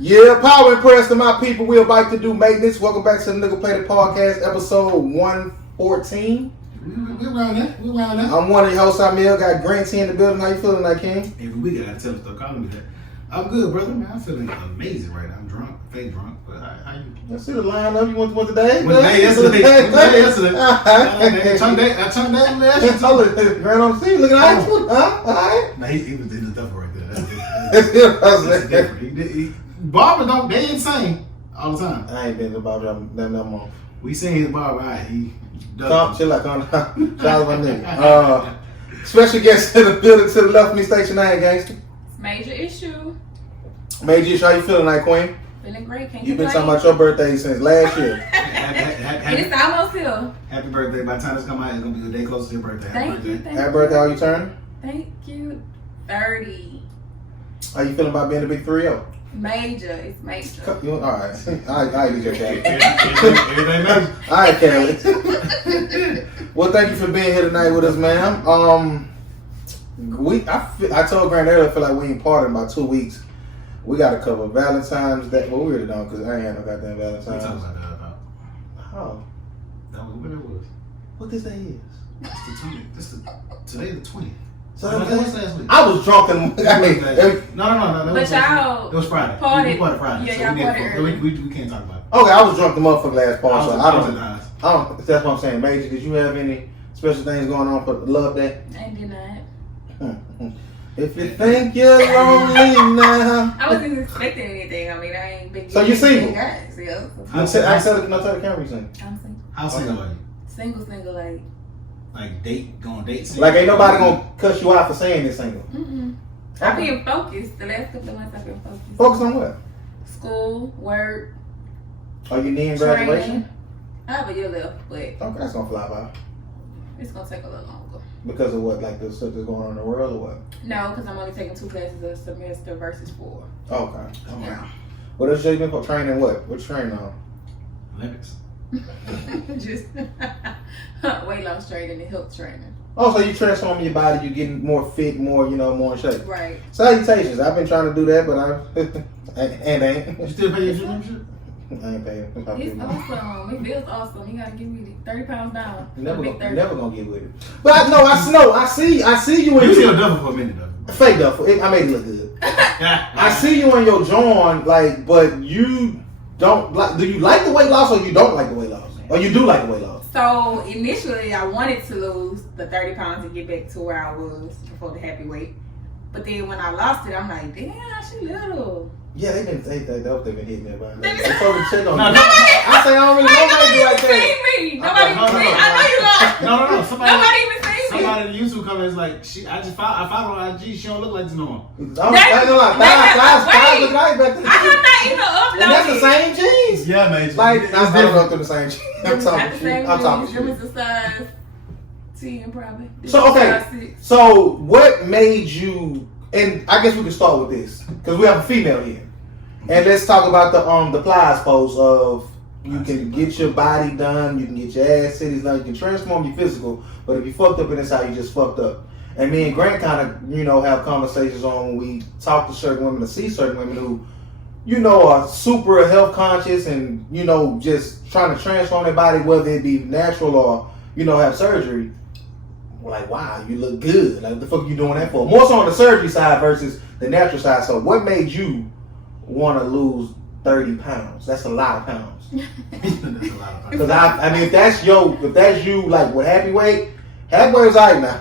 Yeah, power and prayers to my people. We're about to do maintenance. Welcome back to the Nigga Play the Podcast, episode 114. We around there. I'm one of your hosts, Amir. Got Grant T in the building. How you feeling, like King? Every week I gotta tell him stop calling me that. I'm good, brother. Man, I'm feeling amazing right now. I'm drunk, fake drunk, but how you? I see the lineup. You went today? Yesterday. I turned that last. Grant on the scene, looking at you. Alright. Nah, he was in the duffel right there. That's different. Barbers don't. They insane all the time. I ain't been to barber that no more. We seen his barber. Alright, he. Chill out, calm down. Shout out my nigga. Special guest in the building to the left of me, station 9, gangster. Major issue. Major issue, how you feeling, like Queen? Feeling great. Can't You've been talking about your birthday since last year. It's almost here. Happy birthday. By the time this come out, it's going to be a day closer to your birthday. Thank you. Happy birthday, how you turning? Thank you. 30. How you feeling about being a big 3-0? Major. It's major. All right. I need your cat. Everything major. All right, Kelly. Well, thank you for being here tonight with us, ma'am. I told Grant earlier, I feel like we ain't parted in about 2 weeks. We got to cover Valentine's Day. Well, we really don't, because I ain't had no goddamn Valentine's. We talked about that about. How? That was when it was. What this day is? It's the 20th. Today the 20th. So last week. I was drunk and No. But y'all it was Friday. Partied. We parted Friday. Yeah, so y'all partied. we can't talk about it. Okay, I was drunk the motherfucker last part, so I apologize. don't. That's what I'm saying. Major, did you have any special things going on for Love Day? I did not. If you think you're lonely now. I wasn't expecting anything. I mean, I ain't big. So you single? Guys, yeah. I tell the camera you single. I'm single. How single are you? Single, like. Like going dates? Like ain't nobody gonna cuss you out for saying you're single. I've been focused. The last couple of months I've been focused. Focus on what? School, work. Are you near graduation? I have a year left, but Okay, that's gonna fly by. it's gonna take a little longer. Because of what, like the stuff that's going on in the world, or what? No, because I'm only taking 2 classes a semester versus 4. Okay. Yeah. What else you been for training? What? What you training on? Olympics. Just weight loss training and health training. Oh, so you transforming your body, you getting more fit, more in shape. Right. Salutations. I've been trying to do that, but ain't. You still pay your membership? I ain't paying. It's awesome. It feels awesome. You gotta give me 30 pounds down. Never gonna get with it. But no, I see you in You still duffel for a minute though. fake duffel. I made it look good. I see you in your joint, like, but you don't like. Do you like the weight loss, or you don't like the weight loss, or you do like the weight loss? So initially, I wanted to lose the 30 pounds and get back to where I was before the happy weight. But then when I lost it, I'm like, damn, she little. Yeah, they've been hitting me about They that. been- They told me to check on Nobody, me. I say I don't really know nobody do like that. seen me. Nobody even seen me. I know you don't. No. Nobody even seen me. Somebody in YouTube comments like, I found her on IG. She don't look like this no more. I'm not gonna lie. Thighs look like back then. I have not even uploaded. And that's the same jeans. Yeah, man. Like, I don't go through the same jeans. I'm Not talking the shit. same I'm talking jeans. It was shit. a size 10 probably. This So, is okay. size 6. So, what made you, and I guess we can start with this, because we have a female here. And let's talk about the plies post of you can get your body done, you can get your ass titties done, you can transform your physical, but if you fucked up in this how you just fucked up. And me and Grant kind of, have conversations on when we talk to certain women, to see certain women who, are super health conscious and, just trying to transform their body, whether it be natural or, have surgery. We're like, wow, you look good. Like, what the fuck are you doing that for? More so on the surgery side versus the natural side. So what made you want to lose 30 pounds? That's a lot of pounds. That's a lot of pounds. Because I mean, if that's you, like with happy weight is alright now.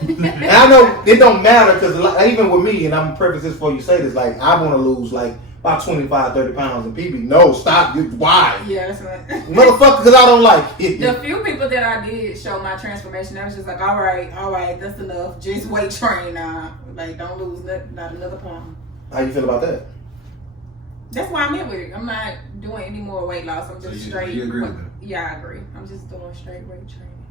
And I know it don't matter because even with me, and I'm preface this before you say this, like I want to lose like about 25, 30 pounds, and people, no, stop. Why? Yeah, that's right. Motherfucker, because I don't like it. The few people that I did show my transformation, I was just like, all right, that's enough. Just weight train now. Like, don't lose not another pound. How you feel about that? That's why I'm in with it. I'm not doing any more weight loss. I'm just straight. You agree with it? Yeah, I agree. I'm just doing straight weight training.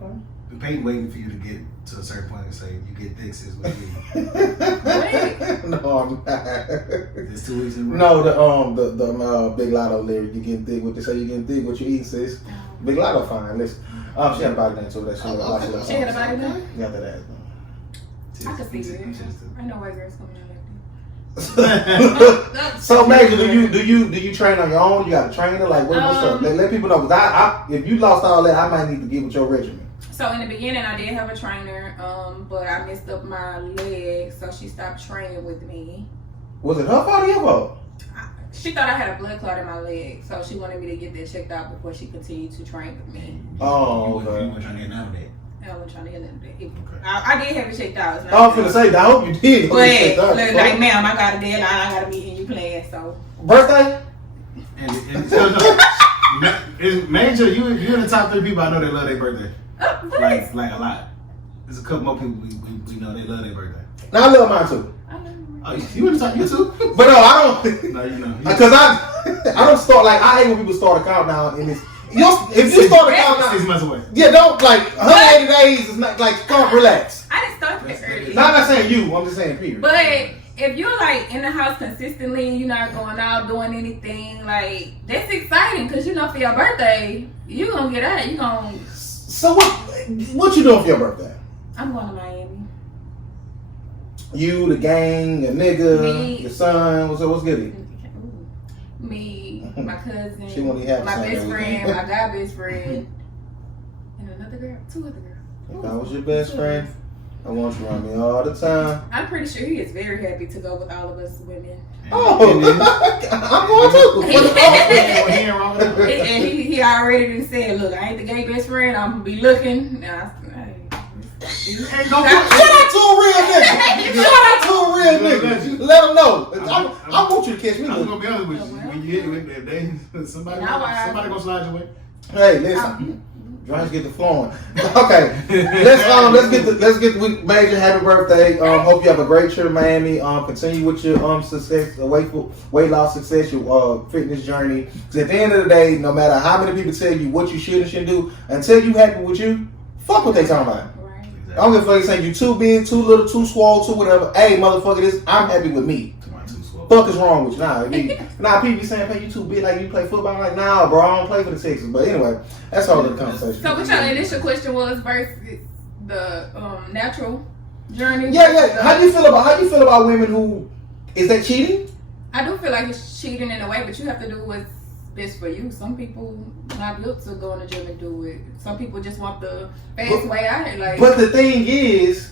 Okay. The pain waiting for you to get to a certain point and say you get thick is what you No, I'm not. It's 2 weeks in a row. No, the Big Lotto lyric, you getting thick, what they say you getting thick, what you eat, sis. Big Lotto fine, listen. She had a body dance over that shit. She had a body dance? Yeah, that ass. I can see it. I know white girls coming out like So Major, do you train on your own? You got a trainer? Like what's up? Let people know, because if you lost all that, I might need to get with your regimen. So in the beginning, I did have a trainer, but I messed up my leg, so she stopped training with me. Was it her fault or your fault? She thought I had a blood clot in my leg, so she wanted me to get that checked out before she continued to train with me. Oh, okay. You weren't trying to get none of that. I wasn't trying to get none of that. Okay. I did have it checked out. I was finna say, I hope you did. But like, ma'am, I got a deadline. I got a meeting you playing. So birthday? And so, Major, you in the top 3 people I know that love their birthday. Like a lot. There's a couple more people we know they love their birthday. Now I love mine too. Oh, you in the top? You too? But no, I don't. No, you know. Because I don't start like I hate when people start a countdown in this. If you start a countdown, 6 months away. yeah, don't like 180 days. Is not like start relax. I didn't start that early. Now, I'm not saying you. I'm just saying period. But if you're like in the house consistently, you're not going out doing anything, like that's exciting because you know for your birthday you gonna get out. You gonna. So what you doing for your birthday? I'm going to Miami. You, the gang, a nigga, Me. your son. What's good? Me, my cousin, She won't even have my a son, best though. friend, my guy best friend, and another girl, 2 other girls. If I was your best friend, I want you around me all the time. I'm pretty sure he is very happy to go with all of us women. Oh, I'm going to. He ain't wrong with that. And he already done said, look, I ain't the gay best friend. I'm gonna be looking. Hey, don't Shout out to a real nigga. Shout out to a real nigga. Let him know. I want you to catch me. I'm gonna be honest with you. When you hit it with that, somebody gonna slide your way. Hey, listen. Drinks get the flowing. Okay, let's get with Major. Happy birthday. Hope you have a great trip to Miami. Continue with your success, weight loss success, your fitness journey. Because at the end of the day, no matter how many people tell you what you should and shouldn't do, until you happy with you, fuck what they talking about. I don't give a fuck. They saying you too big, too little, too swole, too whatever. Hey, motherfucker, I'm happy with me. Fuck is wrong with you? Nah, people be saying, hey, you too big, like you play football. I'm like, nah, bro, I don't play for the Texans. But anyway, that's all the conversation. So what your initial question was versus the natural journey? Yeah. How do you feel about women who, is that cheating? I do feel like it's cheating in a way, but you have to do what's best for you. Some people not built to go in the gym and do it. Some people just want the fast way out. Like, but the thing is,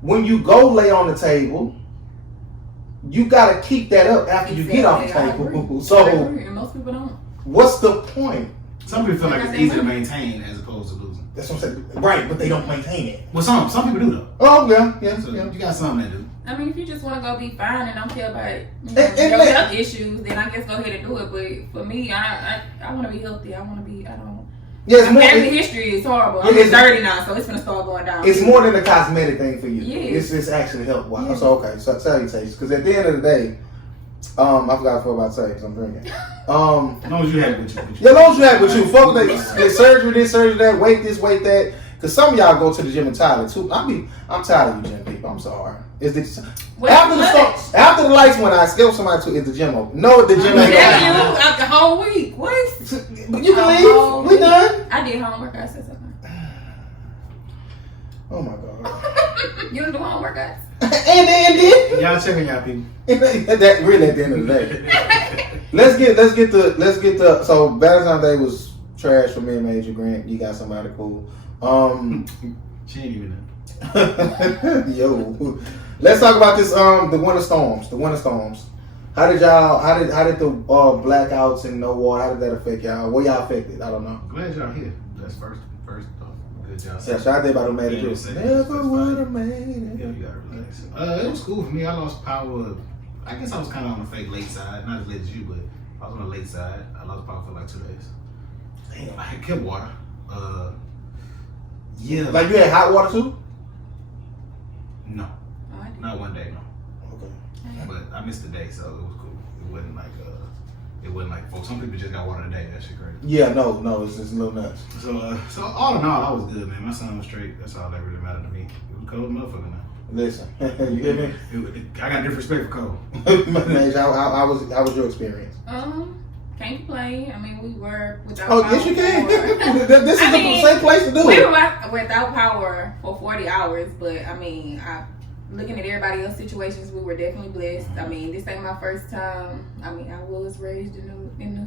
when you go lay on the table, you gotta keep that up after you get off the table. So and most people don't. What's the point? Some people feel like it's easy to maintain as opposed to losing. That's what I'm saying. Right, but they don't maintain it. Well, some people do though. Oh yeah. So you got some that do. I mean, if you just want to go be fine and don't care about your health issues, then I guess go ahead and do it. But for me, I want to be healthy. I want to be. I don't. Yeah, my family history is horrible. I'm 30 now, so it's gonna start going down. It's more than a cosmetic thing for you. Yeah. It's actually health wise. Yeah. So okay, so salutations. Because at the end of the day, I forgot what I was about to say because I'm drinking. As long as you have with you. Yeah, as long as you have with you. Fuck the surgery, this, surgery, that, weight this, weight that. Because some of y'all go to the gym and tired too. I'm tired of you gym people. I'm sorry. After the lights went out, I scared somebody to is the gym open. No, the gym ain't open. After the whole week. What? You can leave. We done. I did homework. I said something. Oh my god. You don't do homework, guys. And then y'all checking y'all people. That really at the end of the day. let's get the so Valentine's Day was trash for me and Major Grant. You got somebody cool. She ain't even know. Yo. Let's talk about this the winter storms. The winter storms. How did the blackouts and no water, how did that affect y'all? What y'all affected? I don't know. Glad y'all here. That's first good job. Yeah, so I did about the made it. Never would have made it. Yeah, you gotta relax. It was cool for me. I lost power. I guess I was kind of on the fake late side. Not as late as you, but I was on the late side. I lost power for like 2 days. Damn. I had kept water. Yeah. Like you had hot water too? No. Not one day, no. Okay. But I missed the day, so it was cool. It wasn't like for some people just got water a day. That shit crazy. Yeah, no, it's just a little nuts. So all in all, I was good, man. My son was straight. That's all that really mattered to me. It was cold motherfucker now. Listen, you hear me? I got different respect for cold. How was your experience? Can't complain. I mean, we were without power. Oh, yes, you can. This is the safe place to do it. We were without power for 40 hours, but I mean, looking at everybody else's situations, we were definitely blessed. I mean, this ain't my first time. I mean, I was raised in the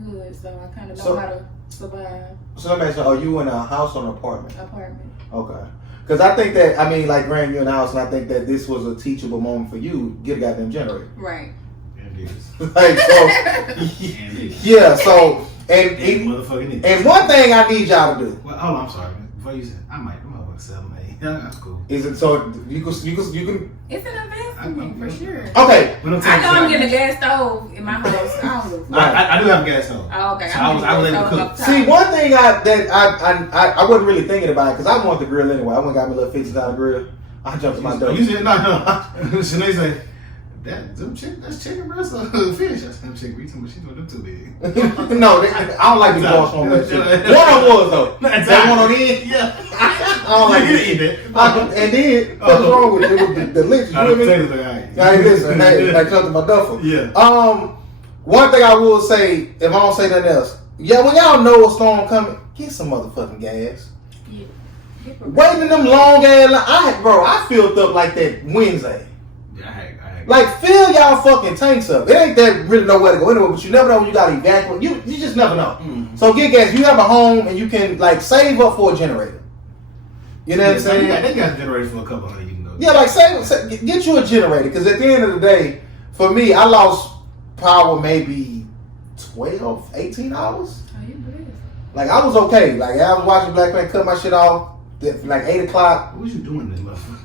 hood, so I kind of know how to survive. So let me ask you, are you in a house or an apartment? Apartment. Okay. Because I think that, I mean, like, Grant, you in the house, and I think that this was a teachable moment for you. Get a goddamn generator. Right. And it is. Like, so, yeah, so, and one thing I need y'all to do. Well, hold on, I'm sorry. Before you say, I'm like 7, 8. Yeah, that's cool. Is it so you can It's an investment for sure. Okay. I know I'm getting a gas stove in my house. I do have a gas stove. Oh, okay. So I was able to cook. See, one thing I wasn't really thinking about it because I want the grill anyway. I went and got me a little $50 grill. I jumped to my door. You said no. Shanae said that's chicken breast or fish. That's them chicken breast, but she doing them too big. No, I don't like the boss on that shit. One was though. That one on the end. Yeah. I don't like it. And then what's wrong with it? It was the lynch. Hey, listen, I jumped to my duffel. Yeah. One thing I will say, if I don't say nothing else, yeah, when y'all know a storm coming, get some motherfucking gas. Yeah. Waiting in them long ass lines. I filled up like that Wednesday. Like, fill y'all fucking tanks up. It ain't that really nowhere to go anywhere, but you never know when you gotta evacuate. You just never know. Mm-hmm. So get gas. You have a home and you can like save up for a generator. You know what I'm saying? They got generators for a couple hundred. You can go. Yeah, like get you a generator because at the end of the day, for me, I lost power maybe 12, 18 hours. Oh, you blessed. Like I was okay. Like I was watching Black Man cut my shit off at like 8 o'clock. What was you doing this motherfucker?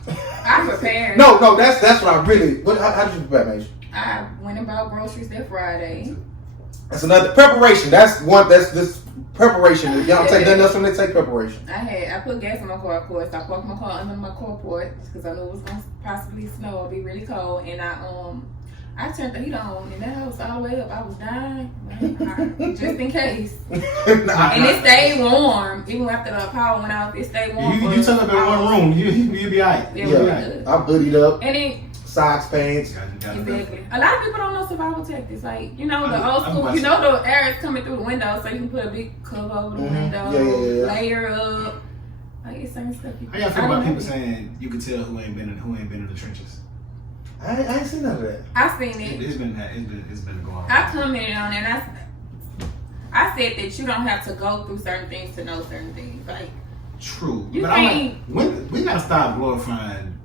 I prepared. No, that's what I really. How did you prepare, Major? I went and bought groceries that Friday. That's another preparation. That's this preparation. Y'all take nothing else from it. Take preparation. I put gas in my car, of course. I parked my car under my carport because I knew it was gonna possibly snow or be really cold, and I turned the heat on in that house all the way up. I was dying, just in case. And it stayed warm even after the power went out. It stayed warm. You turn up in one room, you'll be alright. Yeah, I'm hooded up. And it socks, pants. Exactly. A lot of people don't know survival tactics. Like, you know, the old school, you know, the air is coming through the window, so you can put a big cover over the window, layer up. Like, it's certain stuff. How y'all feel about people saying you can tell who ain't been in the trenches? I ain't seen none of that. I seen it. It's been going on. I commented on it, and I said that you don't have to go through certain things to know certain things. Like, true. You but can't. We gotta stop glorifying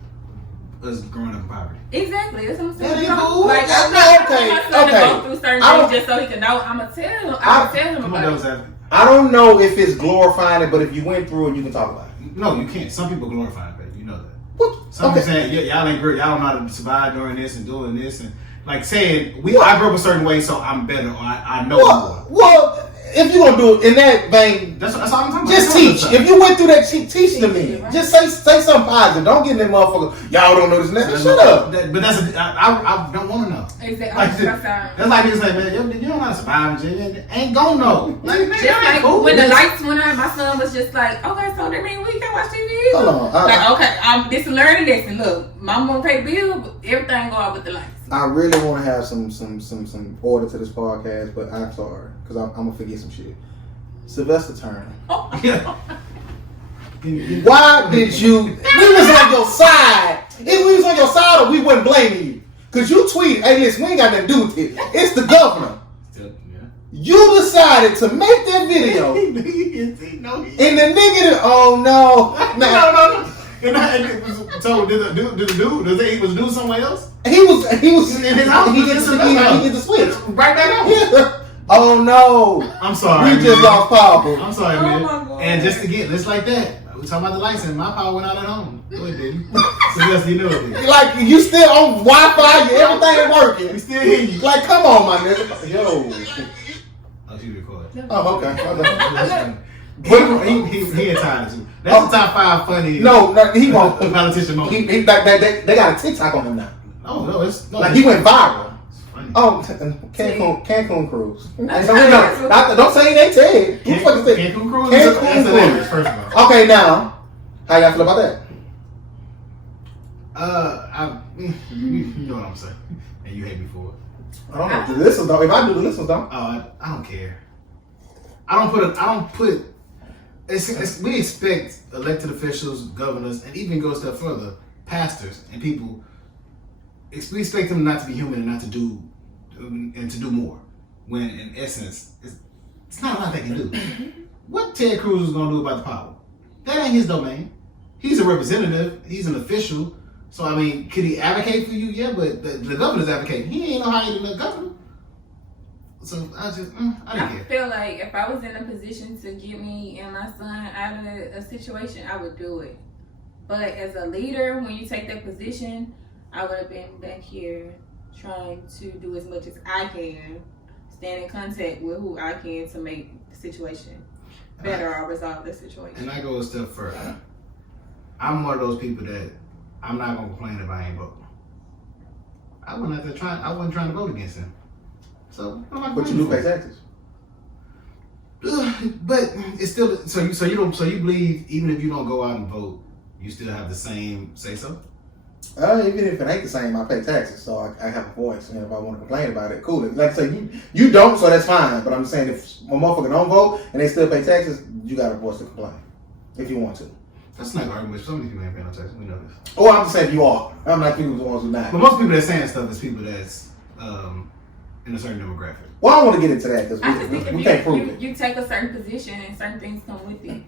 us growing up in poverty. Exactly. That's what I'm saying. Yeah, cool. Like, I'm not to go through certain things just so he can know. I'm gonna tell him. I'm gonna tell him about it. I don't know if it's glorifying it, but if you went through it, you can talk about it. No, you can't. Some people glorify it, but you know that. What? Some people saying, y'all ain't great. Y'all don't know how to survive during this and doing this, and like saying, I grew up a certain way, so I'm better, or I know more. Well, if you're gonna do it in that vein, that's all I'm talking about. Just teach. If you went through that, teach to me. Right? Just say something positive. Don't get in that motherfucker. Y'all don't know this and that. Shut up. But I don't want to know. Exactly. Like, that's like people say, man, you don't know how to survive. You ain't gonna know. Like, man, just like cool. when the lights went on, my son was just like, okay, so that means we can watch TV. Hold on. Like, okay, this learning lesson. Look, mom gonna pay bills, but everything go out with the lights. I really want to have some order to this podcast, but I'm sorry because I'm gonna forget some shit. Sylvester Turner. Why did you? We was on your side. If we was on your side, or we wouldn't blame you. Cause you tweeted, "Hey, listen, we ain't got nothing to do with it. It's the governor." You decided to make that video, and the nigga, oh no, no. So did the dude was somewhere else? He was in his house. He get the switch right back on. Yeah. Oh no! I'm sorry. We just lost power. I'm sorry, man. And just again, just like that, we talking about the lights, and my power went out at home. No, it didn't. So yes, you know it did. Like you still on Wi-Fi, everything working. We still hear you. Like, come on, my nigga. Yo. Oh, she recorded. Oh, okay. He entitled to. That's the top 5 funny. No, he won't. Politician moment. They got a TikTok on him now. No, it's no. Like he went viral. Funny. Oh, Cancun cruise. Don't say they Ted. Cancun cruise. That's hilarious. First of all. Okay, now how y'all feel about that? You know what I'm saying, and you hate me for it. I don't know. The listeners don't. If I do, the listeners don't. I don't care. I don't put. We expect elected officials, governors, and even go a step further, pastors and people we expect them not to be human and not to do and to do more. When in essence, it's not a lot they can do. What Ted Cruz is gonna do about the power? That ain't his domain. He's a representative. He's an official. So I mean, could he advocate for you? Yeah, but the governor's advocating. He ain't no higher than the governor. So I didn't care. I feel like if I was in a position to get me and my son out of a situation, I would do it. But as a leader, when you take that position, I would have been back here trying to do as much as I can, stand in contact with who I can to make the situation better or resolve the situation. And I go a step further. I'm one of those people that I'm not gonna complain if I ain't voting. I wasn't trying to vote against him. So I'm not. But you do pay taxes. But it's still so you believe even if you don't go out and vote, you still have the same say so? Even if it ain't the same, I pay taxes, so I have a voice. And if I want to complain about it, cool. Like I say, you don't, so that's fine. But I'm saying if a motherfucker don't vote and they still pay taxes, you got a voice to complain if you want to. That's not an argument. Some of these people ain't paying no taxes. We know this. Oh, I'm just saying you are. I'm not people the ones who not. But most people that saying stuff is people that's in a certain demographic. Well, I want to get into that because we can't prove it. You take a certain position and certain things come with it.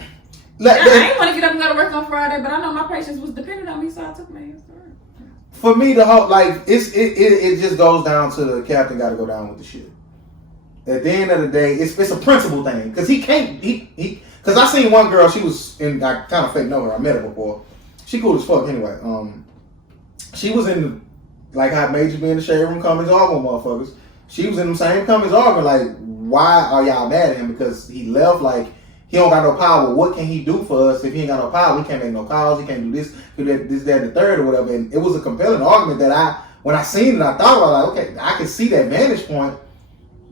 Like, I ain't want to get up and go to work on Friday, but I know my patients was dependent on me, so I took my ass to work. For me, the whole it just goes down to the captain got to go down with the shit. At the end of the day, it's a principle thing because he can't because I seen one girl, she was in, I kind of fake know her, I met her before. She cool as fuck anyway. She was in like how Major be in the shade room comments arguing with motherfuckers. She was in them same comments arguing like, why are y'all mad at him? Because he left, like he don't got no power. What can he do for us if he ain't got no power? He can't make no calls. He can't do this, that, and the third or whatever. And it was a compelling argument that when I seen it, I thought about like, okay, I can see that vantage point.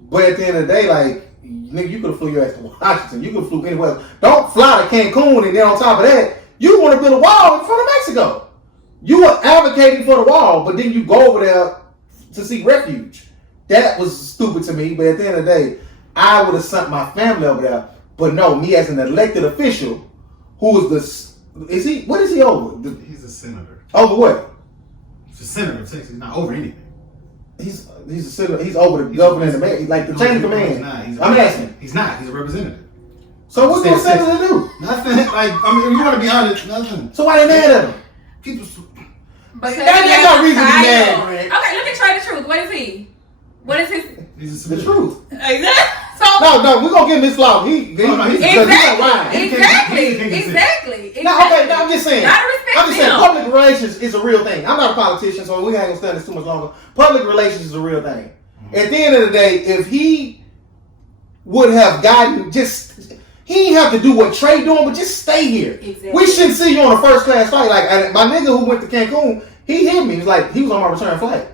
But at the end of the day, like, nigga, you could have flew your ass to Washington. You could have flew anywhere else. Don't fly to Cancun and then on top of that, you want to build a wall in front of Mexico. You were advocating for the wall, but then you go over there to seek refuge. That was stupid to me. But at the end of the day, I would have sent my family over there. But no, me as an elected official, who is what is he over? He's a senator. Over what? He's a senator of Texas. He's not over anything. He's a senator. He's over the governor and the man, like the chain of command. He's not. I'm asking. He's not. He's a representative. So what's the senator do? Nothing. Like, I mean, if you want to be honest, nothing. So why they mad at him? People. But that's no reason to be mad, Greg. Okay, let me try the truth. What is he? What is his? He's the truth. Exactly. So no, we're gonna give him this law. He's exactly. No, okay, no, I'm just saying. I'm just saying public relations is a real thing. I'm not a politician, so we ain't gonna stand this too much longer. Public relations is a real thing. Mm-hmm. At the end of the day, if he would have gotten he didn't have to do what Trey doing, but just stay here. Exactly. We shouldn't see you on a first class flight. Like my nigga who went to Cancun, he hit me. He was like, he was on my return flight.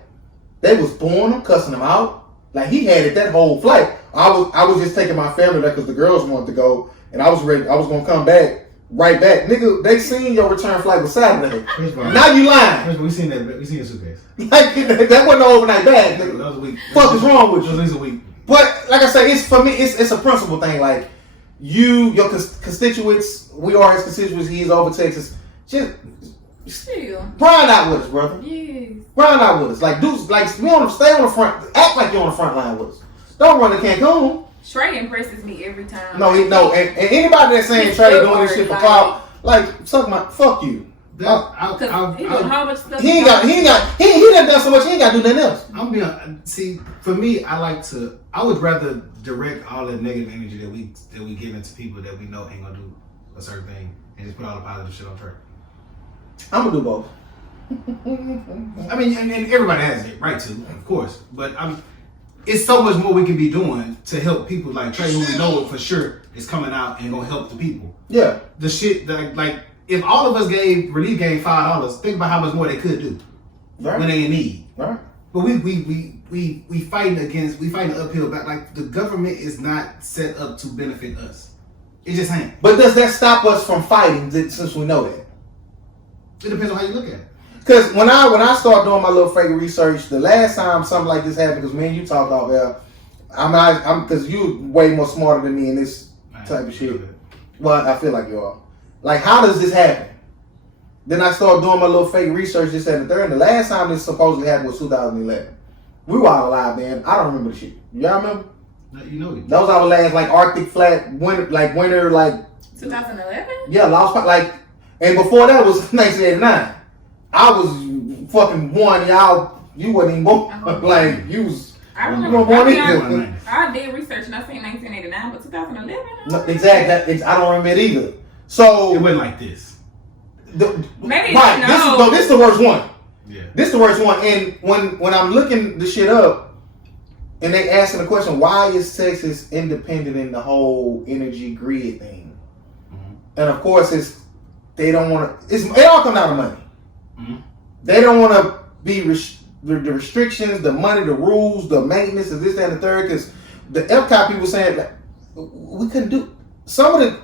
They was booing him, cussing him out. Like he had it that whole flight. I was just taking my family there because the girls wanted to go, and I was ready. I was gonna come back right back, nigga. They seen your return flight was Saturday. Now you lying. We seen that. We seen your suitcase. Like that wasn't no overnight bag, nigga. That was a week. Fuck is wrong with you? At least a week. But like I say, it's for me. It's a principle thing. Like your constituents, we are his constituents. He's over Texas. Just grind out with us, brother. Yes. Grind out with us. Like dudes, like stay on the front. Act like you're on the front line with us. Don't run to Cancun. Trey impresses me every time. No, and anybody that's saying Trey doing this shit for clout, like fuck you. He doing how much stuff. He done done so much. He ain't got to do nothing else. I'm being see. For me, I would rather direct all the negative energy that we give into people that we know ain't gonna do a certain thing, and just put all the positive shit on Trey. I'm gonna do both. I mean, and everybody has it right to, of course, but it's so much more we can be doing to help people like Trey, who we know for sure is coming out and gonna help the people. Yeah. The shit that like if all of us relief gave $5, think about how much more they could do when they in need. Right. But we fighting an uphill battle. Like the government is not set up to benefit us. It just ain't. But does that stop us from fighting since we know that? It depends on how you look at it. Because when I start doing my little fake research, the last time something like this happened, because me and you talked about there, I'm because you way more smarter than me in this type of shit. Well, I feel like you are. Like, how does this happen? then I started doing my little fake research, this and the third. And the last time this supposedly happened was 2011. We were all alive then. I don't remember the shit. Y'all remember? No, you know it. That was our last like Arctic flat winter, like 2011. yeah, lost like, and before that was 1989. I was fucking born, y'all. You wasn't even born. Like you was. I You remember. weren't born either. I did research and I seen 1989, but 2011. No, exactly. I don't remember it either. So It wasn't like this. Maybe right. no. This is the worst one. Yeah. This is the worst one. And when I'm looking the shit up, and they asking the question, why is Texas independent in the whole energy grid thing? Mm-hmm. And of course, they don't want to. It all come down to money. Mm-hmm. They don't want to be the restrictions, the money, the rules, the maintenance, and this, that, and the third. Because the Epcot people saying that we couldn't do some of the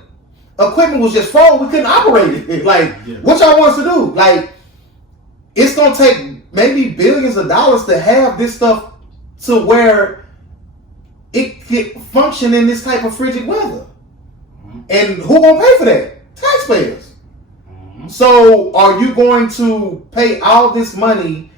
equipment was just full. We couldn't operate it. Like, what y'all want us to do? Like, it's gonna take maybe billions of dollars to have this stuff to where it can function in this type of frigid weather. Mm-hmm. And who gonna pay for that? Taxpayers. Mm-hmm. So, are you going to pay all this money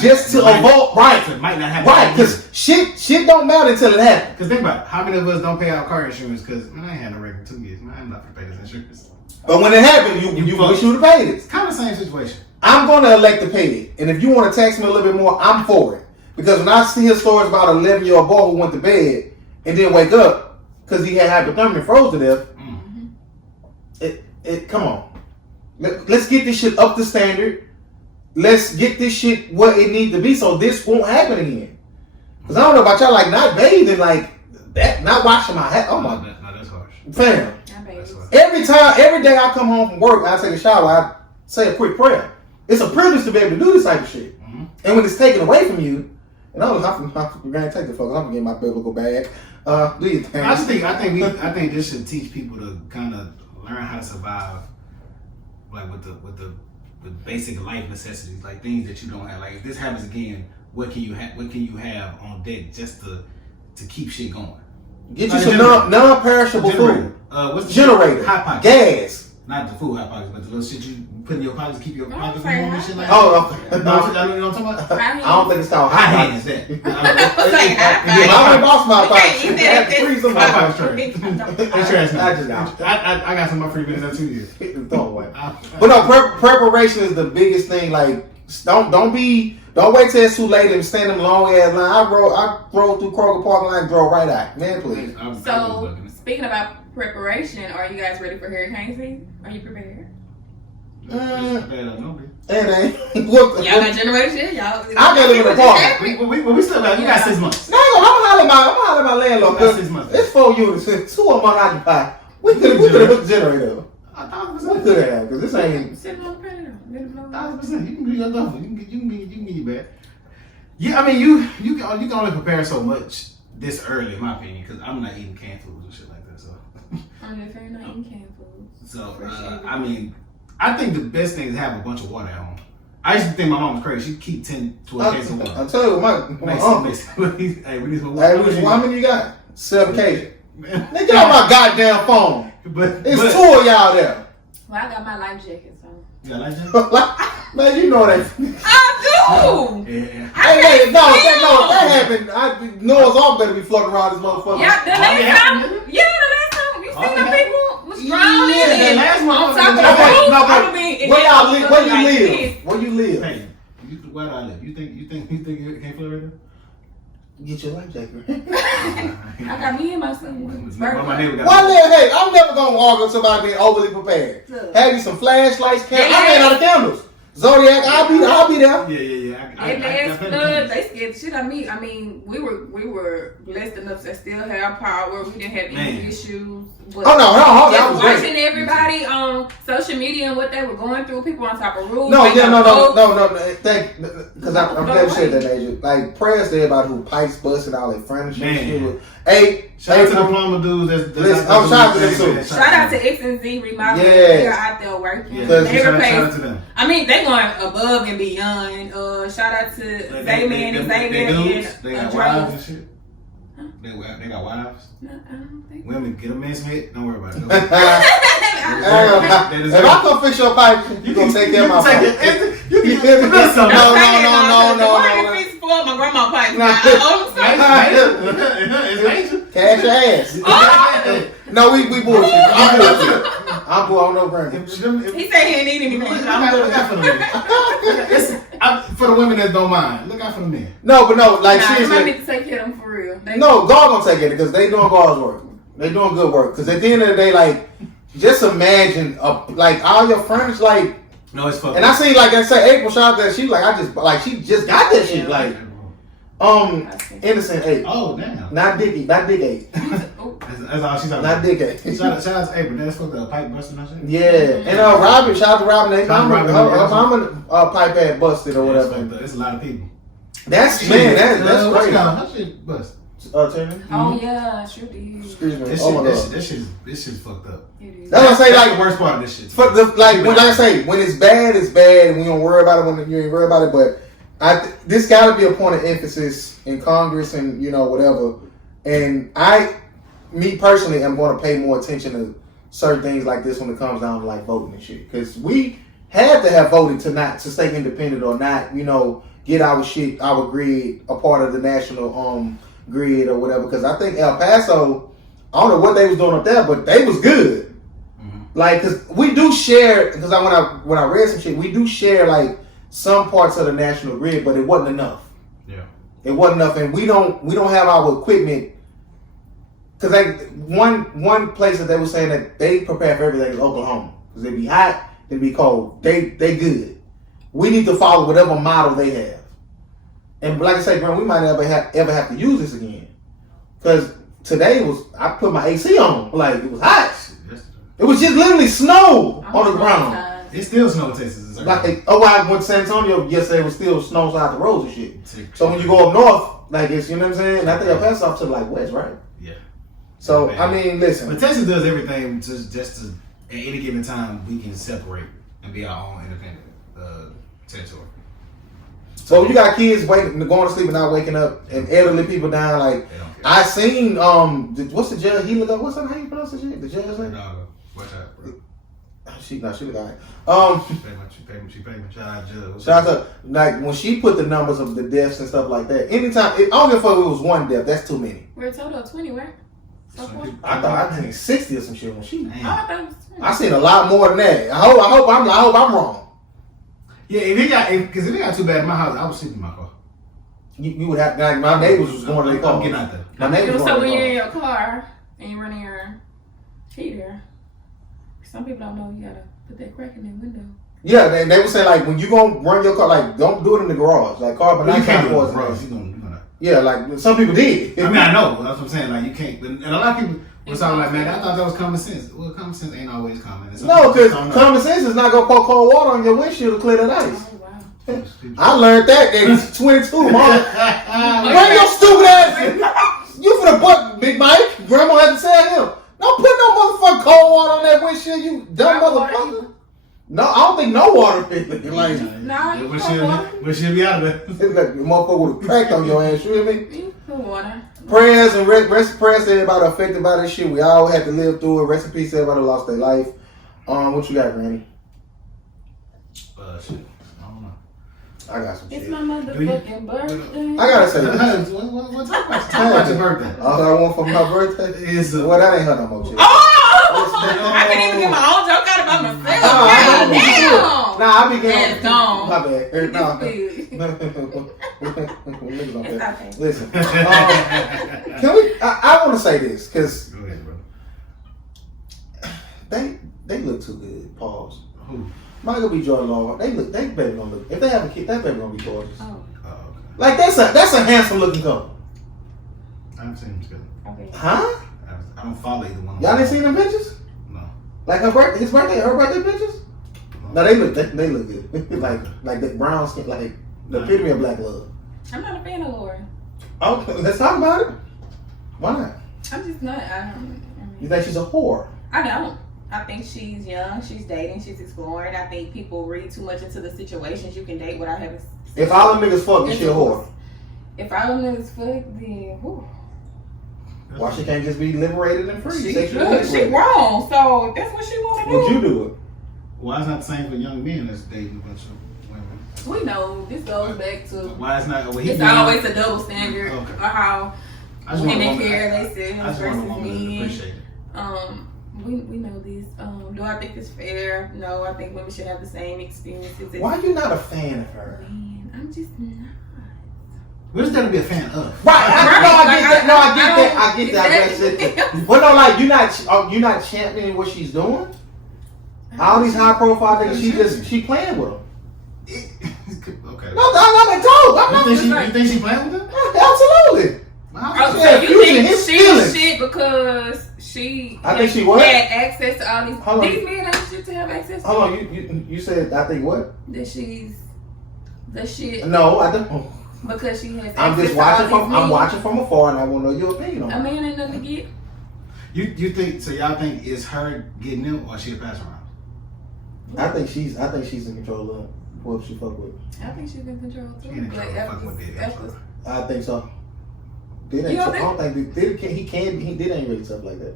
just to avoid? Right. So it might not happen. Right. Because shit don't matter until it happens. Because think about it, how many of us don't pay our car insurance? Because man, I ain't had no record in 2 years. Man, I'm not gonna pay this insurance. But when it happens, you wish you would have paid it. It's kind of the same situation. I'm going to elect to pay it. And if you want to tax me a little bit more, I'm for it. Because when I see stories about an 11-year-old boy who went to bed and didn't wake up because he had hypothermia and froze to death, come on. Let's get this shit up to standard. Let's get this shit what it needs to be so this won't happen again. Because I don't know about y'all, like not bathing like that, not washing my hair. Oh my God. No, that's harsh. Fam. That's harsh. Every day I come home from work, I take a shower, I say a quick prayer. It's a privilege to be able to do this type of shit. Mm-hmm. And when it's taken away from you, and I'm gonna take the fuck, I'm gonna get my biblical bag. Do your thing. I think this should teach people to kind of learn how to survive, like with the basic life necessities, like things that you don't have. Like if this happens again, what can you have on deck just to keep shit going? Get you some non-perishable food. What's the generator? Hot pockets. Gas. Not the food hot pockets, but the little shit you put in your pockets, keep your pockets warm and shit like that. Oh, okay. No, you know what I'm talking about? I don't think it's called hot hands. That. I went boss my pockets. I had to freeze them. My pockets trash. I got some of my free minutes too. Years. Throw away. But no, preparation is the biggest thing. Like, don't wait till it's too late and stand in long ass line. I drove through Kroger parking lot and drove right out. Man, please. So speaking about preparation, are you guys ready for hurricane season? Are you prepared? Y'all got generation? Y'all? I gotta live in the apartment. We still got. You got 6 months. No, I'm hollering my landlord. 6 months. It's 4 units. 2 of them unoccupied. We could have put the generator up. 1,000%. We could have, because this ain't. Sitting on the patio. 1,000%. You can do your double. You can get your bag. Yeah, I mean you can only prepare so much this early, in my opinion, because I'm not eating canned foods and shit like that. So. I'm just saying not eating canned foods. So I mean, I think the best thing is have a bunch of water at home. I used to think my mom was crazy. She'd keep 10, 12 cases of water. I'll tell you what, my uncle. Hey, we need some water. Hey, how many you got? 7 cases. Nigga, get off my goddamn phone. But 2 of y'all there. Well, I got my life jacket, so. You got life jacket? Man, you know that. I do! Yeah. Hey, no, that happened. Noah's Ark better be floating around this motherfucker. Yeah, the last time. You seen them people was drowning. Yeah, the last one. On top of the roof. Where you live? Hey, where do I live? You think it can't float right now? Get your life jacket. I got me and my son. Hey, I'm never gonna argue with somebody being overly prepared. Have you some flashlights, candles? I ran out of candles. Zodiac, I'll be there. Yeah. They scared the shit out of me. I mean, we were blessed enough to still have power. We didn't have any issues. But that was watching everybody on social media and what they were going through, people on top of roofs. No. Because I'm glad you said that, Asia. Like prayers to everybody who pipes busting all their furniture and shit. Hey, shout out to the plumber dudes. Shout out to them too. Shout out to X and Z Remodeling. They're out there working. Yeah. They shout replace. out to them. I mean, they going above and beyond. Shout out to Zayman and They got wives and shit. They got wives. No, I don't think. Women get a man's hit. Don't worry about it. If I come fix your pipe, you gonna take care of my pipe. You can No. My grandma pipe. Cash your ass. No, we bullshit. I'm bullshit. I'm bull. I don't know Brandon. He said he didn't need anything. For the women that don't mind, look out for the men. No, but no, like seriously. I need to take care of them for real. No, God gonna take it because they doing God's work. They doing good work. Because at the end of the day, like, just imagine, like all your friends, like. No, it's fucking. And I see, like I say, April shot that she she just got that shit, like. Innocent 8. Oh damn. Not Dick 8. That's all she's talking Not about. Dick 8. Shout out to April. That's for the pipe busting and shit. Yeah, and Robin, shout out to Robin. Her mama pipe had busted or whatever. There's a lot of people. That's crazy. How shit bust? Taylor? Oh yeah, sure did. Excuse me. This shit's fucked up. That's what I say. Like the worst part of this shit. Like I say, when it's bad, it's bad, and we don't worry about it when you ain't worry about it. But this got to be a point of emphasis in Congress and whatever. And me personally, am going to pay more attention to certain things like this when it comes down to like voting and shit. Because we had to have voted to stay independent or not, get our grid a part of the national grid or whatever. Because I think El Paso, I don't know what they was doing up there, but they was good. Mm-hmm. Like, cause we do share. Because when I read some shit, we do share like some parts of the national grid, but it wasn't enough. Yeah, it wasn't enough, and we don't have our equipment. Because one place that they were saying that they prepare for everything is Oklahoma. Because they be hot, they be cold. They good. We need to follow whatever model they have. And like I say, bro, we might ever have to use this again. Because today I put my AC on. Like, it was hot. It was just literally snow on the ground. It's still snow in Texas. Like, I went to San Antonio yesterday. It was still snow side the roads and shit. So when you go up north, like it's, you know what I'm saying? I think I passed off to like west, right? Yeah. So, I mean, listen. But Texas does everything just to, at any given time, we can separate and be our own independent territory. So you got kids going to sleep and not waking up, and elderly people down. Like I seen, what's the judge? He look up. What's that? How you pronounce the shit? The judge name? Watch out, bro. She look alright. She paid me. Shout out judge. Shout out to, like when she put the numbers of the deaths and stuff like that. Anytime, I don't give a fuck if it was one death. That's too many. We're a total of 20, right? I thought I seen 60 or some shit when she. I seen a lot more than that. I hope I'm wrong. Yeah, if it got too bad in my house, I would sleep in my car. You would have, like, my neighbors was going to their car. I'm getting out there. My neighbors so when you're in your car and you're running your heater, some people don't know you gotta put that crack in their window. Yeah, they would say like when you gonna run your car, like don't do it in the garage, like carbon monoxide poisoning. Yeah, like some people did. I mean, I know. That's what I'm saying. Like you can't, and a lot of people was talking like, man, I thought that was common sense. Well, common sense ain't always common. No, because common sense is not gonna pour cold water on your windshield to clear that ice. Oh, wow. I learned that at 22, mom. Bring your stupid ass. You for the butt, Big Mike. Grandma had to tell him. Don't put no motherfucking cold water on that windshield, you dumb motherfucker. No, I don't think no water fit. Like, windshield be out of there. It's like the motherfucker would have cracked on your ass. You hear me? You put water. Prayers and rest prayers to everybody affected by this shit. We all had to live through it. Rest in peace to everybody who lost their life. What you got, Granny? Shit. I don't know. I got some shit. It's my motherfucking birthday. I gotta say this. What talk about your birthday? All I want for my birthday is well, that ain't her no more, shit. Oh! I can't even get my own joke out about myself. Damn! Nah, I be getting it's gone. My bad. Listen. Can we? I want to say this because they look too good. Pause. Who? Michael B. Jordan Law. They better gonna look. If they have a kid, that better gonna be gorgeous. Oh. Okay. Like that's a handsome looking couple. I haven't seen them together. Okay. Huh? I don't follow either one. Y'all didn't see them pictures? No. Like her birthday pictures? No, they look good. like that brown skin, like the epitome of black love. I'm not a fan of Lauren. Oh, let's talk about it. Why not? I'm just not. You think she's a whore? I don't. I think she's young. She's dating. She's exploring. I think people read too much into the situations you can date without having. If all them niggas fuck, then she a whore. If all them niggas fuck, then whew. Why she can't just be liberated and free? She Sexually good. She liberated. grown, so if that's what she want to do. Would you do it? Why it's not the same for young men that's dating a bunch of women? We know this goes back to Why it's not? Well, it's always a double standard Okay. of how I just want a women woman- carry I themselves just want a versus woman to men. appreciate it. We know this. Do I think it's fair? No, I think women should have the same experiences. Why are you not a fan of her? Man, I'm just not. What is there to be a fan of? Right, I get that. Exactly. Well, no, like you're not championing what she's doing. All these high profile niggas, she playing with them. Okay. No, I'm not a joke. You think she playing with them? Absolutely. Oh, Yeah, so you think his she's feelings. shit because she I think she what? had access to all these. Hold on. These men ain't shit to have access to. Hold on, you said I think what? That she's the shit No, I don't. because she has. I'm access just watching to all from these men. watching from afar, and I want to know your opinion on A it. man ain't nothing to get. You think so? Y'all think it's her getting them or she a pass around? I think she's in control of what she fuck with. I think she's in control too. She ain't in But control. Fucking with that. after- I think so. Did You ain't don't tough. I don't think he can be. He did ain't really tough like that.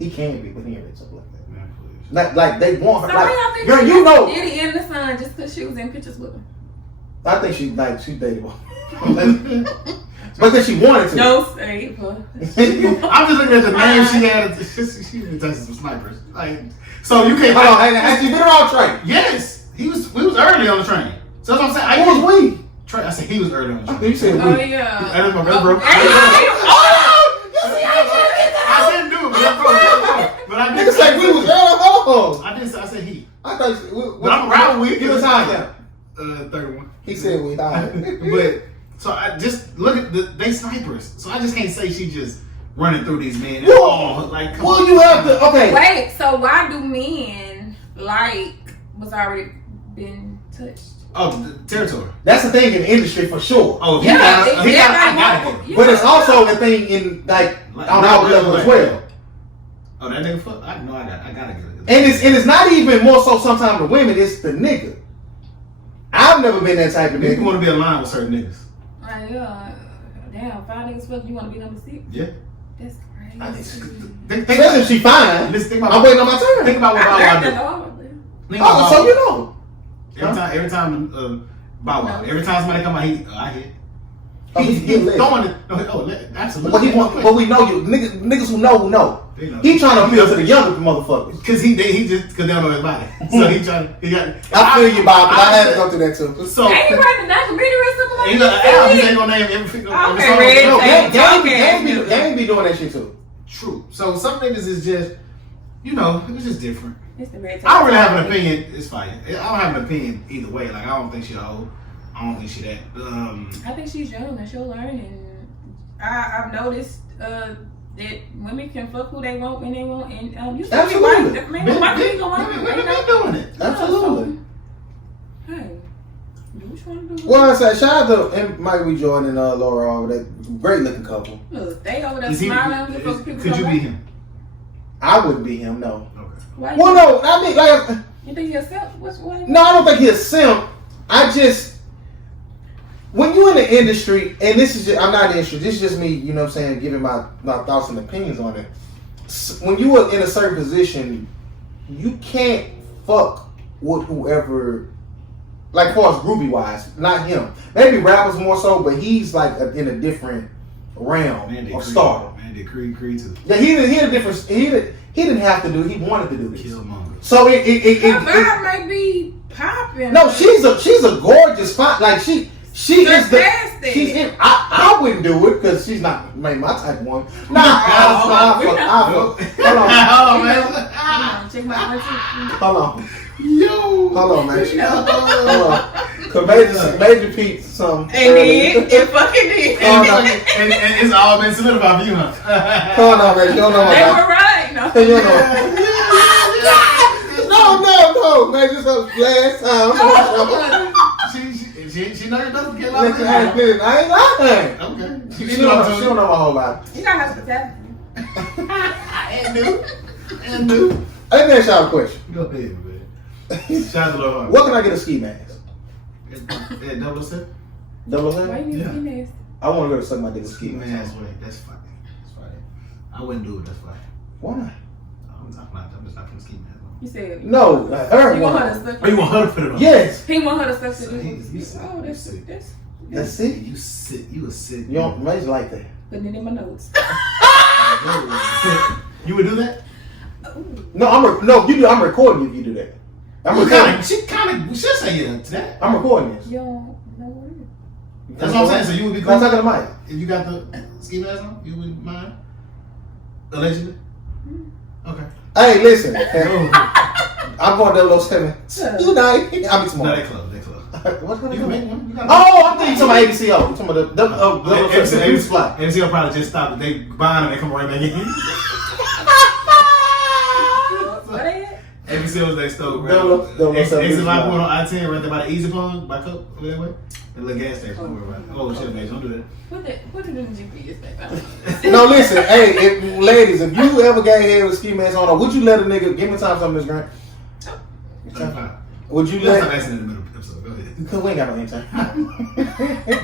He can be, but he ain't really tough like that. Man, please. Not like they want her. So why Like, y'all think girl, she you know. Diddy in the sun just because she was in pictures with him? I think she dated him. Because she wanted to. Don't say her. I'm just looking at the name she had. She been touching some snipers. Like, so you can't. Hold on, has she been around Trey? Yes, we was early on the train. So that's what I'm saying. Who was we? Trey, I said he was early on the I train. think you said Oh we. yeah. That is my best bro. I didn't do it, but I did. Niggas like we was early home. I did. I said he. I thought But I'm around with. He was high. 31. He said we high. But so I just look at they snipers. So I just can't say she just running through these men. Well, Oh, like come well, on. you have to. Okay. Wait, so why do men like was already been touched? Oh, the territory. That's the thing in the industry for sure. Oh, Yeah, I got everybody it. But it's also a thing in like on our level as well. Oh, that nigga fuck. I know. I gotta get it. And it's not even more so sometimes the women. It's the nigga. I've never been that type of Nigga nigga. want to be aligned with certain niggas. Damn, 5 niggas fuck, you want to be number 6? Yeah. That's I crazy. think Especially if she fine. Listen, think about. I'm waiting on my turn. Think about what Bow I Wow heard do. that all. Think about Oh, Bow so Wow. you know. Every time, Bow Wow. Every time somebody come out, I hit. Oh, He lit. throwing it. Absolutely. But he want, but we know you niggas who know. They know. He trying to appeal to the younger motherfuckers. Cause he just they don't know his body. So he got. I feel you, Bob, because I had to go through that too. So Ain't he writing a documentary or something like he's that? like, he ain't gonna name everything. Okay, Red. No, Okay. Game be doing that shit too. True. So some niggas is just, it was just different. It's the red I don't really have an opinion. It's fine. I don't have an opinion either way. Like I don't think she old. I don't think she that. I think she's young and she'll learn. And I've noticed that women can fuck who they want when they want. And you said Absolutely. right. Man, why can't you go on? Been doing it. Absolutely. Hey, do what you want to do. Well, I said, shout out to and Mike B. Jordan and Laura over that great looking couple. Look, they over there Is he- smiling. Look for people Could you come be back. him? I wouldn't be him, no. Okay. Why Well, no, I mean, like, you think yourself? What's why? no, I don't think he's a simp. I just, when you in the industry, and this is just, I'm not in the industry, this is just me, you know what I'm saying, giving my thoughts and opinions on it. When you are in a certain position, you can't fuck with whoever, like, as far as groupie wise, not him. Maybe rappers more so, but he's like in a different realm Man, of stardom. Man, did Creed too. Yeah, he had a different, he didn't have to do it, he wanted to do this. Killmonger. So Her vibe might be popping. no, she's a gorgeous fine. Like she is the. Fantastic. She's in. I wouldn't do it because she's not my type of one. Nah, we hold on, Hold on, man. Check my one hold on, Yo. hold on, man. You know. Hold on. Cause Major Pete some. And then it fucking did. And it's all been solidified for you, huh? Hold on, man. You don't know They about. were right. No. You don't know. No, man. This was last time. She know your doesn't get I ain't lying. Okay. She don't know my whole life. You got hospitality. And new. Let me ask y'all a question. Go ahead, man. Shout out to Lord. What can I get a ski mask? At double step? Double Why M? you need Yeah. to be nasty? I want to go to suck my dick with ski Ski mask. mask, wait. That's funny. That's funny. I wouldn't do it. That's why. Why not? I'm just not putting ski mask on. You said No, her. you want her to suck. Oh, you want her to put it on? Yes. He want her to suck So the you dick. sick. Oh, You sick. That's it. You sick. You a sick. You don't Major like that. Putting it in my notes. You would do that? No, you do. I'm recording if you do that. I'm recording. She'll say yeah to that. I'm recording this. You don't know what it is. That's what I'm saying. So you would be cool. I'm talking to Mike. If you got the ski mask on, you wouldn't mind? Allegedly? Okay. Hey, listen. Oh. I'm going to 007 tonight. I'll be No, tomorrow. they close. What kind You of can make one. You got Oh, I'm thinking you talking about ABCO. You talking about the ABC fly. MCL probably just stopped. They buying them, they come right back in. What is it? ABCL was they stole. Double Exit line point on I-10 right there by the Easy Pond, by Coke, over that way. The little gas station. Don't worry about it. Oh shit, man, don't do that. Put it in the GPS thing. No, listen. Hey, ladies, if you ever got head with ski mask on, or would you let a nigga give me time some Miss Grant? Would you Let's let? stop asking in the middle of the episode. Go ahead. Because we ain't got no intern.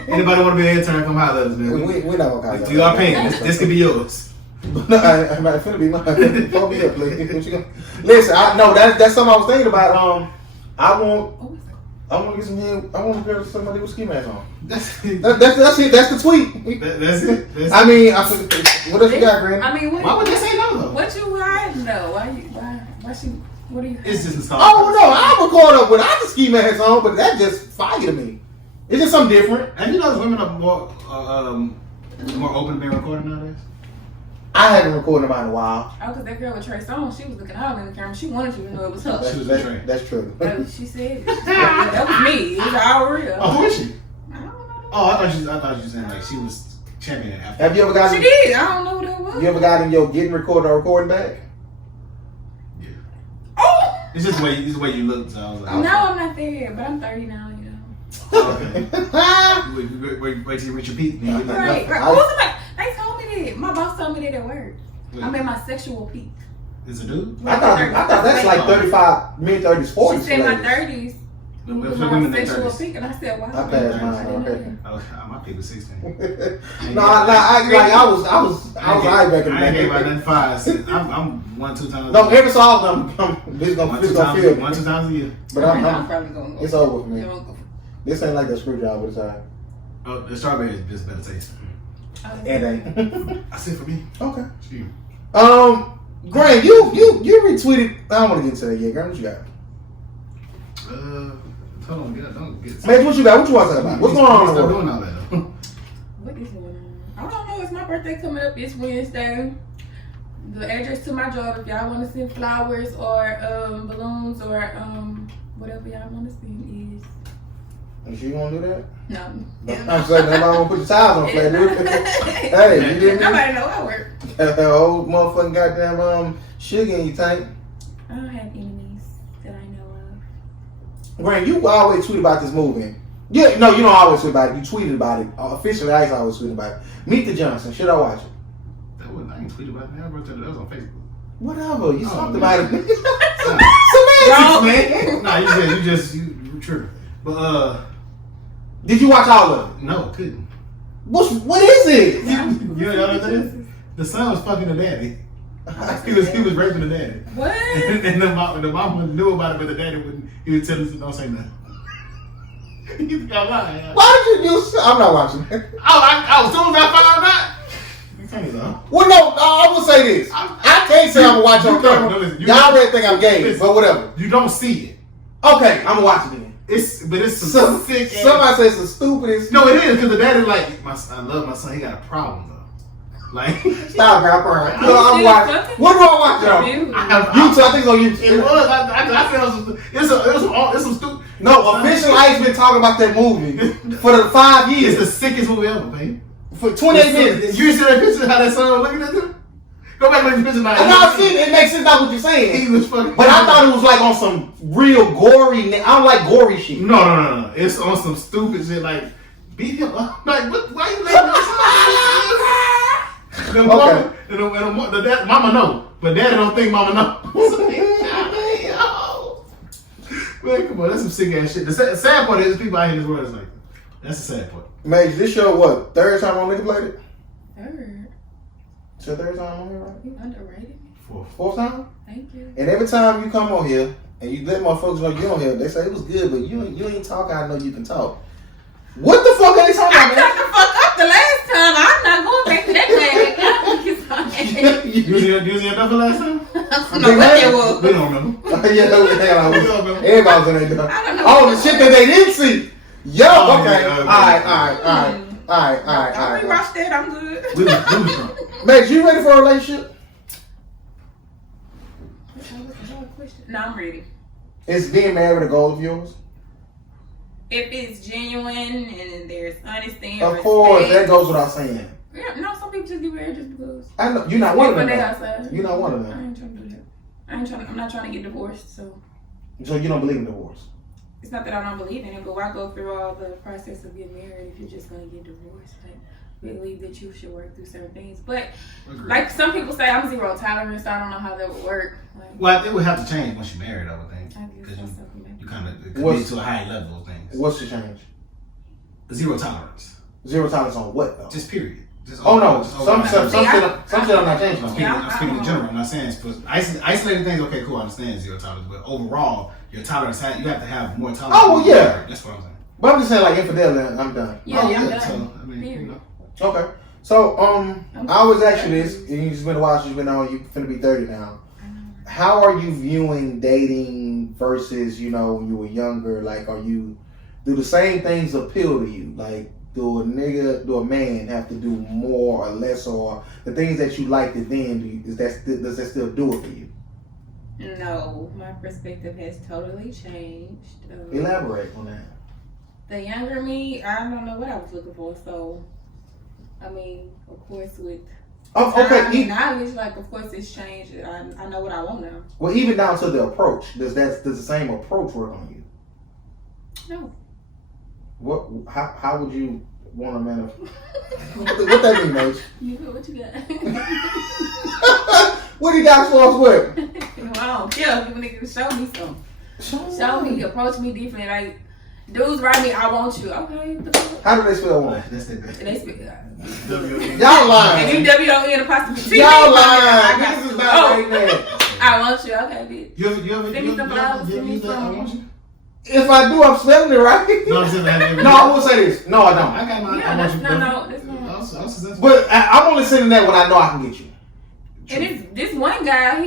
Anybody want to be an intern? Come holler at us, man. we not gonna call Do y'all paying? This could be yours. No, I'm not finna be mine. Fuck me up, please. What you gonna? Listen, that's something I was thinking about. I want to get some head. I want to get somebody with ski mask on. That's it. That's it. That's the tweet. That's it. I mean, what else you got, Granny? I mean, Why would they say no though? What you hiding though? Why she? What are you? It's just nostalgia. Oh no, I record up without the ski mask on, but that just fire to me. It's just something different. And you know, women are more open to being recorded nowadays. I haven't recorded about in a while. Oh, because that girl with Trey Songz, she was looking out in the camera. She wanted you to know it was her. She was a train. That's true. She said that was me. It was all real. Oh, who is she? I don't know. Oh, I thought you were saying like she was championing after. Have you ever got? She did. I don't know who that was. You ever got in your getting recorded or recording back? Yeah. Oh! It's just the way you look. So I was like, No, I'm not there, but I'm 30 now, you know. okay. Wait till you reach your peak. Then you Right. I- They told me that. My boss told me that at work. I'm at my sexual peak. It's a dude. I thought that's like 35, mid 30s, 40s. She said my ladies. 30s. For Was women my in their sexual 30s. peak, and I said, "Wow." I passed mine. Okay. My peak was 16. I was high back in the I ain't gave day. out nothing five. I'm 1-2 times. No, every so often this gonna feel. 1-2 times a year. But I'm I'm probably going to go. it's over for me. Yeah, I'm gonna This ain't like that screwdriver this time. Oh, the strawberry is just better taste. go. It ain't. I said for me. Okay. Shoot. Grant, you retweeted. I don't want to get into that yet. Grant, what you got? Hold on, don't get. Man, what you got? What you want to talk about? What's going on? in the Stop world? doing all that. Though. What is going on? I don't know. It's my birthday coming up this Wednesday. The address to my job, if y'all want to send flowers or balloons or whatever y'all want to send Is you gonna do that? is no. I'm saying nobody gonna put your towels on flat, dude. Hey, you didn't. Nobody know I work. Old motherfucking goddamn sugar in your tank. I don't have enemies that I know of. Grant, you always tweet about this movie. Yeah, no, you don't always tweet about it. You tweeted about it. Officially, I always tweet about it. Meet the Johnson. Should I watch it? I ain't tweeted about it. I wrote that was on Facebook. Whatever. You talked man. about it. Semantics, man. Nah, you tripping. But Did you watch all of it? no, couldn't. What is it? You know what that is? The son was fucking the daddy. He was raping the daddy. What? And the mama knew about it, but the daddy wouldn't. He would tell us don't say nothing. You think I'm lying? Why did you use? I'm not watching it. As soon as I found out. You turn it off. Well, no, I will say this. I can't say I'm gonna watch it on camera. No, listen, Y'all already think I'm gay, but whatever. You don't see it. Okay, I'm gonna watch it then. It's some sick. Somebody says the stupidest. No, it is because the daddy's like, I love my son. He got a problem though. Like, Stop, girl. I'm you watching. fucking What do I watch, y'all? confused. YouTube. I think it's on YouTube. it was. I feel it's some stupid. No, official Ice been talking about that movie for the 5 It's years. the sickest movie ever, babe. For 28 minutes. You see that picture? How that son was looking at him? Go back and look at the picture now. And I've seen it. It makes sense about what you're saying. He was fucking. But I thought it was like on some real gory. I don't like gory shit. No. It's on some stupid shit like beat him up. Like what? Why you letting your son? The dad, mama know, but daddy don't think mama know. Man, come on, that's some sick ass shit. The sad part is people out here in this world is like that. That's the sad part. Mage, this show what? Third time on nigga played it? Third. It's your third time on here, right? You underrated me. Fourth time? Thank you. And every time you come on here and you let motherfuckers know you on here, they say it was good, but you ain't talking. I know you can talk. What the fuck are they talking I about, cut the fuck up the last time. I'm not going back to that bag. You was in your duffel last time? I don't know what that was. We don't remember. Everybody was in their I don't know. Oh, the shit that they didn't see. Yo, Oh, okay. yeah, All right. Don't rewatch that. I'm good. We was drunk. Max, you ready for a relationship? No, I'm ready. Is being married a goal of yours? If it's genuine and there's honesty and Of course, respect. that goes without saying. Yeah, no, some people just get married just because. I know you're not one of them. They though. outside. You're not one of I them. ain't trying to do that. I'm not trying to get divorced, so So you don't believe in divorce? it's not that I don't believe in it, but why go through all the process of getting married if you're just gonna get divorced? Like, we believe that you should work through certain things, but like some people say, I'm zero tolerance. So I don't know how that would work. Like, Well, it would have to change once you're married, I would think. I guess that's something. You kind of commit to a high level of things. What's the change? Zero tolerance. Zero tolerance on what though? Just period. Just Oh no, just some shit I'm not changing. I'm speaking in general. I'm not saying for isolated things. Okay, cool. I understand zero tolerance, but overall, your tolerance you have to have more tolerance. Oh, well, yeah. That's what I'm saying. But I'm just saying, like infidelity, I'm done. Yeah, Oh, I'm yeah. done. So I mean, you know. Okay. So I always ask you this, and you just been a while since you've been on. You finna be 30 now. How are you viewing dating versus when you were younger? Like, do the same things appeal to you? Like, do a man have to do more or less, or the things that you liked it then? Does that still do it for you? No, my perspective has totally changed. Elaborate on that. The younger me, I don't know what I was looking for. So, I mean, of course, with time and knowledge, like, of course, it's changed. I know what I want now. Well, even down to the approach. Does the same approach work on you? No. How would you want a man? What that mean, Mage? You know what you got? What do you got for us with? Well, I don't care. If you niggas show me something. Show me, approach me different. Like, dudes write me, I want you. Okay. How do they spell one? That's that. They speak. Y'all lying. And you W-O-N apostrophe. Y'all lying. This is not right there. I want you. Okay, bitch. You ever Send me some flowers. Send me I want some. you? If I do, I'm spelling it right. No, I'm saying No, I will say this. No, I don't. I got my. Yeah, I want you. that's not. But I'm only sending that when I know I can get you. And this one guy,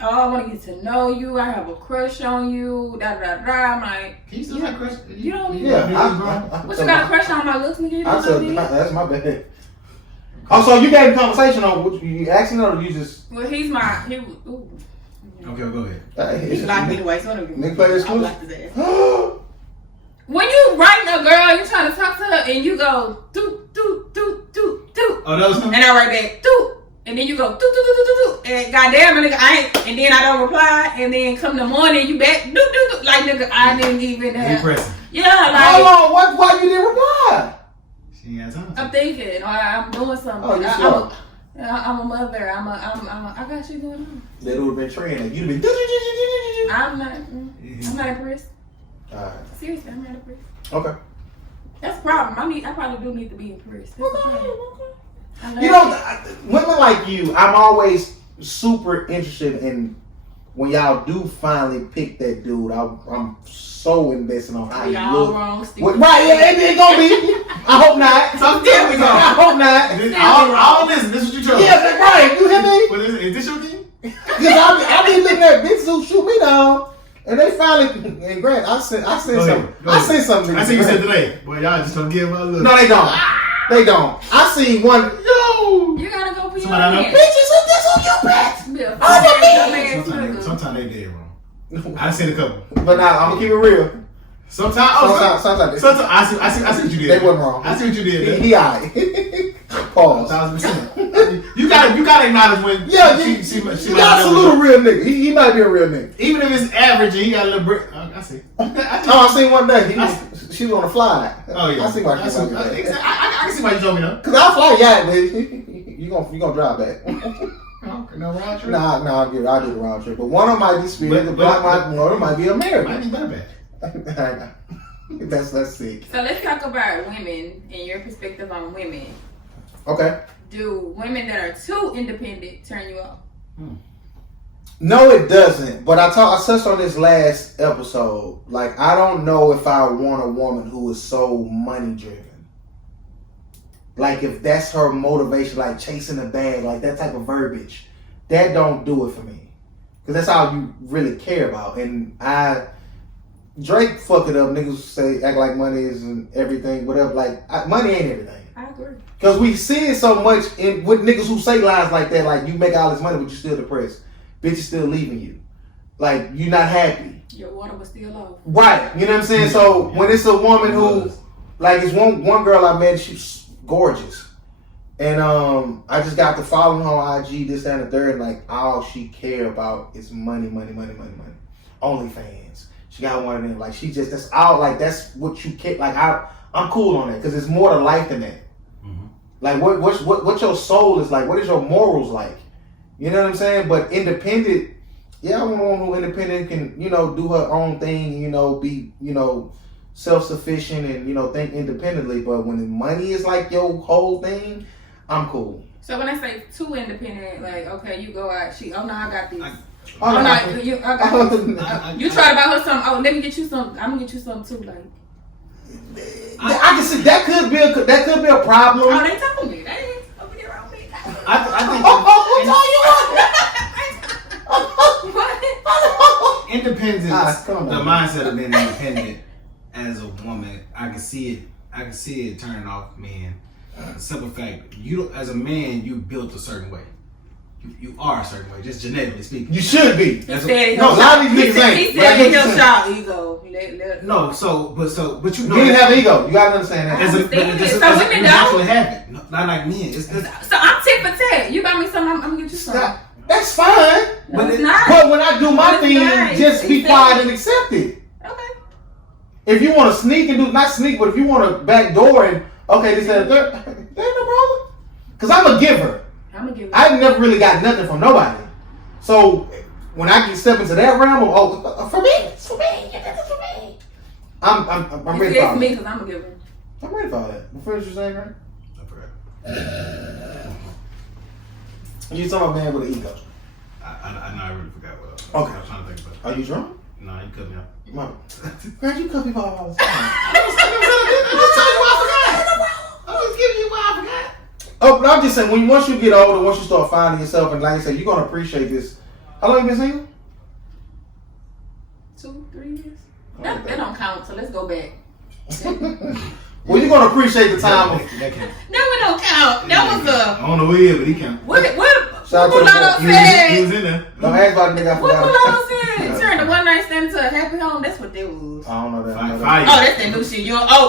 I want to get to know you. I have a crush on you. Da da da. I'm like, Can you still have crush? You don't. Yeah. What you got a crush on my looks, nigga? I said that's my bad. Oh, so you gave a conversation on what you asking or you just? Well, he's my. Ooh. Okay, go ahead. He blocked me anyway, so I don't give a Nick play this fuck. I blocked his ass. Oh, When you writing a girl, you trying to talk to her, and you go do do do do do. Oh, that was him. And I write back do, and then you go do do do do do do. And goddamn, nigga, I ain't. And then I don't reply, and then come the morning, you back do do do. Like, nigga, I didn't even have. Impressive. Yeah, like. Hold on, why you didn't reply? She ain't got time. I'm thinking, or I'm doing something. Oh, you sure? I'm a mother. I got shit going on. That would have been training. You'd have been. I'm not impressed. Alright. Seriously, I'm not impressed. Okay. That's a problem. I probably do need to be impressed. That's the problem. Women like you, I'm always super interested in when y'all do finally pick that dude. I'm so invested on how We you all look. wrong, Steve. Right, yeah, it gonna be. I hope not. So there we go. I hope not. All this is what you chose. Yeah, that's right. You hear me? What is this your thing? Cause I be looking at bitches who shoot me down, and they finally. And Grant, I said something. I said something. I see you said today. Boy, y'all just don't give him a look. No, they don't. They don't. I see one. Yo. You gotta go for your Somebody I know. man. Bitches, is this who you bet? Sometimes they dead wrong. I seen a couple. But now I'm gonna keep it real. Sometimes I see what you did. They wasn't wrong. I see what you did. He alright. Pause. 1,000%. You gotta acknowledge when Yeah, she you might gotta not salute a real nigga. He might be a real nigga. even if it's average and he got a little brick. I see. Oh, I seen one day. She was on a fly. Oh yeah. I see why I she like can that. see why you told me though. Cause I fly yacht, baby. You gonna drive back? No round trip. Nah, I'll do the round trip. But one of them might be Spirit. But- One of them might be American. Might be better back. That's sick. So let's talk about women and your perspective on women. Okay. Do women that are too independent turn you off? No, it doesn't. But I touched on this last episode. Like, I don't know if I want a woman who is so money driven. Like, if that's her motivation, like chasing a bag, like that type of verbiage, that don't do it for me. Because that's all you really care about. And Drake fuck it up. Niggas say act like money isn't everything, whatever. Like, money ain't everything. I agree. Because we see it so much with niggas who say lines like that, like, you make all this money, but you still depressed. Bitch is still leaving you. Like, you're not happy. Your water was still low. Right. You know what I'm saying? So when it's a woman who, like, it's one girl I met, she's gorgeous. And I just got to follow her on IG, this, that, and the third. Like, all she care about is money. OnlyFans. She got one of them. Like, she just, that's all, like, that's what you care. Like, I'm cool on that because it's more to life than that. Mm-hmm. Like, what your soul is like? What is your morals like? You know what I'm saying? But independent, yeah, I want a woman who independent can, you know, do her own thing, you know, be, you know, self-sufficient and, you know, think independently. But when the money is like your whole thing, I'm cool. So when I say too independent, like, okay, you go out, I got these. I got these. You try to buy her something. Oh, let me get you some. I'm gonna get you something too. Like, I can see that could be a problem. Oh, they told me. They ain't over here on me. Independence, the mindset of being independent as a woman, I can see it turning off men. The simple fact, as a man, you built a certain way. You are a certain way, just genetically speaking. You should be. He said no, a lot of these niggas ain't. He said he'll shout ego. No, but you know. You didn't have ego. You gotta understand that. So women don't. Happen. No, not like men. So I'm tit for tat. You got me something. I'm gonna get you something. That's fine. No, it's not. But when I do my thing, not. just be quiet and accept it. Okay. If you want to sneak and do, not sneak, but if you want to back door and, okay, this, that, and third, there ain't no problem. Because I'm a giver. I've never really got nothing from nobody. So when I can step into that realm, for me, it's for me. It's for me. I'm ready for all that. It's me because I'm a giver. I'm ready for all that. What first you saying, right? I forgot. You talking about man with an ego? I know. I really forgot what. Okay. I was trying to think about it. Are you drunk? No, you cut me off. Mama, Grant, you cut people off all the time. I was telling you why I forgot. I was giving you why I forgot. Oh, but I'm just saying, once you get older, once you start finding yourself, and like I said, you're gonna appreciate this. How long you been single? 2, 3 years. That don't count. So let's go back. Well, you're gonna appreciate the time. That can't. No, it don't count. That was I don't know where he is, but he can't. What Shout out to Mulatto the said? He was in there. Don't ask about the nigga I What forgot. Mulatto said? Turn the one night stand into a happy home. That's what they was. I don't know that. Fire. Oh, that's that new shit.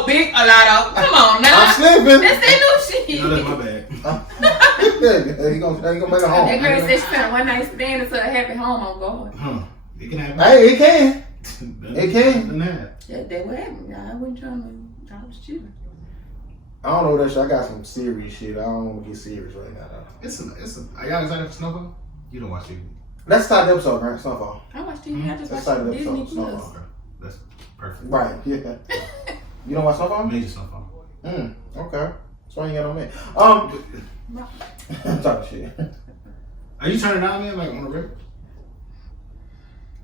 Big Mulatto. Come on now. I'm slipping. That's that new shit. No, that's my bad. He gonna make it home. That girl said she turned a one night stand into a happy home. I'm going. Huh. It can happen. Hey, it can. It can. That what happened. I wasn't trying to. I was chilling. I don't know that shit. I got some serious shit. I don't want to get serious right now, though. Are y'all excited for Snowfall? You don't watch TV. Let's start the episode, right? Snowfall. I watched TV. I just Let's watched start the Disney episode. Plus. Snowfall. That's perfect. Right, yeah. You don't watch Snowfall? Major Snowfall. Okay. That's why you got no man. I'm talking shit. Are you turning down, man? Like on the record?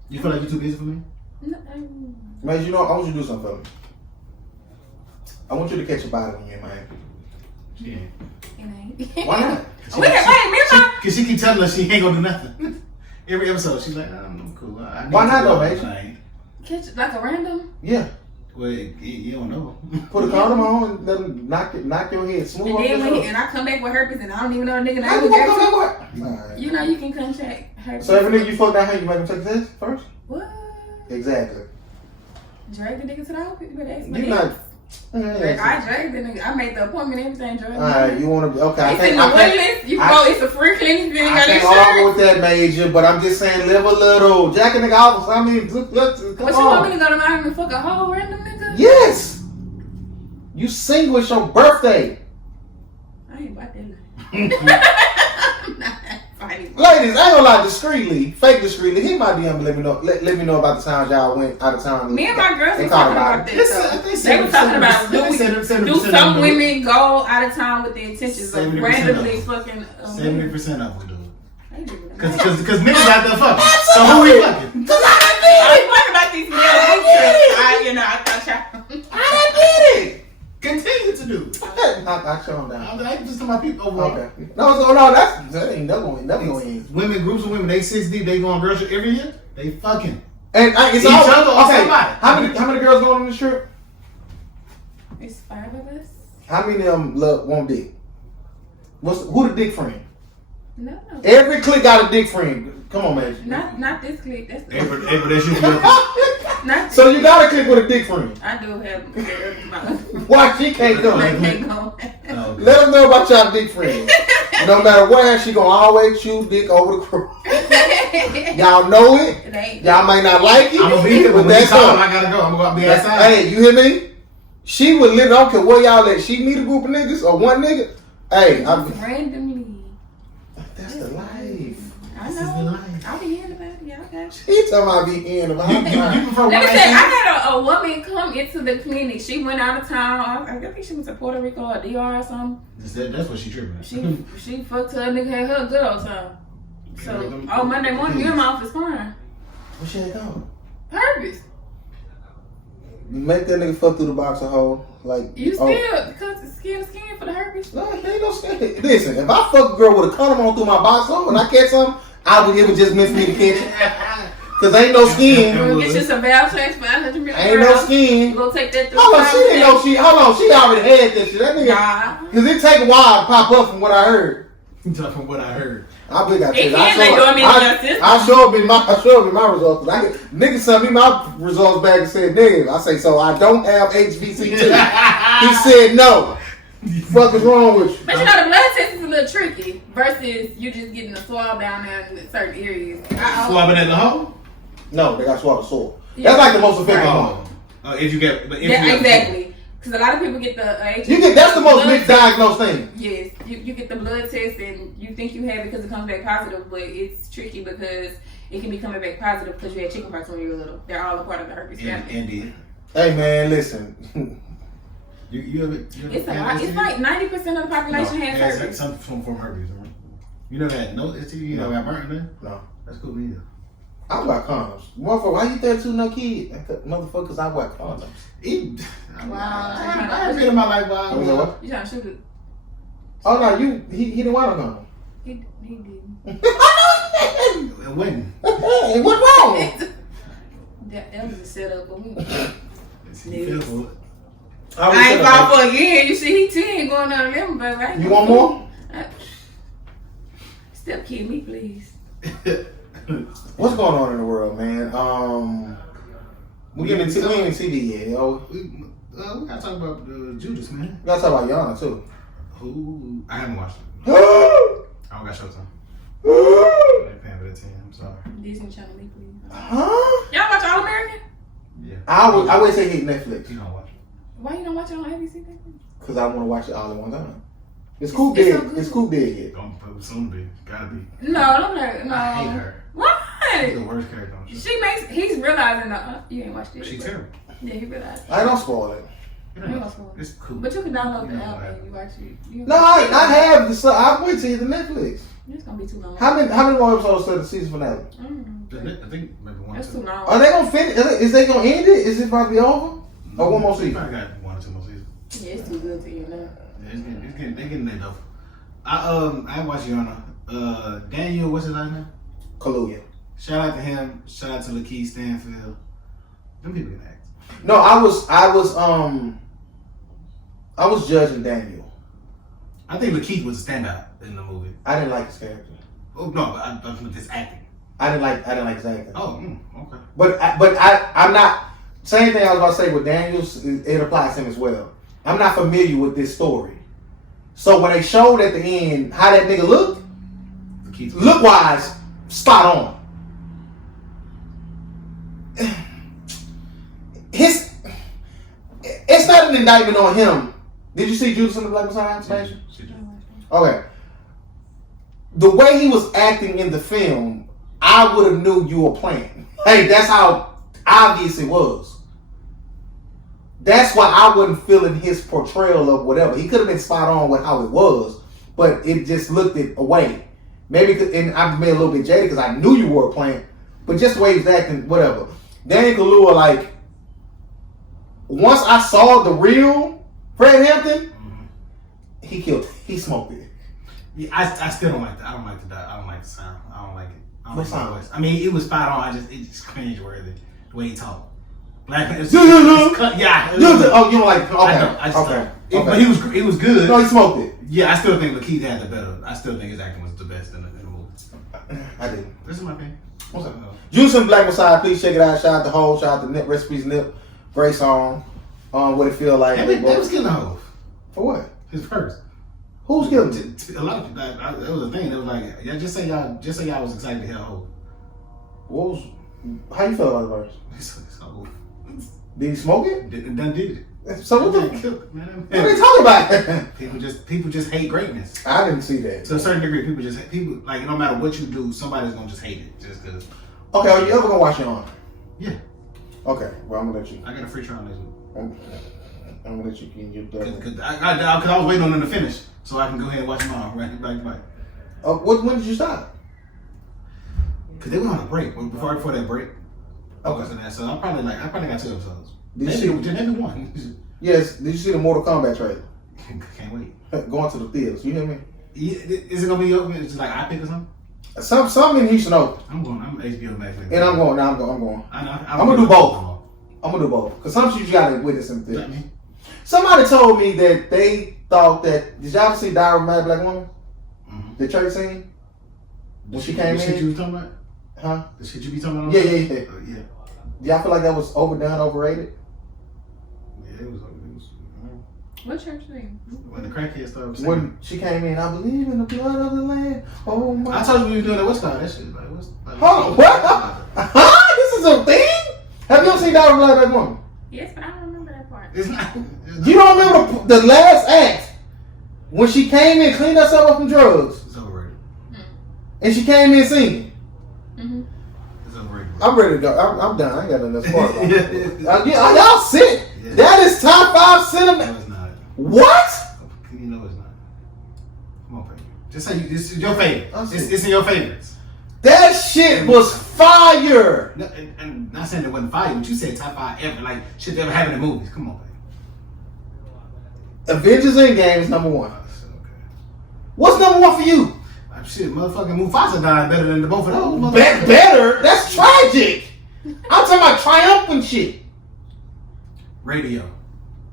You feel like you're too busy for me? No, Man, you know, I want you to do something for me. I want you to catch a body when you're in Miami. She ain't. it ain't. Why not? Cause she keep telling us she ain't gonna do nothing. Every episode, she's like, I'm cool. Why not though, man? Catch like a random? Yeah. Well, you don't know. Put a condom on and let him knock your head smooth. And then I come back with herpes and I don't even know the nigga How you gonna come back with? Right. You know you can contract herpes. So every nigga you fuck down here, you make him take the test first? What? Exactly. Drag the nigga to the hospital. You not. I dragged the nigga. I made the appointment and everything. Alright, you want to be okay? It's in the wait list. You go. It's a free clinic. You I can't argue with that, Major. But I'm just saying, live a little. Jack in the office. I mean, look, come but you want me to go to Miami and fuck a whole random nigga? Yes. You single. It's your birthday. I ain't about that. I'm not. funny. Ladies, I ain't gonna lie, discreetly, fake discreetly, he might be on. Let me know. Let me know about the times y'all went out of town. Me and my girls They were called talking about this. They were talking about do some women go out of town with the intentions of 70% randomly of fucking. 70% of them do. They do that. Because niggas out there fucking. So who we fucking? Cause I I'm talking about these male I thought y'all. I did it. Continue to do. I shut them down. I just tell my people overall. Okay. No, that ain't never gonna end. Women, groups of women, they 6 deep, they go on girl trip every year. They fucking. And it's Each all other or okay. somebody. How many girls going on this trip? It's 5 of us. How many of them want dick? Who the dick friend? No. Every clique got a dick friend. Come on, man. Not this clique. That's April, that's you. not. So you got a clique with a dick friend. I do have. Why she can't go? I can't go. Let them know about y'all dick friend. No matter where, she gonna always chew dick over the crook. Y'all know it. Y'all might not like it. I'm gonna be here, but that's all. I gotta go. I'm gonna be outside. Hey, you hear me? She would live. I don't care where y'all at. She meet a group of niggas or one nigga. Hey, randomly. That's the life. I know. I'll be hearing about it. Y'all got it. She talking about be in about You prefer Let me one say, I had a woman come into the clinic. She went out of town. I think she went to Puerto Rico or DR or something. That's what she tripping. She fucked her nigga, had her a good old time. So on Monday morning, you're in my office crying. What she had done? Purpose. Make that nigga fuck through the box of hole. Like You still cut skin to skin for the herpes? No, ain't no skin. Listen, if I fuck a girl with a condom on through my box hole and I catch something, it was just meant for me to catch it. Cause ain't no skin. We'll get you some valve transfer. Ain't no skin. You gonna take that through? Hold on, she didn't know she. Hold on, she already had that shit. That nigga. Nah. Cause it take a while to pop up from what I heard. From what I heard. I been got I sure been my results. Nigga sent me my results back and said, nigga, I say, so I don't have HBC2. He said no. Fuck is wrong with you? But you know the blood test is a little tricky versus you just getting a swab down there in certain areas. Swabbing at the hole? No, they got swab the soil. Yeah. That's like the most effective one. If you get, exactly. Because a lot of people get the that's the most misdiagnosed thing. Yes, you get the blood test and you think you have it because it comes back positive, but it's tricky because it can be coming back positive because you had chickenpox when you were little. They're all a part of the herpes family. Indeed. Hey man, listen. You have it? It's a lot. It's like 90% of the population has herpes. Some form of herpes, right? You never had no STD? You never got burnt then? No. That's cool, neither. I wear condoms. Motherfucker, why you 32 no kid? Motherfuckers, I wear condoms. Wow. I been in my life, wow. What? You trying to shoot it? Oh no, he didn't wear no condom. He didn't. When? Hey, what's wrong? That was a setup for me. I ain't fall for again. You see, he 10 going on 11, but right. You want more? Step kid me, please. What's going on in the world, man? We ain't in TV yet, yo. We gotta talk about Judas, man. We gotta talk about Yana too. Who? I haven't watched it. I don't got Showtime. I ain't paying for that 10. I'm sorry. Disney Channel, me, please. Huh? Y'all watch All American? Yeah. I would say hit Netflix. You don't watch it. Why you don't watch it on ABC? Cause I want to watch it all at one time. It's cool dead. It's cool dead yet. Don't soon be. Gotta be. No. I hate her. Why? She's the worst character on the show. He's realizing you ain't watched it. She's terrible. Yeah, he realized. I don't spoil it. It's cool. But you can download the app and you watch it. No, I have the stuff. I wait till the Netflix. It's gonna be too long. How many more episodes to the season finale? I think maybe one. That's too long. Are they gonna finish? Is they gonna end it? Is it about to be over? Or one more season? Probably got 1 or 2 more seasons. Yeah, it's too good to end now. Yeah, they getting there though. I watched Yana. Daniel, what's his last name? Kaluuya. Shout out to him. Shout out to Lakeith Stanfield. Them people can act. No, I was judging Daniel. I think Lakeith was a standout in the movie. I didn't like his character. Oh no, but I'm just acting. I didn't like his acting. Oh, okay. But I'm not. Same thing I was about to say with Daniels. It applies to him as well. I'm not familiar with this story. So when they showed at the end how that nigga looked, look wise, spot on. It's not an indictment on him. Did you see Judas and the Black Messiah? Okay. the way he was acting in the film, I would have knew you were playing. Like, that's how obvious it was. That's why I wasn't feeling his portrayal of whatever. He could have been spot on with how it was, but it just looked it away. Maybe, and I made a little bit jaded because I knew you were playing, but just the way he was acting, whatever. Daniel Kaluuya, like, once I saw the real Fred Hampton, he smoked it. Yeah, I still don't like that. I don't like the sound. I don't like it. I don't What like sound? the voice. I mean, it was spot on. It just cringe worthy the way he talked. Black Panther. Yeah. Oh, you don't like? Okay. I just okay. don't. But he was good. No, he smoked it. Yeah, I still think Lakeith had the better. I still think his acting was the best in the movie. I didn't. This is my opinion. What's up? Juice and Black Messiah, please check it out. Shout out to Hov, shout out to Nip Recipes Nip. Great song. What it feel like? They was killing Hov. For what? His first. Who's killing him? A lot of people. That was a thing. It was like, yeah, just say y'all was excited to hear Hov. What was? How you feel about the verse? It's Hov. Did he smoke it? Done did it. So what the? Man, What are they talking about? people just hate greatness. I didn't see that. To a certain degree, people like, no matter what you do, somebody's gonna just hate it just because. Okay, are you ever gonna watch Your Honor? Yeah. Okay, well I'm gonna let you. I got a free trial next week. I'm gonna let you get your Cause I was waiting on them to finish so I can go ahead and watch them all right back to back. When did you stop? Cause they went on a break before that break. Okay. So I probably got 2 episodes. Maybe one. Yes. Did you see the Mortal Kombat trailer? Can't wait. Going to the theaters. You hear me? Yeah, is it gonna be open? It's like I pick or something? Some in Houston open. I'm HBO Max. And I'm going. Now I'm going. I'm gonna do both. I'm gonna do both. Cause some shit you gotta witness in theaters. Me? Somebody told me that they thought that. Did y'all see Diary of a Mad Black Woman? Mm-hmm. The church scene when she came The in. shit you was talking about? Huh? The shit you be talking about? Yeah. Yeah. Do y'all feel like that was overdone, overrated? Yeah, it was. What church name? When the crackhead started saying. When she came in, I believe in the blood of the Lamb. Oh my! I told you we were doing that. What's called that shit? Like, what's? Like, Hold on, what? Huh? This is a thing? Have you ever seen Diary of a Mad Black Woman? Yes, but I don't remember that part. It's not. You don't remember the last act when she came in, cleaned herself up from drugs, It's overrated. and she came in singing. Mm-hmm. It's overrated. I'm ready to go. I'm done. I ain't got nothing else for about it. Yeah. Y'all sick. Yeah. That is top 5 cinema. No, it's not. What? You know it's not. Come on, baby. Just say this is your favorite. I see. It's in your favorites. That shit was fire. No, and not saying it wasn't fire, but you said top 5 ever, like shit that ever happened in movies. Come on, baby. Avengers Endgame is number 1. Okay. What's number 1 for you? Shit, motherfucking Mufasa died better than the both of those. Better? That's tragic. I'm talking about triumphant shit. Radio.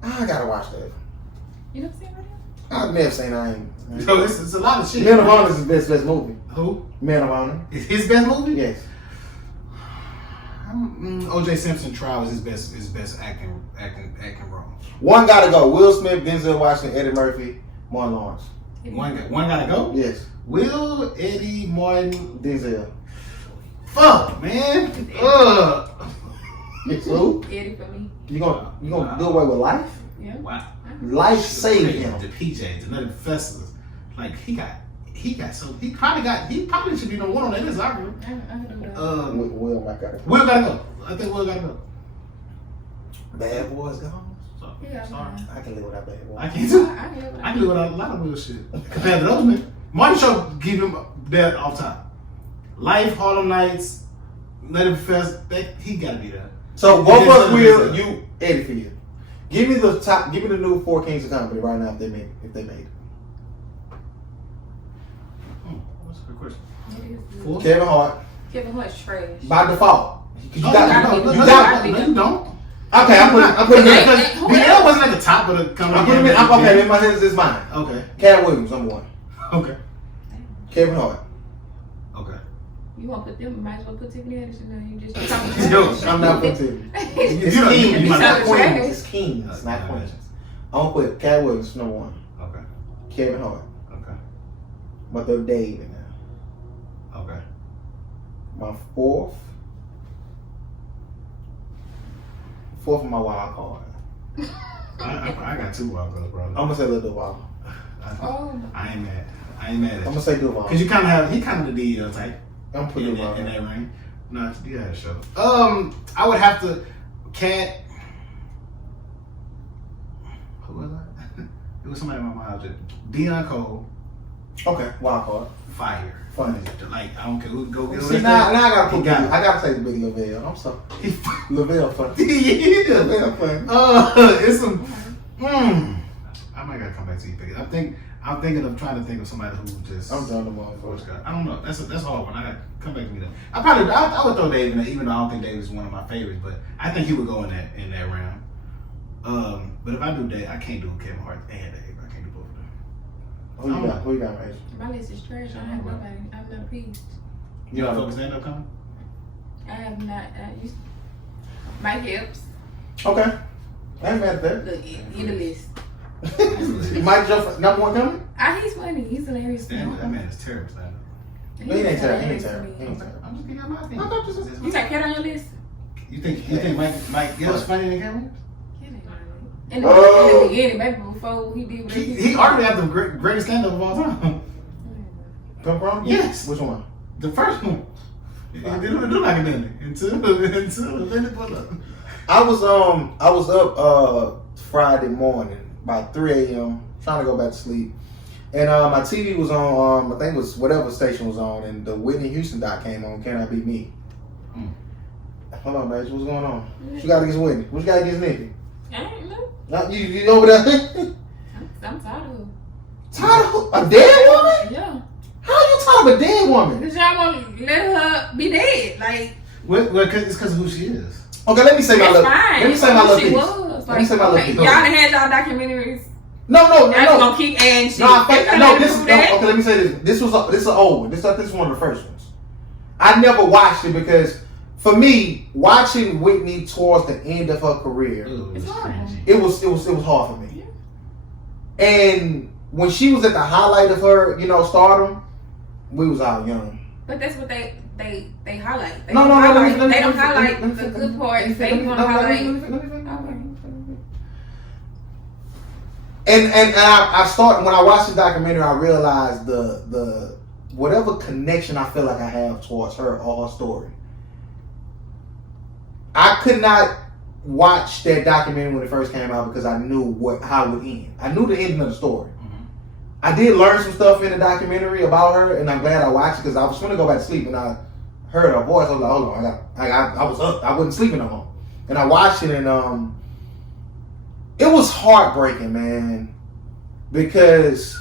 I gotta watch that. You never seen Radio? I've never seen. I ain't. So it's a lot of shit. Men of Honor is his best movie. Who? Men of Honor. His best movie? Yes. O.J. Simpson Trial is his best acting role. One gotta go. Will Smith, Denzel Washington, Eddie Murphy, Martin Lawrence. One gotta go? Yes. Will, Eddie, Martin. Denzel. Fuck, man. It's who? Eddie for me. You gonna do away with life? Yeah. Wow. Life saved him. The PJs, the Nutty Professors. Like he probably should be number 1 on that list, argument. I can do that. Will might gotta go. Will gotta go. I think Will gotta go. Bad Boys gone. So, Yeah, sorry. I can live without Bad Boys. I can't do. I live with I can live without a lot of Will shit compared to those men. Martin Show give him that off top. Life, Harlem Nights, Nutty Professor. He gotta be there. So both of us will. Denzel. You Eddie for you. Give me the top. Give me the new 4 Kings of Comedy right now if they made it. What's a good question? It is good. 4? Kevin Hart Kevin Hart's trash. by default. You No, got- no, you no, got- no, you don't. Okay, I'm putting him in. BL wasn't at the top of the comedy. I'm putting him in. Okay, in my hands is mine. Okay. Cat Williams, number 1. Okay. Kevin Hart. You won't put them, might as well put Tiffany Anderson on. You just Yo, I'm not putting him. It's You know, Kings, you might not not- Queens. It's Kings, not Queens. I'm gonna put Cat Williams number 1. Okay. Kevin Hart. Okay. But they're Dave now. Okay. My fourth of my wild card. I got 2 wild cards, bro. I'm gonna say Little Wild. Oh. I ain't mad. I ain't mad at you. I'm gonna say Duval. Cause he kind of the DL type. I'm putting Duval in that ring. No, you had a show. I would have to Cat. Who was that? It was somebody in my mind. Deion Cole. Okay, wild card. Fire. Funny. Like I don't care who go. See now I gotta put. I gotta say the big Lavelle. I'm sorry. Lavelle funny. Yeah. Lavelle funny. It's some. I might gotta come back to you. I'm thinking of trying to think of somebody who just. I'm done tomorrow. I don't know. That's a hard one. I gotta come back to me. I would throw Dave in there, even though I don't think Dave is one of my favorites, but I think he would go in that round. But if I do Dave, I can't do Kevin Hart and Dave. I can't do both of them. Who you got, Rachel? My list is trash. I don't have nobody. I'm not pleased. You don't focus stand up comedy? I have not. Mike Epps. Okay. I ain't mad at that. Look, in the list. Mike Joe, number one coming? He's funny. He's hilarious. That man is terrible stand up. He ain't terrible. I'm I'm just giving my opinion. You got Cat on your list? You think Mike Gibbs funny than Cameron? In the beginning, baby, before he did what He already had the greatest stand up of all time. Come from? Yes. Which one? The first one. They don't do like a minute until the minute pull up. I was up Friday morning about 3 a.m. trying to go back to sleep, and my TV was on. I think it was whatever station was on, and the Whitney Houston doc came on. Can I Be Me? Hold on, Rachel. What's going on? What you got against Whitney? What you got against Nikki? I don't know. You over there? I'm tired of her. Tired of a dead woman? Yeah. How you tired of a dead woman? Because y'all won't let her be dead. Like. Well, it's because of who she is. Okay, let me say my little. Fine. Let me say my little piece. Let me say my little piece. Y'all done had y'all documentaries. No. Y'all gonna keep adding shit. Okay, let me say this. This is an old one. This is one of the first ones. I never watched it because, for me, watching Whitney towards the end of her career, it was hard for me. Yeah. And when she was at the highlight of her, stardom, we was all young. But that's what they highlight. They don't highlight the good parts. They want to highlight. And I started when I watched the documentary. I realized the whatever connection I feel like I have towards her or her story. I could not watch that documentary when it first came out because I knew how it would end. I knew the ending of the story. I did learn some stuff in the documentary about her, and I'm glad I watched it because I was going to go back to sleep and I heard her voice. I was like, hold on, I was up. I wasn't sleeping no more. And I watched it, and it was heartbreaking, man, because,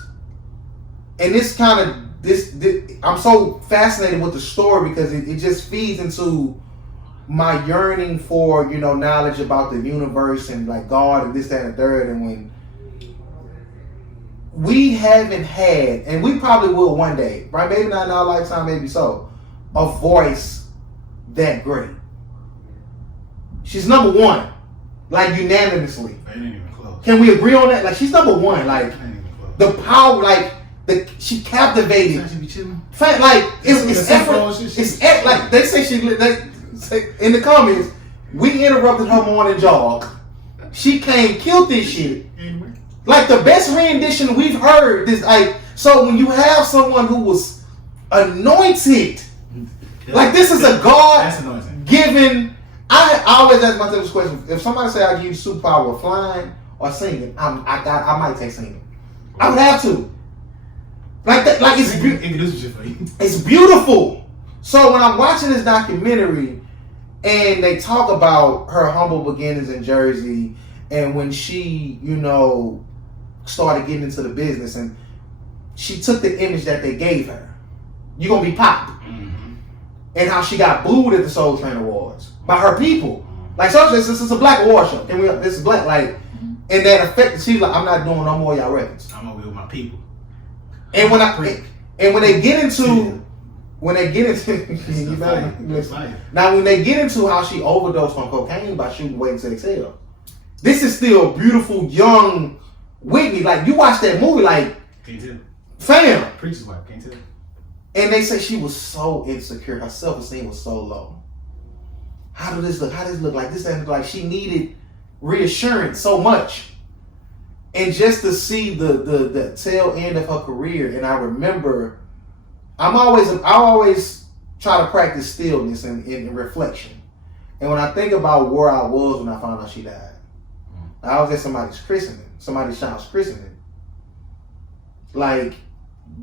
and this kind of, this I'm so fascinated with the story because it just feeds into my yearning for, knowledge about the universe and like God and this, that, and the third. And when we haven't had, and we probably will one day, right? Maybe not in our lifetime, maybe so, a voice that great. She's number one, like unanimously. Ain't even close. Can we agree on that? Like she's number one, like the power, like she captivated. She be chilling. Like it's effort. Like they say in the comments, we interrupted her morning jog. She came, killed this shit. Like the best rendition we've heard. This so when you have someone who was anointed, like this is a God given. I always ask myself this question: if somebody say I give you superpower of flying or singing, I might take singing. I would have to. Like that, like it's beautiful. So when I'm watching this documentary and they talk about her humble beginnings in Jersey and when she, started getting into the business and she took the image that they gave her, you're gonna be pop, and how she got booed at the Soul Train Awards by her people. Like, so this is a black award show. This is black, like, and that affected. She's like, I'm not doing no more of y'all records. I'm over with my people. And when they get into now when they get into how she overdosed on cocaine by shooting Waiting to Exhale, this is still beautiful young Whitney. Like you watch that movie, like can't tell. Fam. Preacher's wife, can't tell. And they say she was so insecure, her self-esteem was so low. How does this look? How does this look? Like this and like she needed reassurance so much. And just to see the tail end of her career, and I remember, I always try to practice stillness and reflection. And when I think about where I was when I found out she died, I was at somebody's christening, somebody's child's christening. Like,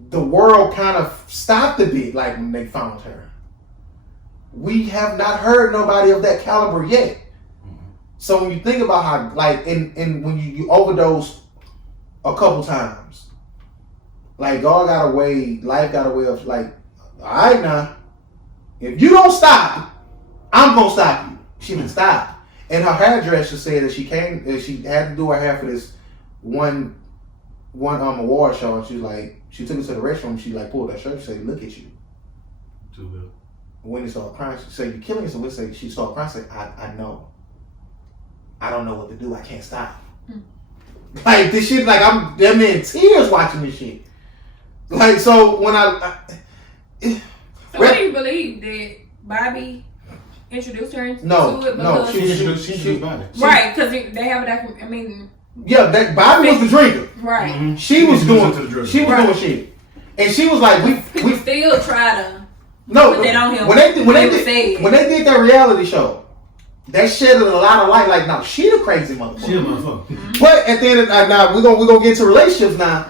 the world kind of stopped a bit, like, when they found her. We have not heard nobody of that caliber yet. So when you think about how, like, and when you overdose a couple times, like, God got a way, life got a way of, like, all right now, if you don't stop, I'm gonna stop you. She didn't stop. And her hairdresser said that she had to do her hair for this one award show, and she took it to the restroom, she like pulled that shirt, she said, look at you. Too good. When he started crying, she said, you're killing us. And she started crying, she said, I know. I don't know what to do. I can't stop. Like, this shit, like, I'm in tears watching this shit. Like, so when so what do you believe? That Bobby introduced her into it? No, She introduced Bobby. Right, because they have a document. I mean, yeah, that Bobby was the drinker. right. Mm-hmm. She was doing Right. shit. And she was like, we still try to no, put that on him. when they did that reality show, that shedded a lot of light. Like, no, she the crazy motherfucker. She a motherfucker. But at the end of the night, now we're gonna get to relationships now.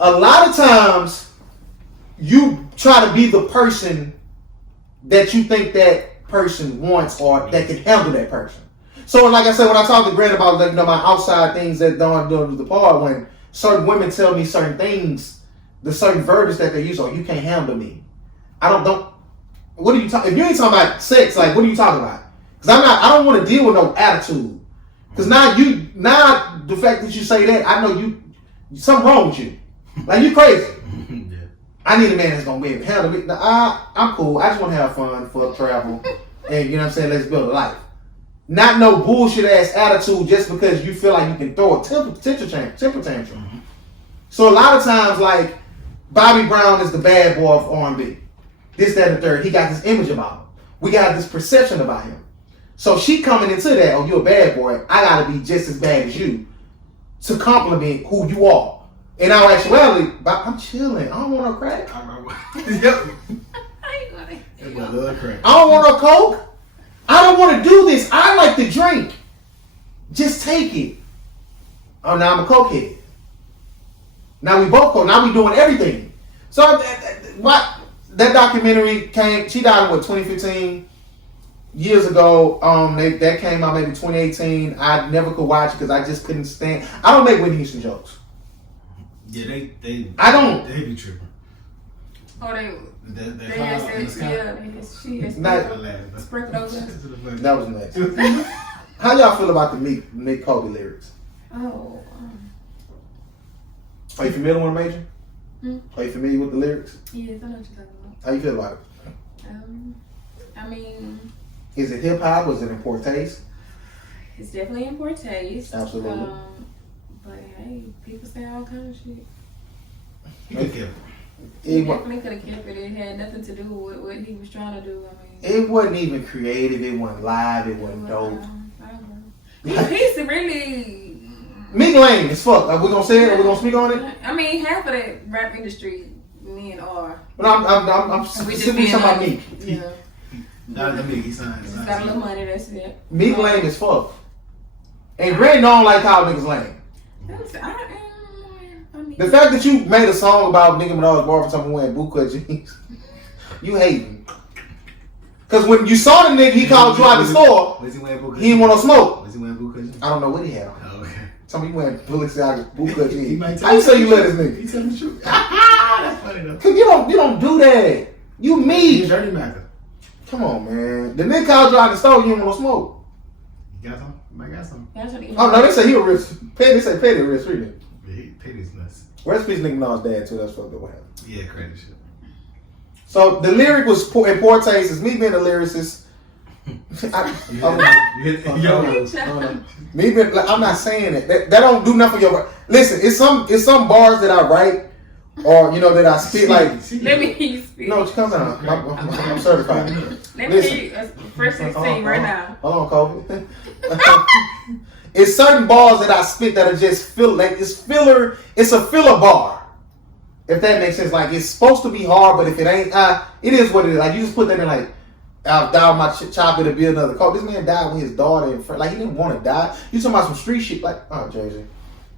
A lot of times, you try to be the person that you think that person wants or that can handle that person. So, like I said, when I talk to Grant about, like, my outside things that don't do the part, when certain women tell me certain things, the certain verdicts that they use, oh, you can't handle me. I don't. What are you talking? If you ain't talking about sex, like, what are you talking about? Because I don't want to deal with no attitude. Because now the fact that you say that, I know something wrong with you. Like, you crazy. Yeah. I need a man that's gonna be able to handle me. I'm cool. I just want to have fun, fuck, travel, and you know what I'm saying. Let's build a life. Not no bullshit ass attitude just because you feel like you can throw a temper tantrum. So a lot of times, like, Bobby Brown is the bad boy of R&B. This, that, and the third. He got this image about him. We got this perception about him. So she coming into that, oh, you're a bad boy. I gotta be just as bad as you to compliment who you are. In our actuality, I'm chilling. I don't want no crack. Yep. I don't want no coke. I don't want to do this. I like to drink. Just take it. Oh, now I'm a cokehead. Now we both coke. Now we doing everything. So that documentary came. She died in 2015. Years ago, that came out maybe 2018. I never could watch it because I just couldn't stand. I don't make Whitney Houston jokes. Yeah, they. I don't. They be tripping. Oh, They had she has sprinkled over. That was nice. How y'all feel about the Mick Kobe lyrics? Oh. Are you familiar with them, Major? Are you familiar with the lyrics? Yes, I know what you're talking about. How you feel about it? I mean, is it hip hop? Was it in poor taste? It's definitely in poor taste. Absolutely. But hey, people say all kind of shit. He definitely could have kept it. It had nothing to do with what he was trying to do. I mean, it wasn't even creative. It wasn't live. It wasn't dope. I don't know. He's really Meek lame as fuck. Are we gonna say it? Are we gonna speak on it? I mean, half of the rap industry men are. But I'm specifically talking about Meek. Yeah. Not the Meek. He's got a little money. That's it. Meek lame as fuck. And Grant don't like how niggas lame. The fact that you made a song about Nicki Minaj barber talking wearing bootcut jeans, you hating. Cause when you saw the nigga, he called you out the store. Was he wearing bootcut? He didn't want no smoke. Was he wearing bootcut jeans? I don't know what he had on. Oh, okay. Tell me you wearing bootcut jeans. He might How you say you let this nigga? He telling the truth. That's funny though. Cause you don't do that. You me. Dirty Macker. Come on, man. The nigga called you out the store. You didn't want no smoke. You got some? I got some. Oh no, they say he a rich. They say Petty a rich street. Petty's nuts. Rest in peace, Nicki Minaj's dad too. That's fucked up. What happened? Yeah, crazy shit. So the lyric was in poor taste. It's me being a lyricist. Me being, I'm not saying it. That don't do nothing for your. Listen, it's some bars that I write, or that I spit like. Let me hear you speak. No, it comes out. I'm certified. Let me hear you. First 16 right now. Hold on, Kobe. It's certain bars that I spit that are just filler. Like it's filler. It's a filler bar. If that makes sense. Like it's supposed to be hard, but if it ain't, it is what it is. Like you just put that in like. I'll die with my chopper to build another car. This man died with his daughter in front. Like he didn't want to die. You talking about some street shit? Like Jay-Z.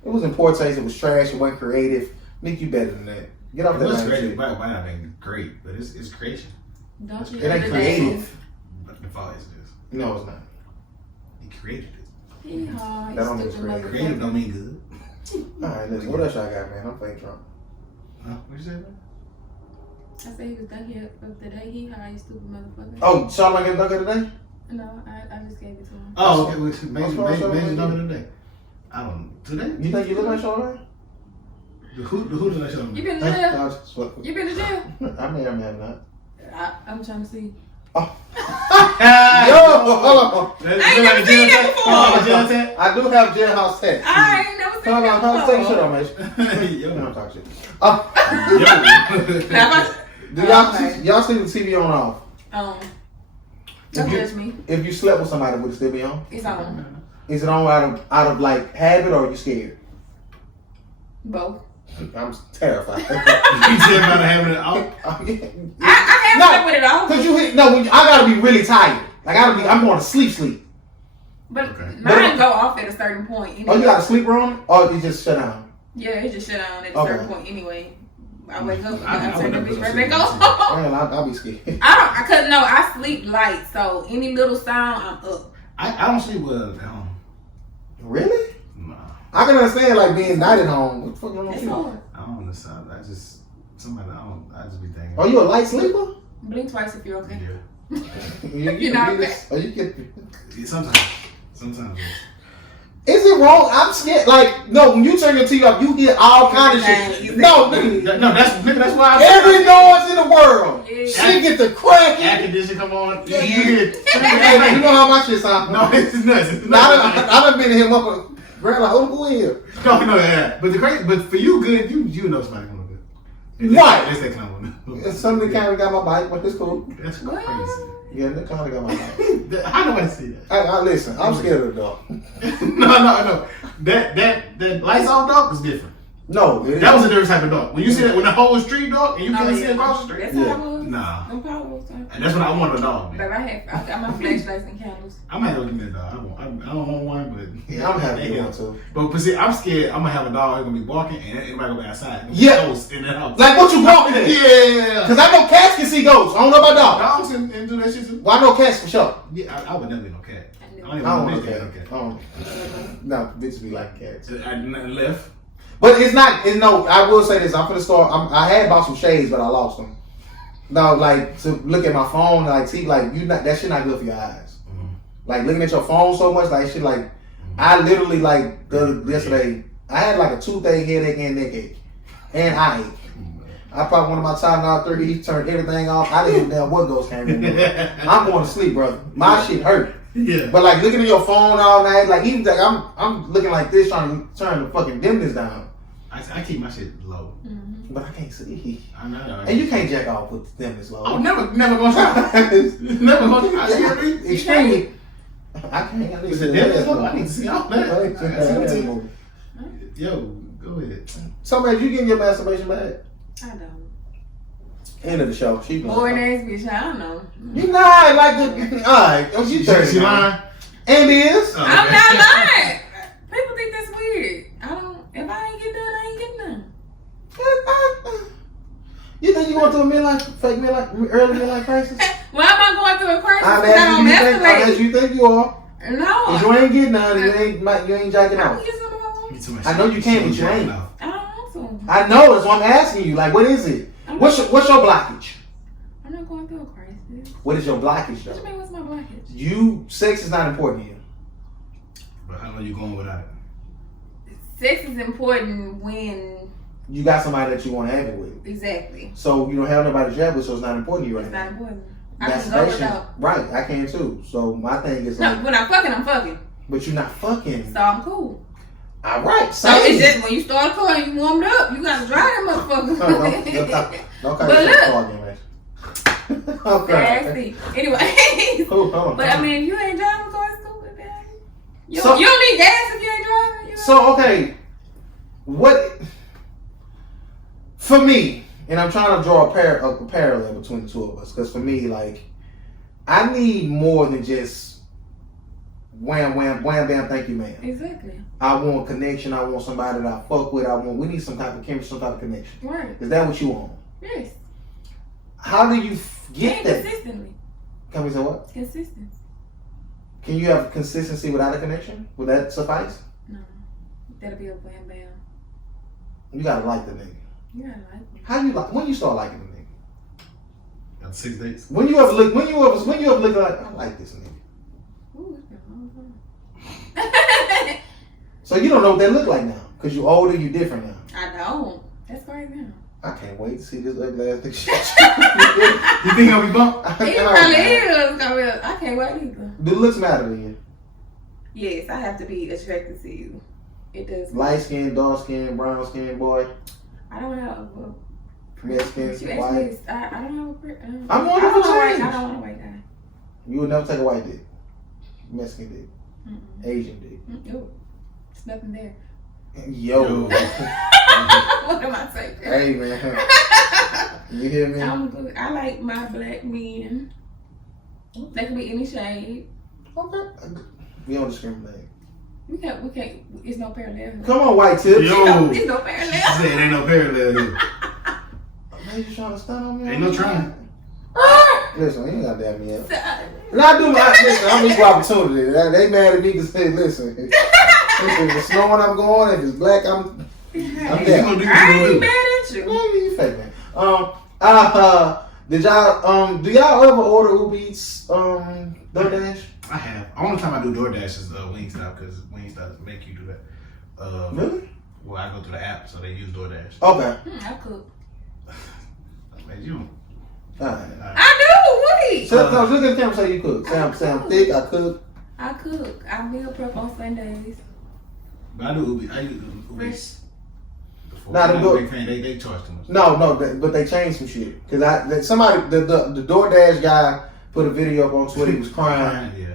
It was in poor taste. It was trash. It wasn't creative. Nick, you better than that. Get off that. It was creative. Might not be great, but it's creation. Don't you It ain't creative. But the fault is this. No, it's not. He created it. Yeehaw, That don't you mean stupid creative. Creative motherfucker. don't mean good. All right, listen. What else I got, man? I'm playing Trump. Huh? What you say, man? I said he was done here of the day. He high, you stupid motherfucker. Oh, Charlamagne get dunker today? No, I just gave it to him. Oh, okay. Well, What's wrong with Major Charlamagne? done it today. I don't know. Today? You think you look like Charlamagne? Who did I show You me? been to Thank jail? God. You been to jail? I may or may have not. I'm trying to see. Yo, hold on. I ain't never seen that before. I do have jailhouse text. I ain't never seen Come on, that take shit before. on, man. Yo. I'm talking shit. Now, if Do y'all Okay. y'all see the TV on off? don't If you- judge me. If you slept with somebody, would it still be on? It's on. Is it on out of like habit or are you scared? Both. I'm terrified. You said about having it out. I have No, slept with it all. Cause you hit no. I gotta be really tired. Like I'm going to sleep. But Okay. mine go off at a certain point. Anyway. Oh, you got a sleep room or it just shut down? Yeah, it just shut down at a Okay. certain point anyway. I wake up, I I turn the would bitch never right back sleep. on. Man, I'll be scared. Cause no, I sleep light, so any little sound, I'm up. I don't sleep well at home. Really? Nah. I can understand like being night at home. What the fuck wrong with It's you? hard. I don't understand. I just be thinking. Are you a light sleeper? Blink twice if you're okay. Yeah. You're not Are you kidding? Sometimes. Is it wrong? I'm scared. Like, no, when you turn your TV off, you hear all kind of shit. No, nigga. No, that's why Every noise in the world. Yeah. Shit get the cracking. air conditioning come on. Yeah. You hear it. Hey, you know how my shit sound? No, it's nuts. It's Now, nuts. I done been to him up and grab like, oh, who here? No, yeah. But for you, good. You know somebody coming good. Right. That's that kind of one. And somebody kind of got my bike, but it's cool. That's What? crazy. Yeah, they kind of got my bike. How do I see that? I listen, I'm scared of the dog. No. That lights off dog is different. No, it That was a is. different type of dog. When you see that, when the whole street dog and you can't see across the street. That's Yeah. how I was. Nah. Them powers. And that's what I want a dog, man. I got my flashlights and candles. I might have to give me a dog. I don't want one, but Yeah, I'm happy they you help. want to. But see, I'm scared. I'm gonna have a dog. It's gonna be barking, and anybody gonna be outside. Yeah. Ghosts in the house. Like, what you walking at? Yeah. Because I know cats can see ghosts. I don't know about dogs. Dogs and do that shit too. Well, I know cats for sure. Yeah, I would never be no cat. I don't I even don't know want bitch a no cat. cat. No, bitches be like cats. I left. But it's not. No, I will say this. I'm finna start. I had bought some shades, but I lost them. No, like to look at my phone, like see, like you not that shit not good for your eyes. Mm-hmm. Like looking at your phone so much, like shit. Like I literally like yesterday, I had like a toothache, headache, and neck ache, and eye ache. I probably one of my Tylenol 3. He turned everything off. I didn't even know what ghost came in. I'm going to sleep, brother. My shit hurt. Yeah. But like looking at your phone all night, like even like I'm looking like this, trying to turn the fucking dimness down. I keep my shit low. Mm-hmm. But I can't see. I know. And you can't jack off with the dimness low. Oh, never gonna try. Never gonna try. You hear me? Extremely. I can't. I need to see Dimness that. low. I need to see all that. I need to see I gotta see that what movie. Yo, go ahead. Somebody, you getting your masturbation back? I don't. End of the show. She Boring ass bitch, I don't know. You not like the. Alright. Oh, she 30. She lying? And is. Oh, I'm okay. not lying. People think that's weird. I don't. If I ain't get done, I ain't getting done. You think you going through a fake early midlife crisis? Why am I going through a crisis? I'm 'Cause I don't asking you think you are. No. Cause you ain't getting none. You ain't jacking I off. can get some of them. You too much I know you shit. can, but you ain't. No. I don't want to. I know. That's why I'm asking you. Like, what is it? What's your blockage? I'm not going through a crisis. What is your blockage What you though? mean, what's my blockage? Sex is not important to you. But how long you going without it? Sex is important when. You got somebody that you want to have it with. Exactly. So you don't have nobody to have with, so it's not important to you right It's now. not important. I can go without. Right, I can too. So my thing is No, like, when I'm fucking. but you're not fucking. So I'm cool. All right, So it's just when you start calling, you warmed up, you gotta dry that motherfucker. Okay, But look. Okay. Nasty. Anyway. Hold on. But I mean, if you ain't driving car, it's cool with that. You don't need gas if you ain't driving. So okay, what for me? And I'm trying to draw a parallel between the two of us, because for me, like, I need more than just wham, wham, wham, bam, thank you, ma'am. Exactly. I want connection. I want somebody that I fuck with. We need some type of chemistry, some type of connection. Right. Is that what you want? Yes. How do you get that? Consistently. Can we say what? Consistent. Can you have consistency without a connection? Would that suffice? No. That'll be a wham bam. You gotta like the nigga. You gotta like me. How you like? When you start liking the nigga? Got 6 dates. When you ever look? When you ever look like, I like this nigga? Ooh, it's been a long time. So you don't know what they look like now, because you older, you different now. I don't. That's crazy now. I can't wait to see this ugly ass nigga. You think I'll be bumped? He probably is. I can't wait either. Do looks matter to you? Yes, I have to be attracted to you. It does. Light skin, dark skin, brown skin, boy, I don't have a Mexican, you white. I don't have a I'm wondering for change. I don't want a white guy. You would never take a white dick, Mexican dick, Mm-mm. Asian dick. Ooh, there's nothing there. Yo. What am I saying? Hey man, you hear me? I'm good. I like my black men. They can be any shade. Okay. We don't discriminate. We can't. It's no parallel. Come on, white tips. Yo. It's no She parallel. said it ain't no parallel here. Man, you trying to stun on me? Ain't no trying. Listen, you ain't gotta dab me up. So, And I do listen, I'm equal opportunity. They mad at me because say, listen, if it's snowing, I'm going. If it's black, I'm You there. gonna do what you I gonna ain't do. mad at you. Man, you fake man. Did y'all do y'all ever order Uber Eats DoorDash? I have. Only time I do DoorDash is Wingstop, because Wingstop make you do that. Really? Well, I go through the app, so they use DoorDash. Okay. I cook. Man, you don't. Alright. I do. Wait. So no, look at the camera. Say you cook. Say I'm thick. I cook. I cook. I meal prep on Sundays. But I do Uber. I use Uber Eats. Nah, I'm them not a go- big fan. They charge too much. No, but they changed some shit. Cause the DoorDash guy put a video up on Twitter. He was crying. Yeah.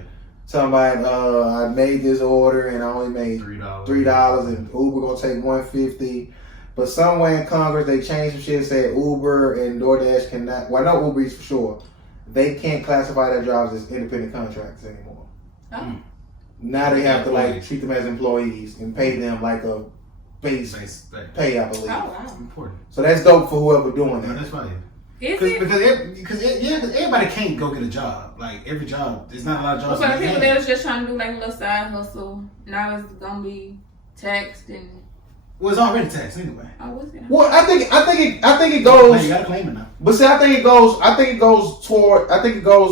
Talking about I made this order and I only made $3 and Uber gonna take $150. But somewhere in Congress they changed some shit and said Uber and DoorDash cannot. Well, I know Uber Eats for sure. They can't classify their jobs as independent contractors anymore. Oh. Now they have to like treat them as employees and pay them like a base pay, I believe. Oh wow. Important. So that's dope for whoever doing Yeah, that. that's fine. Is it? Because everybody can't go get a job. Like every job, there's not a lot of jobs. So the people that was just trying to do like a little side hustle, now it's gonna be taxed and. Well, it's already taxed anyway. Oh, what's it? Well, I think it You goes. gotta claim it now. But see, I think it goes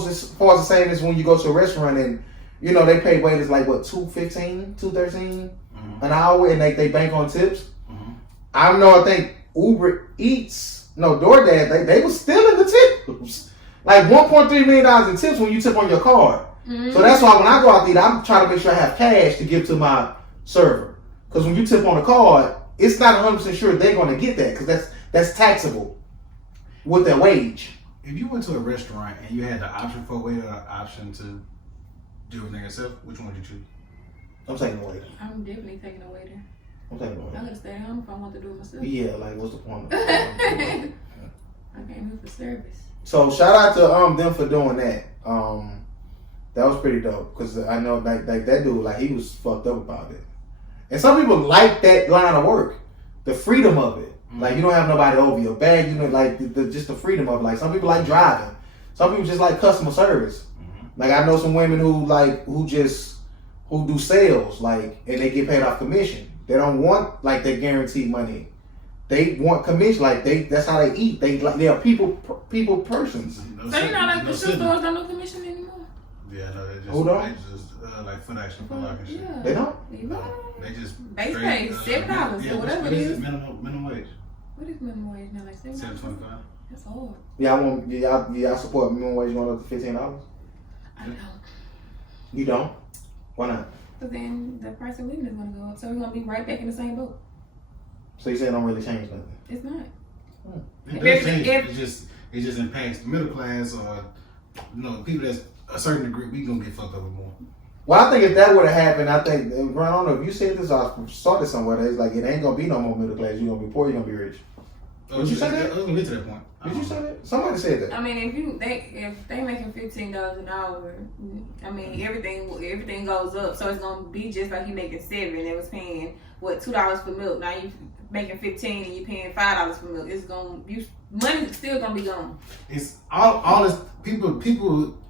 as far as the same as when you go to a restaurant and you know they pay waiters like what $2.15, $2.13 an hour, and they bank on tips. I think Uber Eats, no DoorDash, they was stealing the tips, like $1.3 million in tips when you tip on your card. Mm-hmm. So that's why when I go out to eat, I'm trying to make sure I have cash to give to my server. Because when you tip on a card, it's not 100% sure they're going to get that because that's taxable with their wage. If you went to a restaurant and you had the option for a waiter or the option to do everything yourself, which one would you choose? I'm taking a waiter. I'm definitely taking a waiter. I'm taking a I waiter. gotta stay home if I want to do it myself. Yeah, like what's the point? I came here for service. So shout out to them for doing that. That was pretty dope because I know like that dude, like he was fucked up about it. And some people like that line of work, the freedom of it. Like you don't have nobody over your bag, you know, like just the freedom of it. Like some people like driving, some people just like customer service. Like I know some women who do sales, like, and they get paid off commission. They don't want like their guaranteed money. They want commission, like that's how they eat. They are people persons. So you know, like the shoe stores don't do commission anymore. Yeah, no, they just Who don't? They just like Foot Action, Foot Locker shit. Yeah. They don't. They just Base straight, pay $7 or whatever what it is is. minimum wage? What is minimum wage now? Like $7? $7.25. That's hard. Y'all support minimum wage going up to $15? I don't. You don't? Why not? But then the price of living is gonna go up, so we're gonna be right back in the same boat. So you say it don't really change nothing? It's not. It does change. It just impacts the middle class or people that's a certain degree. We gonna get fucked up with more. Well, I think if that would have happened, I think, I don't know, if you said this, I saw this somewhere, it's like, it ain't going to be no more middle class. You're going to be poor, you're going to be rich. Did you say that? I was going to get to that point. Did you say that? Somebody said that. I mean, if they making $15 an hour, I mean everything goes up, so it's gonna be just like you making $7. They was paying $2 for milk. Now you making $15 and you paying $5 for milk. It's gonna money still gonna be gone. It's all this people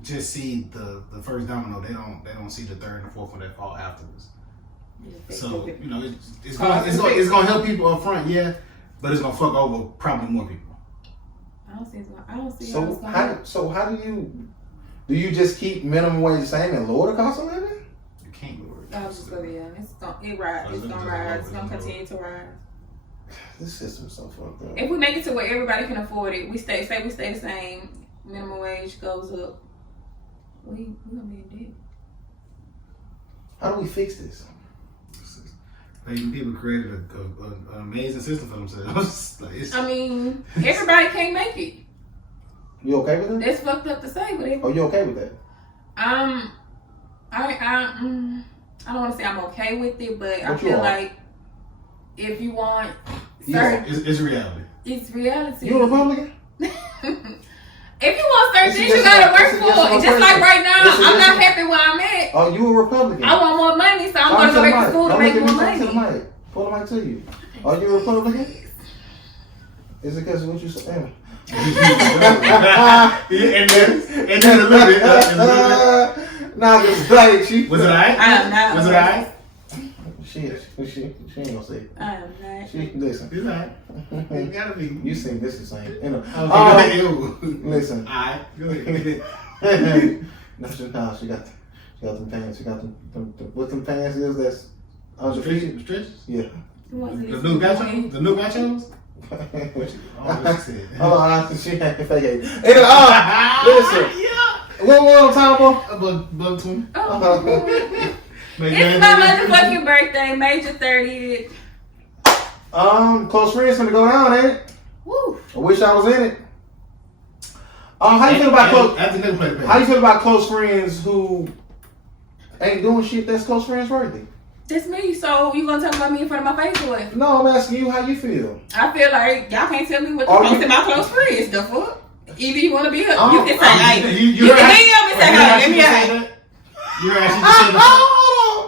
just see the first domino. They don't see the third and fourth one that fall afterwards. So you know it's gonna help people up front, yeah, but it's gonna fuck over probably more people. I don't see So how do you just keep minimum wage the same and lower the cost of living? You can't lower it. I was just gonna it's gonna rise. It's gonna continue to rise. This system's so fucked up. If we make it to where everybody can afford it, we stay the same. Minimum wage goes up. We gonna be in debt. How do we fix this? People created an amazing system for themselves. I mean, everybody can't make it. You okay with that? That's fucked up to say, but you okay with that? I don't want to say I'm okay with it, but I feel like if you want, it's reality. It's reality. You a Republican? If you want certain things, you gotta work for it. Just like right now, I'm not happy where I'm at. Oh, you a Republican? I want more money, so I'm gonna go back to school to make more money. Pull the mic to you. Are you a Republican? Is it because of what you said? and then a little bit. Nah, just like she. Was it alright? I am not. Was it alright? She ain't gonna say it. I am not. Listen. It's alright. It gotta be. You sing this the same. Listen. Alright, go ahead. No, she got them pants. She got them what them pants is that's under feet. Stretches? Yeah. The new gachos? The new gachos? Hold on, she had to fake it. Listen. What on time, boy? Bug twin. It's my motherfucking birthday, May 30th. Close friends gonna go down, ain't it? Woo. I wish I was in it. How you feel about How you feel about close friends who ain't doing shit that's close friends worthy? That's me. So you gonna talk about me in front of my face or what? No, I'm asking you how you feel. I feel like y'all can't tell me what to think to my close friends. The fuck? Either you wanna be her, you can say hey. You can DM and say hey. Let me hey. You heard how she just said that?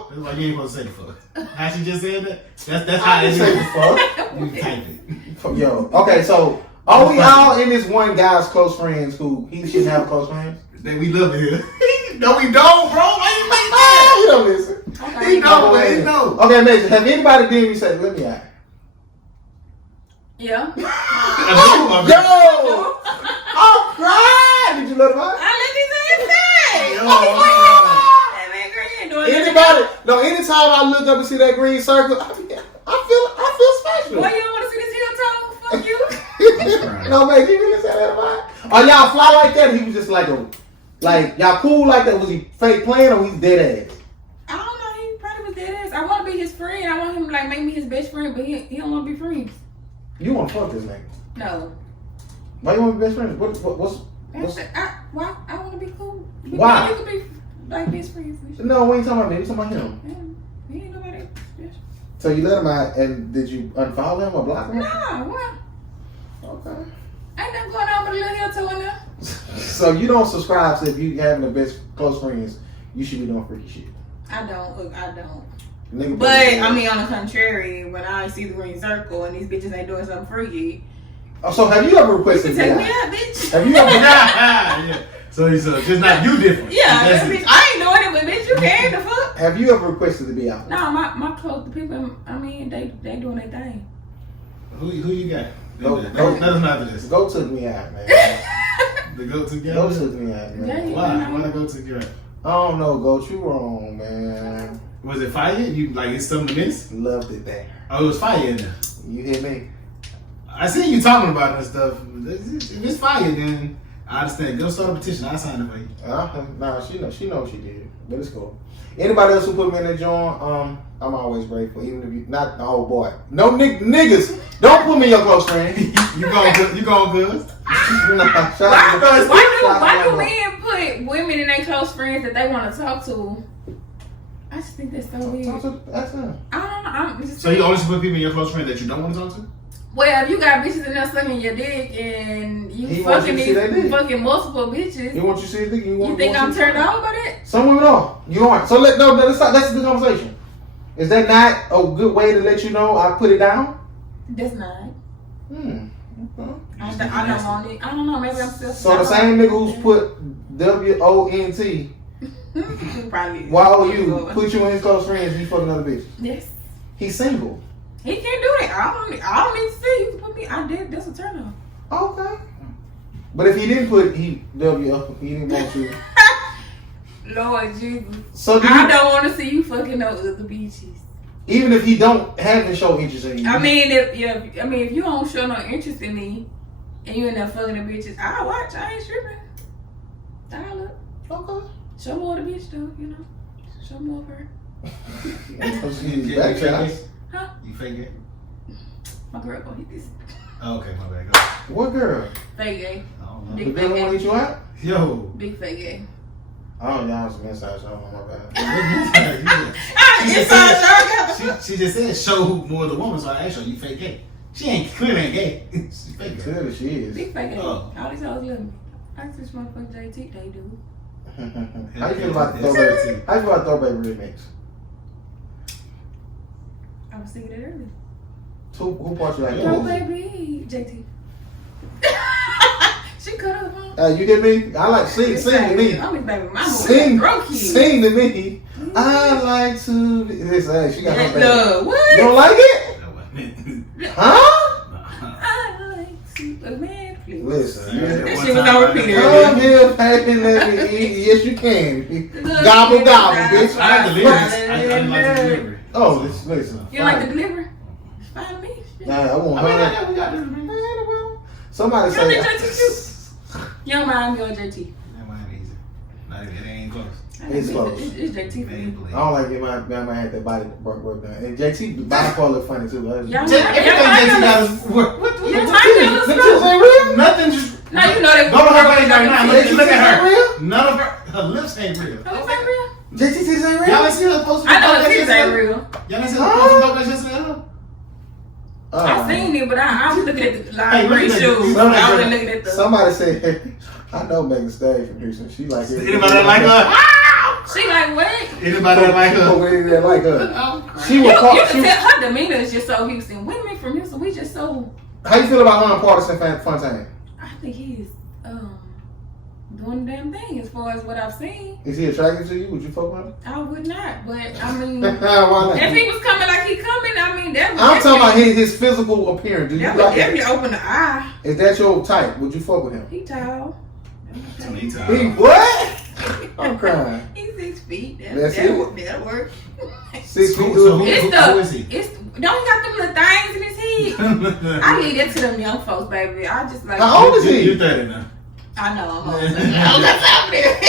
That's why you ain't supposed to say the fuck. How she just said that? That's how it is. Say the fuck. You type it. Yo, okay, so are we all in this one guy's close friends who he shouldn't have close friends? That we love it here. No, we don't, bro. Why you make that? You don't listen. Okay. He know, man. He know. Okay, Mason, have anybody did you say, let me out? Yeah. Yo! I'm crying! Did you let him out? I let these niggas say. Anybody? No, anytime I look up and see that green circle, I feel special. Boy, you don't want to see this heel toe? Fuck you. No, man, you really said that about? Are y'all fly like that? Or he was just like y'all cool like that? Was he fake playing or he's dead ass? I don't know. He probably was dead ass. I want to be his friend. I want him to like make me his best friend, but he don't want to be friends. You want to fuck this nigga? No. Why you want to be best friends? What's why? I want to be cool. Why? You could be like best friends. No, we ain't talking about me. We talking about him. Yeah, he ain't nobody special. So you let him out, and did you unfollow him or block him? Nah, what? Okay. Ain't nothing going on with a little heel toe in there. So you don't subscribe to if you having the best close friends, you should be doing freaky shit. I don't. Look, I don't. Nigga, But I mean, on the contrary, when I see the green circle and these bitches ain't doing something freaky, so have you ever you requested can take me out? out, bitch. Have you ever? Yeah. So it's just not you different. Yeah, bitch, I ain't doing it, but bitch, you can. The fuck? Have you ever requested to be out? No, my close the people. I mean, they doing their thing. Who you got? Go, Let us know after this. Go took me out, man. The go to guy. Go took me out, man. Yeah, Why? Why the go to guy? I don't know. Go you wrong, man. Was it fire? You like it's something to miss? Loved it there. Oh, it was fire in there. You hear me? I see you talking about that stuff. If it's fire, then I understand. Go start a petition. I'll sign it for you. Nah, she know she did, but it's cool. Anybody else who put me in the joint, I'm always grateful. Even if you not the whole boy. No niggas, don't put me in your close friend. You going good? Why do men put women in their close friends that they want to talk to I just think that's so Talk weird. to ask them. I don't know. I'm just So you only put people in your close friend that you don't want to talk to? well, if you got bitches in there sucking your dick and He you wants you fucking to see that dick. these fucking multiple bitches, You want you to see the thing? you think I'm turned on by that? Some women are. You aren't. So that's a good conversation. Is that not a good way to let you know I put it down? That's not. Okay. I don't want it. I don't know. Maybe I'm still. So the same nigga who's put WONT Probably. YOU put you in his close friends, he fuck another bitch. Yes. He's single. He can't do it. I don't need to see you put me. I did. That's a turn on. Okay. But if he didn't put he didn't want you. Lord Jesus. So I don't want to see you fucking no other bitches. even if he haven't shown interest in you. I mean, if you don't show no interest in me, and you in there fucking the bitches, I'll watch. I ain't tripping. I'll look. Okay. Show more of the bitch though. You know. Show more of her. Back shots. Huh? You fake it? My girl gonna hit this. Oh, okay, my bad. Go. What girl? Fake gay. I don't know. The Big girl fake wanna gay. eat you out? Yo. Big fake gay. Oh, y'all was some inside show. My bad. She just said show more of the woman, so I asked her, you fake gay? She ain't clearly ain't gay. She fake gay. Clearly she is. Big fake gay. Oh. All these hoes love me. I just motherfucking JT, they do. How you feel about the throwback? How you feel about throwback remix? I was thinking that earlier. Who part you like? No, baby. JT. She cut up, huh? You get me? I like sing to me. I'm his baby mama. Sing Broke you. to me. I like to be. Listen, hey, she got her baby. Look, what? You don't like it? That wasn't it. Huh? I like to. Man, please. Listen. That shit was on repeat Come here, baby, let me eat. Yes, you can. Look, Gobble, nigga, bitch. I like the lyrics. I like the delivery. Oh, listen. You like the delivery? It's fine to me. Nah, I want I mean, her. we got this. Somebody You don't think say. JT cute? You don't mind me on JT. That might be easy. Not even, it ain't close. It's close. It's JT for me. I don't like it. My had that body work done. And JT, the body part look funny too. Y'all Everything JT got is what? Your time The titties ain't real. Nothing just. No, you know that. Go to her page right now. JT Look at titties her. ain't real. None of her lips ain't real. Her lips ain't real. JT titties ain't real. Y'all ain't see her post. I know the titties ain't real. Y'all ain't see her post about that yesterday? I seen it, but I was looking at the lime green look at shoes. that. I wasn't looking at the. Somebody said, I know Megan Thee Stallion from Houston. She like it. Anybody that like her? She like what? Anybody that like her? Anybody that like her. Oh, She You was part. can tell her demeanor is just so Houston. Women from Houston, we just so. How you feel about her and Partisan Fontaine? I think he's doing the damn thing as far as what I've seen. Is he attracted to you? Would you fuck with him? I would not, but I mean, Why not? if he was coming like he coming, I mean that would I'm talking about definitely- his physical appearance. Do you That would like definitely it? open the eye. Is that your type? Would you fuck with him? He tall. He what? I'm crying. He's 6 feet. That's it. That'll work. 6 feet. So who It's is he? It's don't he got them little things in his head? I leave that to them young folks, baby. I just like. How old is You're he? 30 now. I know I'm old. That's out there.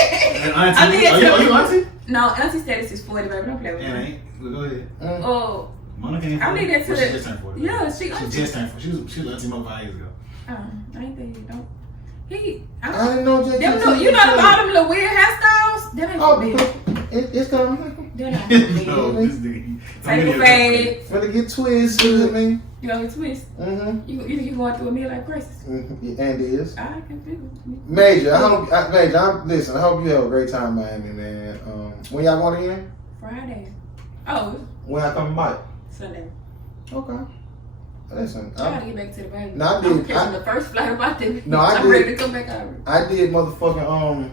And I auntie, think are you auntie? No, auntie status is 40, baby. Don't play with Yeah, me. ain't. Well, go ahead. Oh, Monica ain't. I leave that to Well, the. She just turned 40. Yeah, She just turned 40. She was auntie Mo 5 years ago. I ain't think you don't. He. I didn't know JT. Them little, you know all them little weird hairstyles? That ain't Oh, for me. it's coming. They're not for me. No, this nigga. Table fade. Finna get twisted with me. You know the twist. Mm-hmm. You going through a midlife crisis? And it is. I can feel it. Major, listen, I hope you have a great time in Miami, man. When y'all going again? Friday. Oh, When I come by? Sunday. Okay. Listen, I gotta get back to the baby. No, I I'm did. catching the first flight about them. No, I I'm did. ready to come back out. I did motherfucking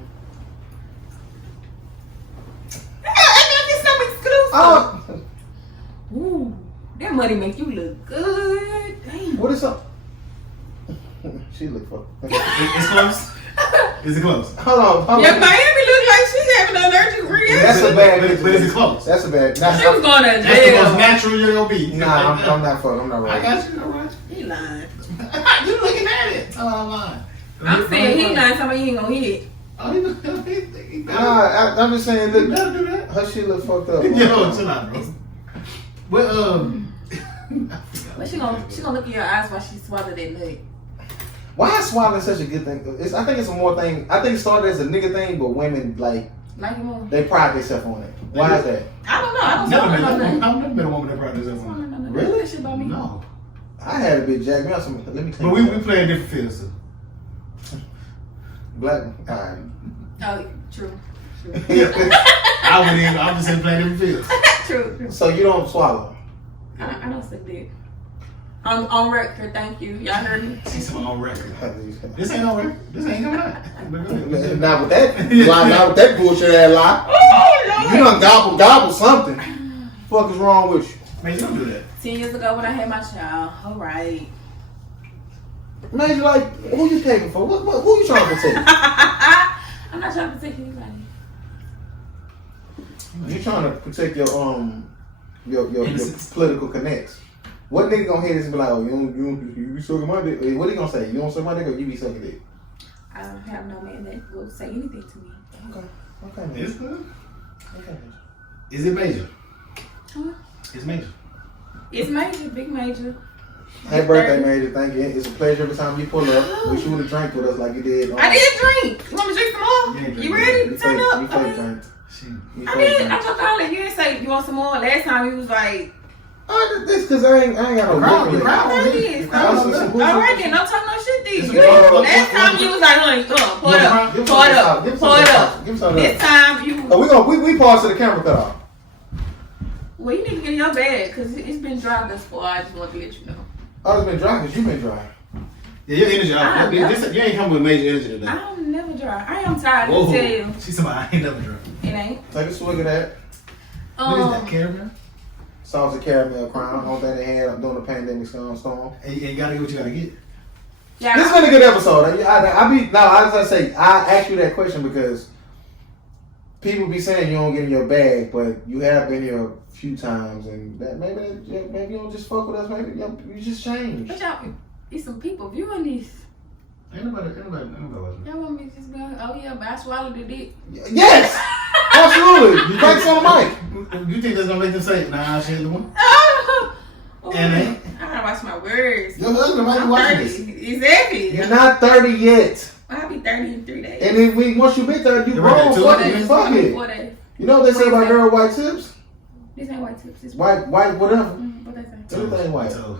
It's so exclusive. Oh, Ooh, that money make you look good. Damn. what is up? She look fuck. It's close. Is it close? Hold on. Yeah, Miami look like she's having an allergic reaction. That's a bad But bitch. is it close? That's a bad. She was going to That's the most jail. natural you're gonna be. Nah, I'm not fucking. I'm not right. I got you. All right. He lying. You looking at it? Oh, I'm lying. I'm saying he lying. Somebody he ain't gonna hit. Oh, he Nah, I'm just saying. You Look, better do that. her shit look fucked up. Yo, chill out, bro. Well, But she gonna look in your eyes while she swallow that nut. Why is swallowing such a good thing? I think it's a more thing. I think it started as a nigga thing, but women like Like him more. They pride themselves on it. Why is that? I don't know. I don't know. I've never been a woman that brought this up on me. Really? That shit about me. No. I had a bitch jack me up. Some, let me tell But you. we play in different fields too. Black. Alright. Oh, true. I wouldn't even. I'm just saying play in different fields. True. So you don't swallow. I don't suck dick. On record, thank you. Y'all heard me. She's on record. This ain't on record. This ain't coming out. Not with that lie, not with that bullshit ass lie. Oh, You done gobble something. Fuck is wrong with you? Man, you don't do that. 10 years ago when I had my child. All right. Man, you like, who you taking for? Who you trying to protect? I'm not trying to protect anybody. You trying to protect your political connects. What nigga gonna hear this and be like, oh, you be sucking my dick? What he gonna say? You don't suck my dick or you be sucking dick? I don't have no man that will say anything to me. Okay. It's good. Okay. Is it major? Huh? It's major. It's major, big major. Happy birthday, Major. Thank you. It's a pleasure every time you pull up. Wish you would have drank with us like you did. I did drink. You want me to drink some more? You ready? You Turn fake- up. You fake drink. I did. I told y'all that you didn't say you want some more. Last time you was like, This because I ain't got no Crowd, liquor. crowd. I did. Crowd. All right then, don't talk no shit It's then. a- Last time you was like, honey, pour it up, Give me pour it some up, Give me pour it some up. Give me some of This that. time you, Oh, we pause to the camera cut off. well, you need to get in your bag because it's been dry thus far. I just want to let you know. Oh, it's been dry because you been dry. Yeah, your energy. I You ain't coming with major energy today. I'm never dry. I am tired Whoa. to tell you. She's somebody I ain't never drunk. It ain't. Take a swig of that. What is that, caramel? Salted caramel crown. Whole thing they had during the pandemic storm. And you gotta get what you gotta get. Yeah. This has been a good episode. I say I asked you that question because people be saying you don't get in your bag, but you have been here a few times, and that maybe you don't just fuck with us. Maybe you just change. But y'all, it's some people viewing this. Ain't nobody watching. Y'all want me to just be like, oh yeah, but I swallowed the dick. Yes, absolutely. You practice on the mic. You think that's gonna make them say, nah, she ain't the one? Oh, And I gotta watch my words. Your husband might be I'm watching 30. this. Exactly. You're not 30 yet, I'll be 30 in 3 days. and then once you be 30, you You're right, grown. too. Fuck 4 it, days. fuck it. 4 days. You know what they say about girl white tips? This ain't white tips. It's White, whatever. What they say? Everything white. So,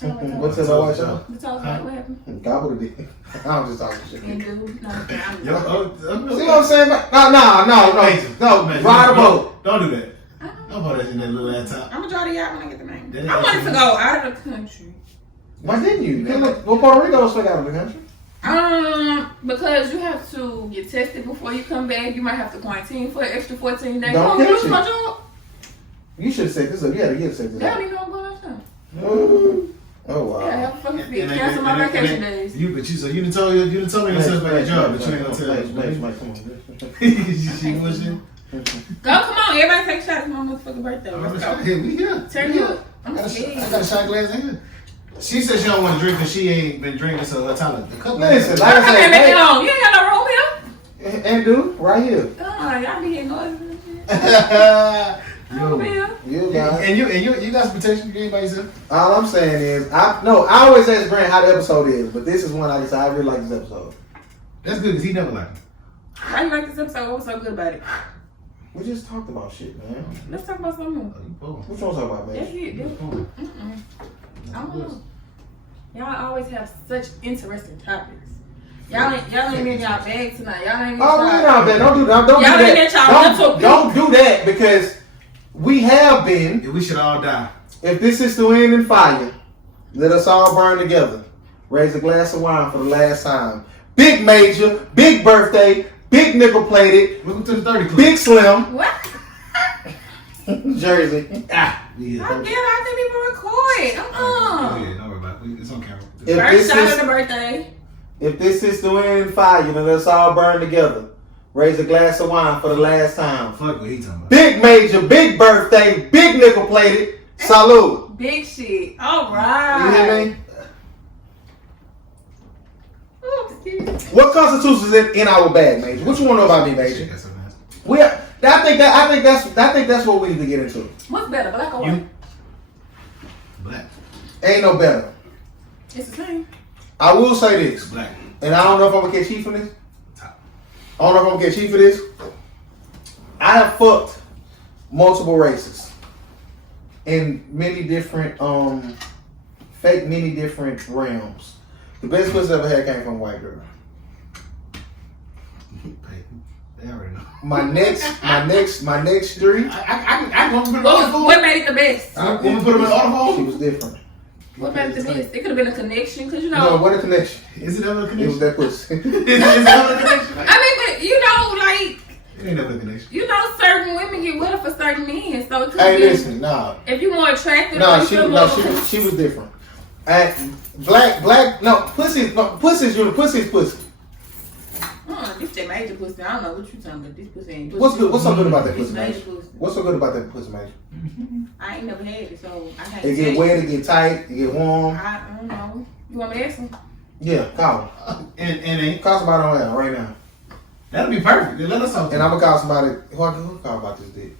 What's that about white show? The toes white. What happened? Gobble the dick. I'm just talking shit. And dude, no, I'm yo, See what I'm saying? No. Ride a boat. Don't do that. I don't know. Don't put that in that little ass top. I'm gonna draw the out when I get the name. That I wanted to go out of the country. Why didn't you? Well, Puerto Rico was straight out of the country. Because you have to get tested before you come back. You might have to quarantine for an extra 14 days. Don't you catch it. my job. You should have said this up. You had to get said They this don't up. even know I'm going outside. Oh, wow. Yeah, have a fucking fit. Cancel my vacation days. You done told me yourself about your job, but you ain't gonna tell us. Come on. She bullshit. Go, come on. Everybody take shots. It's my motherfucking birthday. Let's go. Here, we here. Turn We it here. up. I'm I scared. got a shot glass in here. She said she don't want to drink because she ain't been drinking, so her talent. Listen, I like I can't make it said, home. You ain't got no room here. and dude, right here. Y'all be hearing noises and shit. Room here. You got And you got some protection. You ain't by yourself. all I'm saying is, I always ask Grant how the episode is, but this is one I can say I really like this episode. That's good because he never liked it. Why you like this episode? What was so good about it? We just talked about shit, man. Let's talk about something more. Oh, you bold. What you want to talk about, man? That's it. That's I don't know. Y'all always have such interesting topics. Y'all ain't in y'all bag tonight. Y'all ain't in Oh, y'all- we not bad. Don't do that. Don't Y'all do ain't that. at y'all mental Don't do that because we have been. Yeah, we should all die. If this is to end in fire, let us all burn together. Raise a glass of wine for the last time. Big major, big birthday, big nickel plated, Welcome to the 30 Club. big slim, What? Jersey. Yeah. I get it. I didn't even record. Yeah, don't worry about it. It's on camera. If First this shot is- of the birthday. If this is to end in fire, then let's all burn together. Raise a glass of wine for the last time. Fuck what he talking about. Big major, big birthday, big nickel plated. Salute. Big shit. All You right. hear me? Oh, excuse me. What constitutes is in our bag, Major? What you want to know about me, Major? That's so nasty. I think that's what we need to get into. What's better, black or white? You? Black. Ain't no better. It's the same. I will say this, Black. and I don't know if I'm gonna catch heat for this. Top. I don't know if I'm gonna catch heat for this. I have fucked multiple races in many different many different realms. The best pussy I ever had came from a white girl. They already know. My next three. I want to put them on the What made it the best? Want to put them in the auto She was different. What made it the best? It could have been a connection, because you know. No, what a connection. Is it ever a It connection? was that pussy. Is it ever a connection? I mean, but you know, like, It ain't never a connection. you know, certain women get with her for certain men, so it could Hey, be. listen, nah. If you more attractive, No, or you she feel no, more- she was different. And black no pussy is pussy. This that major pussy. I don't know what you talking about. This pussy ain't pussy. What's so good about that This pussy, major Major? pussy. What's so good about that pussy, Major? I ain't never had it, so I can't It tell get you. wet, it get tight, it get warm. I don't know. You want me to ask him? Yeah, call him. And Call somebody on air right now. that'll be perfect. Let us talk. And I'm gonna call somebody. Who I can call about this dick?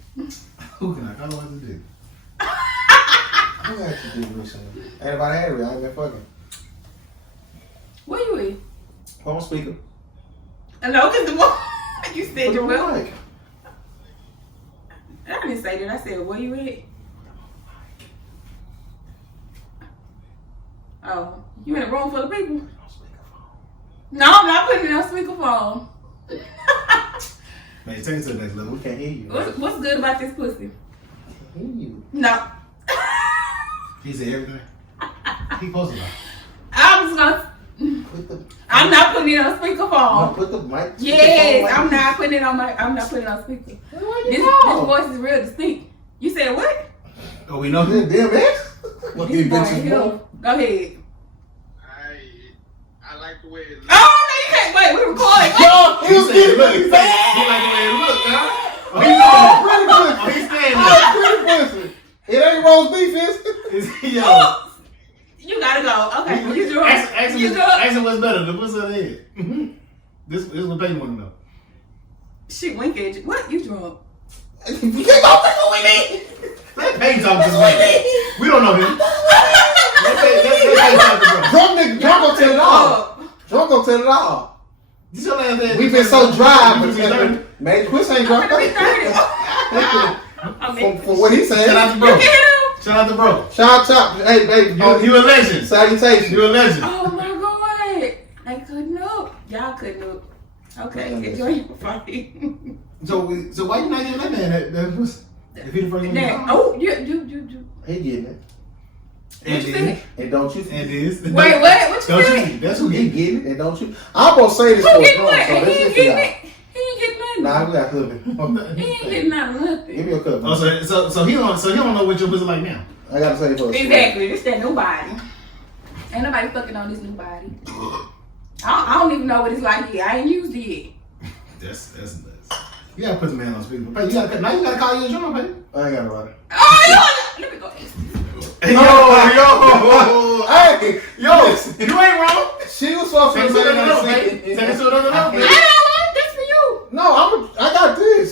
Who can I call about this dick? Who had this dick recently? Ain't nobody had it. I ain't been fucking. Where you with? Phone speaker. No, because the one you said Put you're the well. mic. I didn't say that. I said, where you at? Oh, you in a room full of people? No, I'm not putting it on speakerphone. Man, take it to the next level. We can't hear you. What's good about this pussy? Hear you. No. He said everything. He posted about. I'm just gonna. Put the. I'm not putting it on No, speakerphone. put the mic. Yes, I'm not putting it on my. I'm not putting it on speaker. This voice is real distinct. You said what? Oh, we know Damn, him. man. What This these boy bitches here. want? Go ahead. I like the way it looks. Oh no, you can't wait. We recording. Yo, he was He getting look. really He bad. like the way it look, huh? Oh, Oh, he's pretty pussy. standing. Oh, pretty pussy. It ain't roast beef, is it? Yo. You gotta go. Okay, you drew. Ask You drew. him what's better, the pussy or the head. This is what Peyton want to know. Shit, wink at you. What? You drunk? You can't go pick what we need. Let Peyton talk to this man. We don't know him. Let Peyton talk to bro. Drunk gonna tell it all. Drunk gonna tell it all. This your last day. We've been so dry, You finna be 30. but Major Chris ain't I'm drunk. gonna be 30. For what he said. Shout out to You bro. get him? Shout out to bro. Shout out, hey baby, You a legend. salutation. You a legend. Oh my god. They couldn't up. Y'all couldn't up. Okay, enjoy your fight. So why you not giving that man that pussy? If he the first one. Now, oh, you. He getting it. And you this. said? And don't you? And this. Wait, what? What you Don't said? you? That's who He get it. getting it, and don't you? I'm gonna say this Who for a getting drunk, what? so He let's ain't just getting figure it. He ain't getting nothing. Nah, we got clipping. He ain't getting nothing. Give me a cup. Oh, so he don't know what your pussy like now. I gotta say it for a Exactly. This that new body. Ain't nobody fucking on this new body. I don't even know what it's like yet. I ain't used it yet. That's nuts. You gotta put the man on speaker. Hey, you gotta call you a drunk, baby. I ain't gotta run it. Oh, let me go. Hey, You ain't wrong. she was supposed to Take it to another level, baby. say. Take it to another level, I baby. don't want this for you. No, I got this.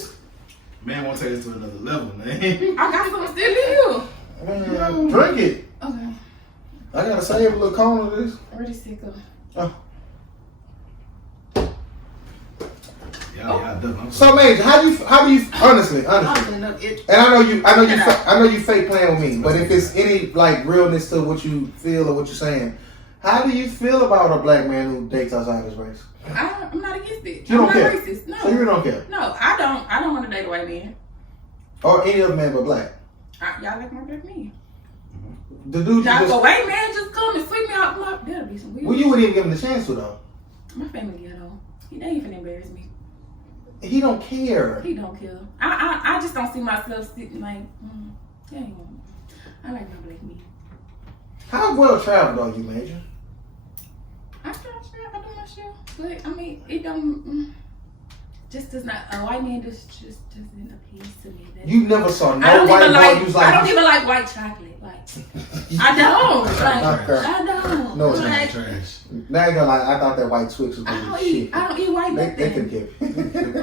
Man won't take us to another level, man. I got some still in you. Man, drink it. Okay. I gotta save a little corner of this. Ready, sick of. Yeah, done. So, Major, how do you honestly, and I know you fake playing with me, but if it's any like realness to what you feel or what you're saying, how do you feel about a black man who dates outside his race? I'm not against it. You don't I'm care? not racist. No. So you don't care, No, I don't. I don't want to date a white man. or any other man but black. Y'all like my black men. The dude you Now, if a just, white man just come and sweep me out, that'll be some weird. well, you wouldn't even give him the chance to though. My family ghetto. He ain't finna embarrass me. He don't care. He don't care. I just don't see myself sitting like, dang. I like my black men. How well traveled are you, Major? I try, I do my shit. But, I mean, it don't, just does not, a white man just doesn't appeal to me. You never saw I no don't white even boy like, who's I don't like. even like white chocolate. Like, I don't. Like, Okay. I don't. No, it's Trash, like, trash. Now I ain't gonna lie, I thought that white Twix was I gonna don't be eat, shit. I don't eat white They nothing. could give.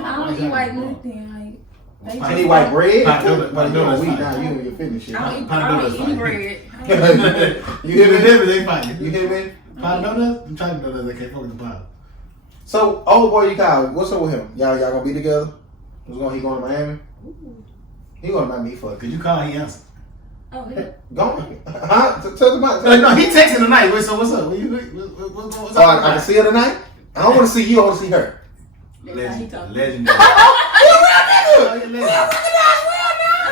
I don't eat white nothing. Like, I need white bread. Pot donut, Well, pot you know, donut's we fine. now you and your fitness shit. I don't eat, Pot I don't donut's eat fine. bread. You You hear me? hear me? They fight. You hear me? Pot donuts? I'm trying to donuts. They can't fuck with the pot. So, old boy you call, what's up with him? Y'all gonna be together? He going to Miami? He going to Miami for it. Cause you call, he answer. Oh, yeah. Go. Huh? Tell him about No, he texting tonight. Wait, so what's up? What's I can see her tonight? I don't want to see you. I want to see her. Legendary. Oh,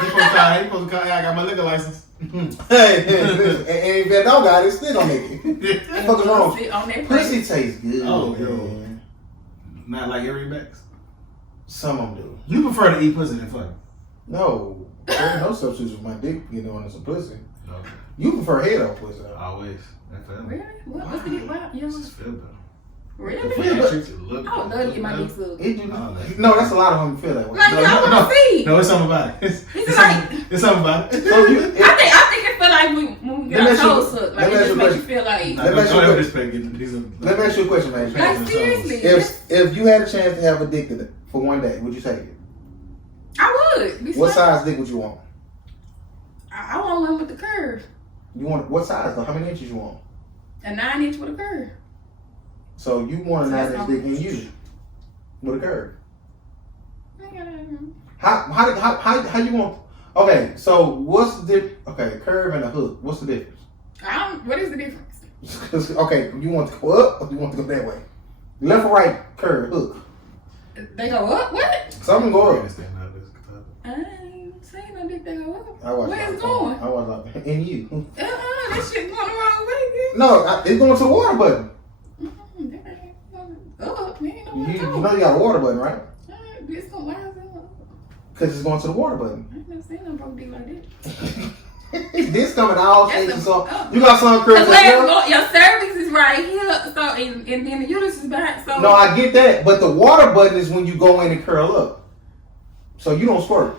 He supposed to call. Hey, I got my liquor license. hey, and if that don't got it, still don't make it. What the fuck is wrong? Pussy tastes good. Oh, yo. man. Not like every backs. Some of them do. You prefer to eat pussy than fuck? No. There's no substitute for my dick, you know, and it's a pussy. Okay. You prefer head on pussy. Always. That feel Really? What's the deal? Wow, you know, Just feel better. really? Yeah, but- I would love to get my dick sucked. No, that's a lot of women feel that way. Like, I want to see. No, it's something about it. It's something about it. So you, I think it feel like when we get our toes sucked. Like, it just makes you feel like. Let me ask you a Don't question. respect it. Let me ask you a question, man. Like, seriously. If you had a chance to have a dick for one day, would you take it? I would. What size dick would you want? I want one with the curve. You want what size though? How many inches you want? A 9-inch with a curve. So you want a So that's 9-inch dick in you with a curve. I ain't got nothing. How you want? Okay, so what's the difference? Okay, curve and a hook. What's the difference? What is the difference? Okay, you want to go up or you want to go that way? Left or right, curve, hook. They go up? What? Some of them go up. I ain't saying no dick they go up. I watch Where that. it's going? I watch that. In you. That shit going the wrong way, No, it's going to the water button. Up, man. You know you got a water button, right? It's going to rise up. Because it's going to the water button. I ain't never seen no broke dick like that. This coming all That's shapes. a- So you got some curves. Your cervix is right here, so and then the uterus is back. So No, I get that, but the water button is when you go in and curl up. So you don't squirt.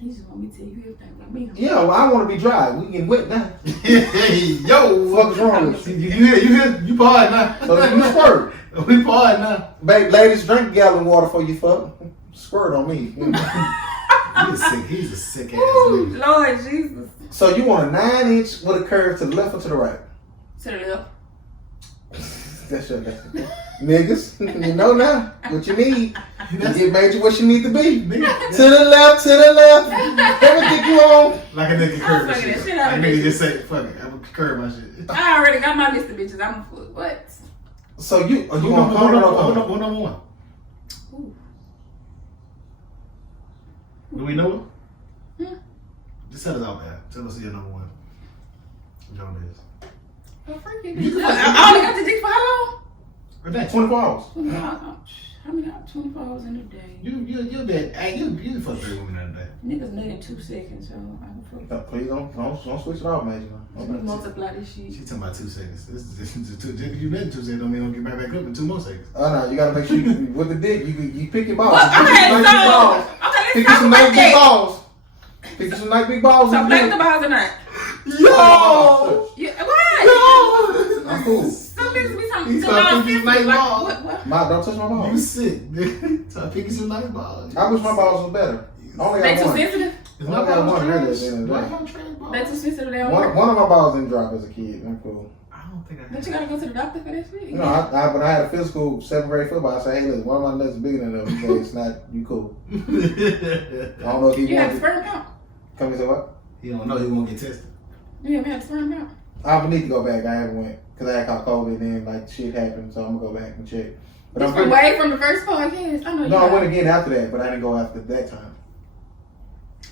you just want me to tell you everything about me. Yeah, well, I want to be dry. We getting wet now. Yo, What's wrong with you? You pardon now. So you squirt. We pardon now. Babe, ladies, drink a gallon of water before you fuck. Squirt on me. He's a sick ass Ooh, nigga. Lord Jesus. So you want a 9-inch with a curve to the left or to the right? To the left. That's your niggas. You know now what you need. You get major what you need to be. To the left, to the left. Everything you on. Like a nigga curve fucking shit. that shit out Like of nigga bitches. just say, fuck it, I'm gonna curve my shit. I already got my list of bitches. I'm a foot. What? So you Hold want on, coming or hold coming? on, number one. Ooh. Do we know it? Hmm. Just tell us out there. Tell us your number one. John is. Oh, freaky. I only got the dick for how long? Or that 24 hours. 24 hours. How many 24 hours in a day? You bet. Hey, you fuck 3 women in a day. Niggas nut in 2 seconds, so I can fuck. Please don't switch it off, Major. We multiply this shit. She talking about 2 seconds. This is 2. If you met 2 seconds, don't mean don't get right back up in 2 more seconds. Oh no, you gotta make sure you, with the dick, you pick your balls. Well, okay, Pick some nice big balls. Pick you let's talk some about nice big that. balls. Pick you some nice big balls. So and play do with the it. balls or not? Yo! Yeah, why? I'm cool. Some niggas be talking He's to talking balls. these nice balls. What? Don't touch my You balls. sick, nigga. So I pick you some nice balls. I wish my balls was better. I only They got too one. sensitive? Is I my got balls one really trash? at the end of the Why day. y'all trash balls? They too sensitive, they don't work. One of my balls didn't drop as a kid. I'm cool. I don't think I But you gotta go to the doctor for that shit. You know, but I had a physical 7th grade football. I said, hey, look, one of my nuts is bigger than the other. He said, it's not, you cool. I don't know if he You had the wanted. sperm count? Come and say what? He don't know he won't get tested. You haven't had the sperm count? I would need to go back. I haven't went because I had caught COVID and then like shit happened, so I'm gonna go back and check. But It's I'm from pretty, way from the first podcast. I know you no, I got went it. again after that, but I didn't go after that time.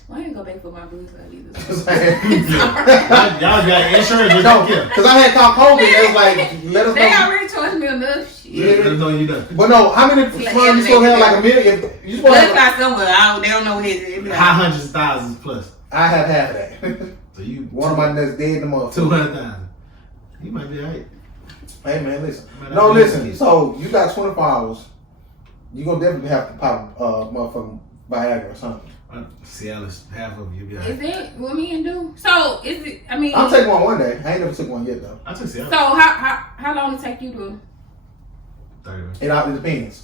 Well, I ain't go back for my blue card either. Cause I had, Y'all got insurance, just no, don't care. because I had caught COVID. It was like, let us They know. already charged me enough shit. Yeah. Let us know you done. But no, how many Like, sperm you supposed to have? Like a million? You supposed to Blood have, clot somewhere. They don't know where it is. High hundreds of thousands plus. I have half of that. So you One of my nuts dead in the motherfucker. 200,000. You might be alright. Hey man, listen. Might No, not be listen. alright. So you got 24 hours. You gonna definitely have to pop motherfucking Viagra or something. Cialis, half of you be Is alright. it what me and do? So is it? I mean, I'm taking one day. I ain't never took one yet though. I took Cialis. so how long it take you to? 30 minutes. It depends.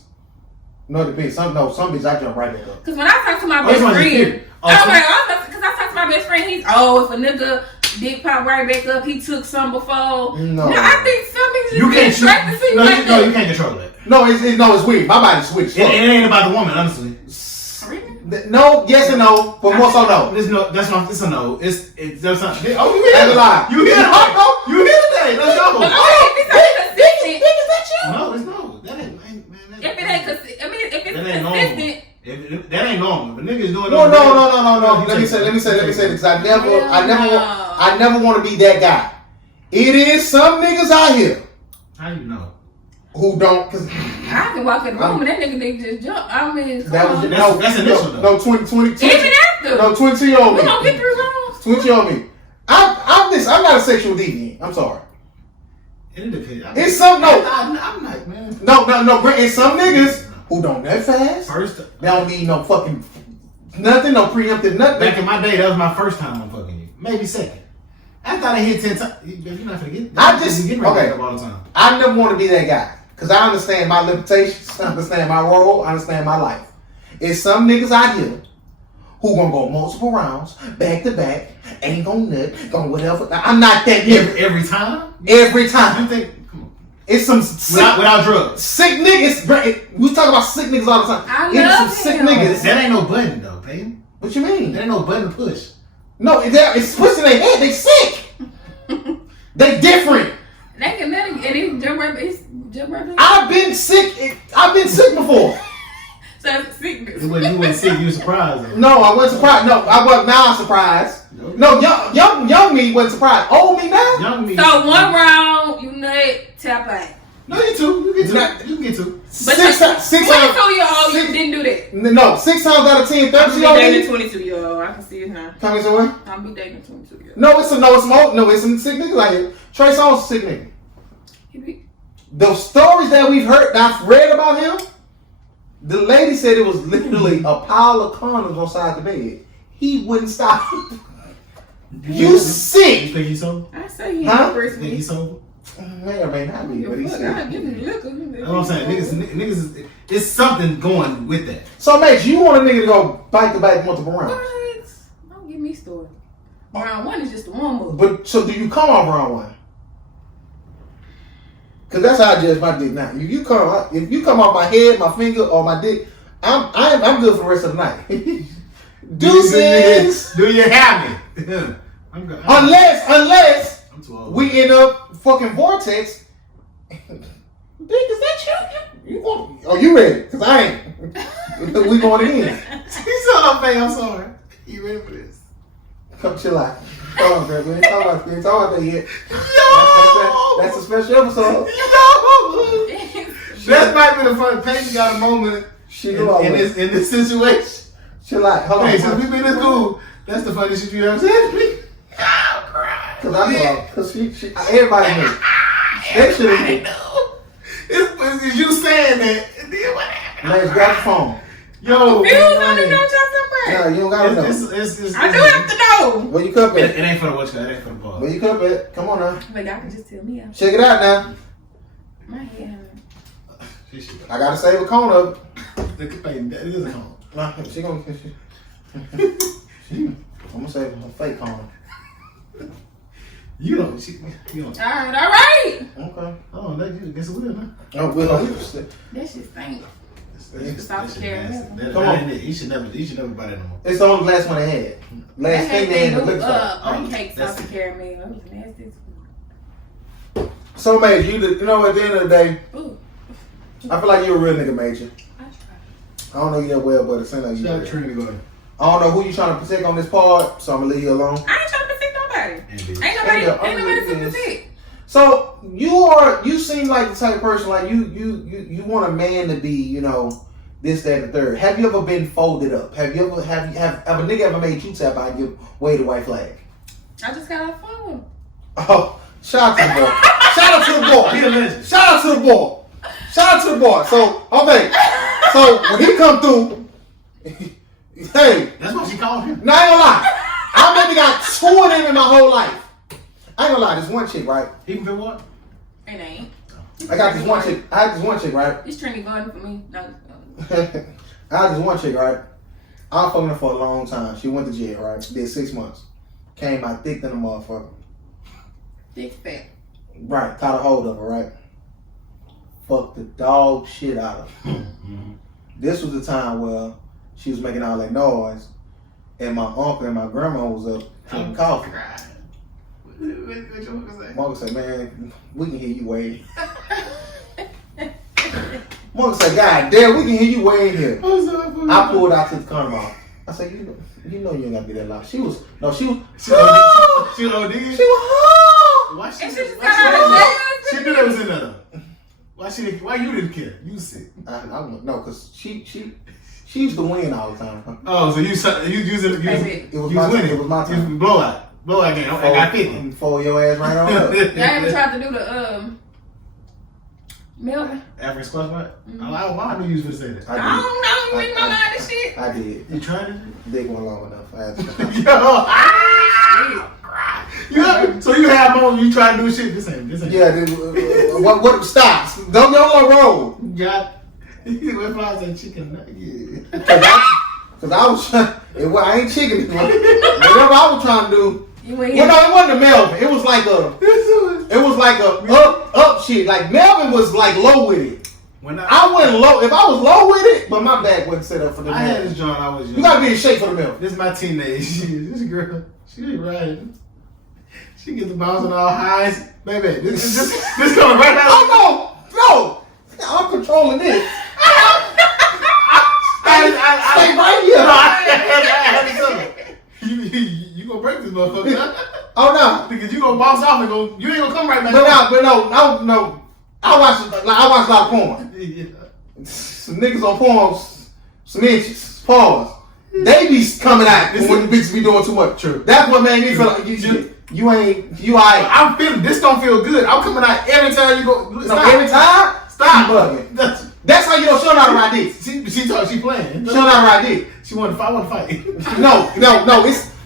No, it depends. Some bitches I jump right back up. Because when I talk to my Oh, best this one's friend, cute. Oh, because I talk to my best friend, he's if a nigga dick pop right back up, he took some before. No. I think some niggas You can't just straight to see no, like you that. can't control that. No, it's weird. My body switched. It ain't about the woman, honestly. No, yes and no, but more so no. There's no. That's not. It's a no. It's there's not. Oh, you That's hear a lie. You hear the You hear the Let's go. But if it's Is that you? No, it's no. That ain't. Man, if it ain't consistent, I mean, if it's that ain't normal. consistent. If that ain't normal. If niggas doing No. Let me say this. I never want to be that guy. It is some niggas out here. How you know? Who don't? Cause I can walk in the room and that nigga just jump. I mean, that's initial though. No, 20. Even after. No, 20 on me. We don't get 3 rounds. 20 on me. I'm not a sexual deviant. I'm sorry. It depends. It's some no. I'm like, man. No. It's some niggas who don't that fast. First, They don't need no fucking nothing, no preemptive nothing. back in my day, that was my first time I'm fucking you. Maybe second. After I hit 10 times, you're not gonna get. Okay. All the time. I never want to be that guy because I understand my limitations, I understand my role, I understand my life. It's some niggas out here who gonna go multiple rounds, back to back, ain't gonna nut, gonna whatever. I'm not that nigga. Every time. Every time. You think? Come on. It's some sick, Without drugs. sick niggas. We talk about sick niggas all the time. I It's love some sick him. niggas. That ain't no button though, Peyton. What you mean? That ain't no button to push. No, it's pushing their head. They sick. They different. They can let it, and it's jump right. I've been sick. I've been sick before. So it's sickness. You wasn't sick. You were surprised. Though. No, I wasn't surprised. No, I was. Now I'm surprised. Okay. No, young me wasn't surprised. Old me now. Young me. So 1 round, you nut, tap out. No, you two. You get Not- two. You can get two. But 22-year-old, you didn't do that. No, 6 times out of 10, I'm 30 be old dating me. 22-year-old. I can see it now. Come here, somewhere. I'm be dating 22-year-old. No, it's some sick niggas out here. Trey Songz a sick nigga. The stories that we've heard, that I've read about him, the lady said it was literally a pile of condoms on side the bed. He wouldn't stop. You sick. You think he's sober? I say he Huh? first Think he's sober? May or may not be, but he's I sick. give him liquor. That's what I'm saying. Niggas, it's something going with that. So, mate, you want a nigga to go bite the back multiple rounds. What? Don't give me story. Round 1 is just the warm up. But, so do you come off round 1? Because that's how I judge my dick now. If you come off my head, my finger, or my dick, I'm good for the rest of the night. Deuces. Do you have me? I'm good. Unless I'm too old. we end up fucking vortex. Dick, is that you? You want? Oh, you ready? Cause I ain't. We going in. He's so unfair. I'm sorry. You ready for this? Come chill out. Come on, girl. We ain't talking about that yet. Yo! That's a special episode. Yo! That might be the first. Peyton got a moment in this situation. Chill out. Hold on. Hey, since we've been this cool, that's the funniest shit you ever said to me. Oh, cry. Cause I know. Cause she everybody knew. They should have know. It's you saying that. And then what happened? Man, grab the phone. Yo, You don't know what Nah, y'all you don't gotta know. I do have to know. Where you cup It at? ain't for the watch. It ain't for the ball. Where you cup at? Come on now. But y'all can just tell me out. Check it out now. My head. I gotta save a cone of it. Look at Peyton. That is a cone. Nah, she gonna. I'm gonna save a fake cone. You don't. You don't. All right. Okay. Oh, that you guess it will, huh? Oh, well. That shit stink. That shit nasty. Come on. Ain't it. You should never buy that no more. It's the only last one they had. Last thing they had in the liquor store. Pancakes that's off the caramel. That was nasty. So, Major, you know, at the end of the day, Ooh. I feel like you're a real nigga, Major. I tried. I don't know you that well, but it seems like you Shout out do. Trinity Garden. I don't know who you trying to protect on this part, so I'm gonna leave you alone. I ain't trying to protect nobody. And Ain't nobody to protect. So you seem like the type of person like you want a man to be, you know, this, that, and the third. Have you ever been folded up? Have a nigga ever made you tap out and give away the white flag? I just got off phone. Oh, shout out to the boy. Shout out to the boy. He a legend. Shout out to the boy. Shout out to the boy. So, okay. So when he come through, hey, That's what she called him. now I ain't gonna lie. I maybe got 2 of them in my whole life. I ain't gonna lie, this one chick, right? He can fit what? It ain't. I got this one chick. I had this one chick, right? It's Trinity Garden for me. No. I had this one chick, right? I was fucking her for a long time. She went to jail, right? Did 6 months. Came out thick than a motherfucker. Thick fat. Right, caught a hold of her, right? Fucked the dog shit out of her. This was the time where she was making all that noise, and my uncle and my grandma was up drinking coffee. What your uncle say? My uncle said, "Man, we can hear you waiting." My uncle said, "God damn, we can hear you waiting here." I pulled out to the corner mouth. I said, you know you ain't gotta be that loud. She was She was OD? She was Why she And she just why got out of jail. she knew that was in there. Why you didn't care? You sick. I don't know, cause she used to win all the time. Oh, so you using It was you my was winning. time. It was my time. Blowout game. I got 50. Fold your ass right on up. Y'all ever tried to do the Melvin? African squash match? I knew you was gonna say that. I don't know. You read my mind and shit. I did. You tried it? Dick went long enough. I had to So you have moments you try to do shit. This ain't. Yeah, what stops? Don't roll. Got. What flies that chicken nugget? Cause I was trying. I ain't chicken. Whatever I was trying to do. You ain't Well, no, it wasn't a Melvin. It was like a up shit. Like Melvin was like low with it. I went low. If I was low with it, but my back wasn't set up for the I had Melvin. this joint. I was young. You gotta be in shape for the Melvin. This is my teenage. This girl. She ain't riding. She get the balls on all highs. Baby, this coming right now. Oh no! I'm controlling this. Stay right here. No, you gonna break this motherfucker? Oh no! Because you gonna bounce off and go. You ain't gonna come right back. But no. I watch a lot of porn. Yeah. Some niggas on porn, some inches, pause. They be coming out when the bitches be doing too much. True. That's what made me feel like you alright. I'm feeling this don't feel good. I'm coming out every time you go. No, every time? Stop. You bugging. That's how you know she don't know how to ride dick. She thought she playing. She don't know how to ride dick. She wanted to fight. I want to fight.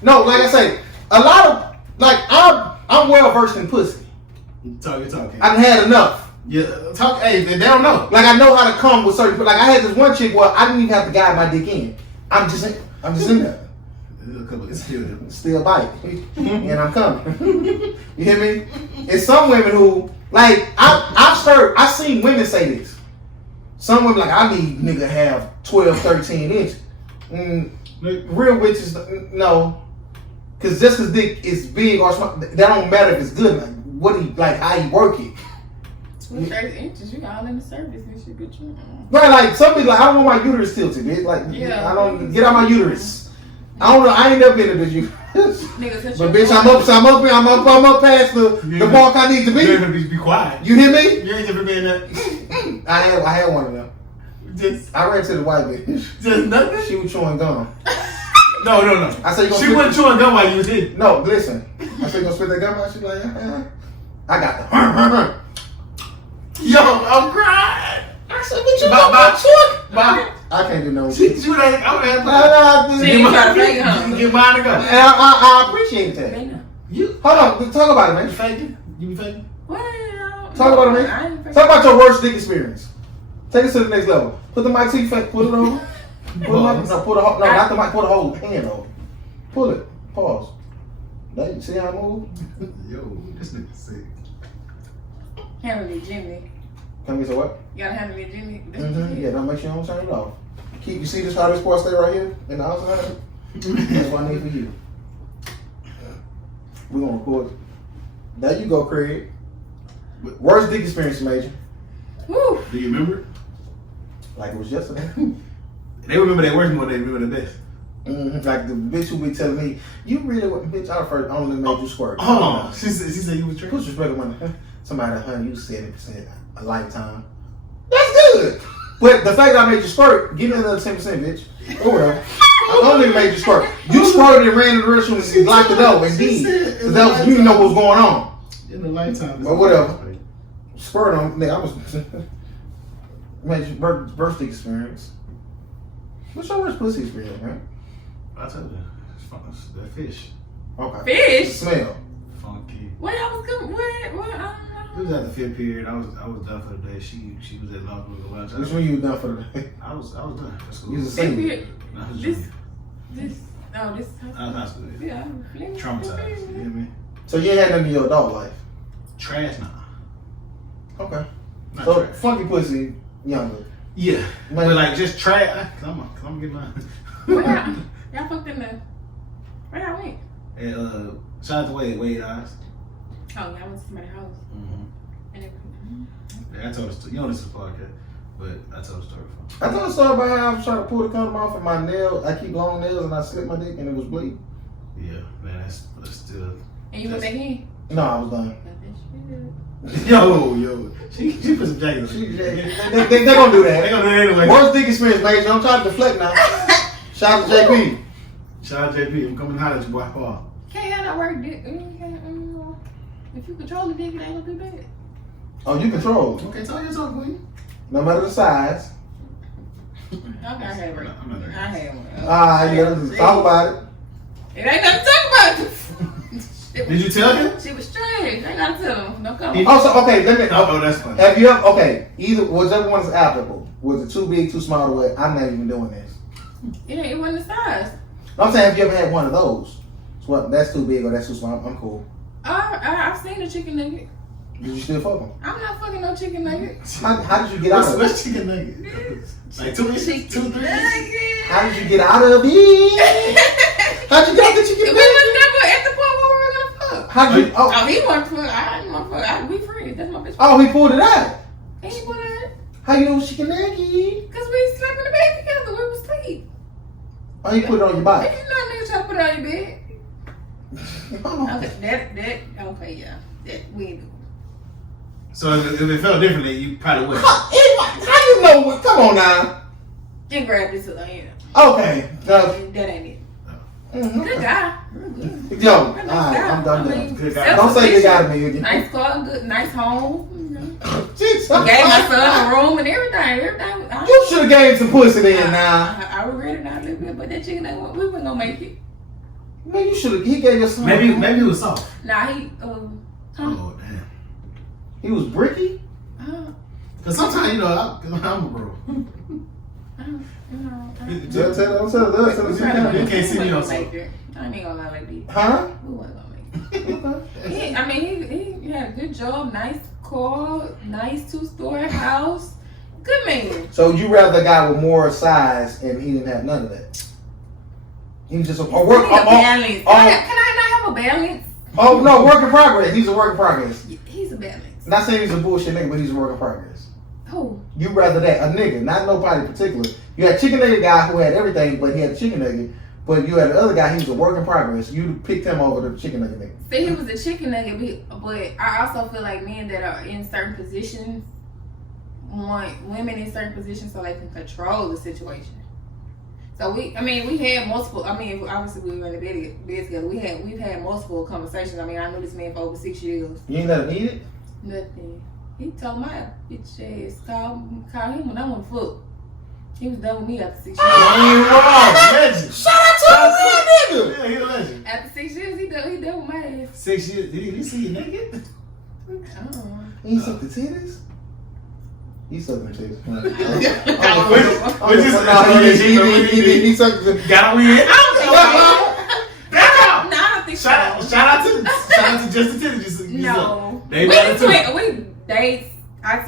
No. Like I say, a lot of I'm well versed in pussy. You're talking. I done had enough. Yeah, talk. Hey, they don't know. Like I know how to come with certain. Like I had this one chick where I didn't even have to guide my dick in. I'm just in there. It's Still bite, and I'm coming. You hear me? It's some women who like I've seen women say this. Some women like I need nigga to have 12, 13 inches. Real bitches no, cause just cause dick is big or small, that don't matter if it's good. Like how he work it. 12, 30 inches, you got all in the service and shit, bitch. Right, like some people like I don't want my uterus tilted, bitch. Like Yeah. I don't get out my uterus. I don't know. I ain't never been in this uterus. Niggas, But bitch, I'm up past the mark I need to You're gonna be. be quiet. You hear me? You ain't never been that. I had one of them. I ran to the white bitch. Just nothing. She was chewing gum. No. I said, She wasn't chewing gum while you was hitting. No, listen. I said, you gonna spit that gum out? She's like, I got the. Yo, I'm crying. I said, what you got Bye. I can't do no. She ain't. I'm gonna No, She ain't trying to fake it, huh? Get mine to go. And I appreciate that. They know. You Hold on, talk about it, You man. faking? You be faking? Well, Talk about it, I man. ain't Talk about your worst dick experience. Take us to the next level. Put the mic to your face. Put it over. Put not the mic. Put a whole hand over. Pull it. Pause. Now you see how I move? Yo, this nigga sick. handle me, Jimmy. Can we say what? You gotta handle me, Jimmy. Yeah, don't make sure you don't turn it off. Keep. You see this how this part stay right here in the outside? That's what I need for you. We're gonna record. There you go, Craig. Worst dick experience, Major. Woo. Do you remember it? Like it was yesterday. They remember their worst more than they remember the best. Like the bitch who be telling me, you really what bitch I only made you squirt. Hold on. She said you was Put tripping. respect on somebody, honey, you 70% a lifetime. That's good. But the fact that I made you squirt, give me another 10%, bitch. Or whatever. I only made you squirt. You squirted and ran in the restroom and locked the door and did. Cause that was, you didn't know what was going on. In the lifetime. But whatever. Squirt on, nigga, I was made your birthday experience. What's your worst pussy experience, man? I told you. It's fun. It's that fish. Okay. Fish? Smell. Funky. Where I was going? What? It was at the fifth period. I was done for the day. She was at law school to watch. Which one you done for the day? I was done. That's cool. You was a senior. I was This. junior. This. No, this. I was high school. Yeah. Traumatized. You hear me? So you ain't had none in your adult life? Trash now. Okay. Not So trash. funky pussy, younger. Yeah, but like just try. Come on, get mine. Where y'all fucked in there? Where y'all went? And shout out to Wade Eyes. Oh, y'all went to somebody's house. And everything. Yeah, I told the story. You know this is a podcast, but I told the story before. I told a story about how I was trying to pull the condom off of my nail. I keep long nails and I slit my dick and it was bleeding. Yeah, man, that's still. And you went back in? No, I was done. Yo, she put some jackets on. They gonna do that. They gonna do that anyway. Worst dick experience, Major. I'm trying to deflect now. Shout out to JP. Shout out to JP. I'm coming to holler at you, boy. Paul. Can't have no work dick. If you control the dick, it ain't gonna be bad. Oh, you control. Okay, tell your talk, queen. No matter the size. Okay, I had one. I'm not there. I had one. Yeah, talk about it. It ain't nothing to talk about. Did you tell him? She was strange. I gotta tell him. No comment. Oh, so, okay, let me. Oh, that's funny. Have you ever, okay, either, whichever one is applicable. Was it too big, too small, or what? I'm not even doing this. It wasn't the size. I'm saying, have you ever had one of those? So what, that's too big or that's too small? I'm cool. I've seen a chicken nugget. Did you still fuck them? I'm not fucking no chicken nugget. How did you get out of it? What's chicken nugget? Like 2 inches? 2, 3 inches? How did you get out of it? How'd you get out the chicken We nugget? was never at the point where we were gonna fuck. How'd you, Oh, he wanted to fuck. I didn't want to fuck. We friends. That's my bitch. oh, he pulled it out. He would. How you know it's chicken nugget? Cause we slept in the bed together. We was asleep. Oh, he put it on your body. If you know niggas try to put it on your bed. Oh. Okay, okay, yeah. That we ain't do. So if it felt differently, you probably would. How you know what? Come on now. Then grab this hand. Okay. That ain't it. Good guy. Good. Yo, alright, I'm done. Good guy. Don't say good guy to me again. Nice car, good, nice home. Jesus. Gave my son a room and everything. You should have gave some pussy then now. I regret it now a little bit, but that chicken nugget, we wasn't gonna make it. Man, you should have. He gave your son. Maybe it was soft. Nah, he, Oh, damn. He was bricky. Because sometimes, you know, I'm a bro. Don't tell the You can't see me on I something. ain't gonna lie like that. Huh? We wasn't gonna make it. He had a good job, nice car, nice 2-story house. Good man. So you rather a guy with more size and he didn't have none of that? He was just a work. Balance. Can I not have a balance? Oh no, work in progress. He's a work in progress. He's a balance. Not saying he's a bullshit nigga, but he's a work in progress. Who? You rather that a nigga, not nobody in particular. You had chicken nugget guy who had everything, but he had a chicken nugget. But you had the other guy, he was a work in progress. You picked him over the chicken nugget nigga. See, he was a chicken nugget, but I also feel like men that are in certain positions want women in certain positions so they can control the situation. So we had multiple. Obviously we were in the bed together. We've had multiple conversations. I knew this man for over 6 years. You ain't let him eat it? Nothing. He told my bitch ass call him when I want to fuck. He was done with me after 6 years. Legend. Shout out to a real nigga. Yeah, he's a legend. After 6 years, he done with my ass. 6 years. Did he see you naked? I don't know. He sucked the titties? He sucked the titties. He sucked the Got a win. I don't think Shout out to Just the Titties. No. They got it too. We dates.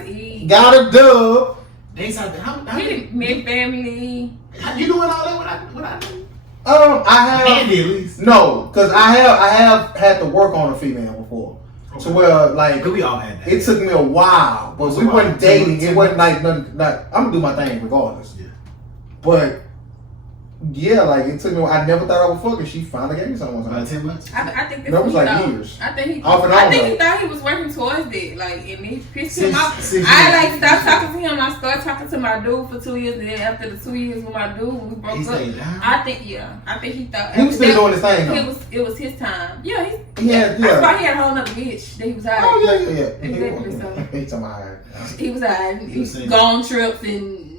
He got a dub. They said how didn't mid family. you doing all that? What I do? I have. Handy at least. No, because I have had to work on a female before. Okay. So where like we all had that. it took me a while, but we wasn't dating. It wasn't like nothing. I'm gonna do my thing regardless. Yeah. But yeah, like it took me. I never thought I would fuck her. She finally gave me something. About 10 months. I think that's That was what he like thought. years. I think he Off thought he was working towards it. Like, and he pissed him 6 off. years. I stopped talking to him. I started talking to my dude for 2 years, and then after the 2 years with my dude, when we broke He up. stayed down. I think he thought He was still doing his thing though. It was his time. Yeah, Yeah. that's why he had a whole nother bitch that he was out. Oh yeah. Exactly, so. He talking about He was out. He was Same. gone trips and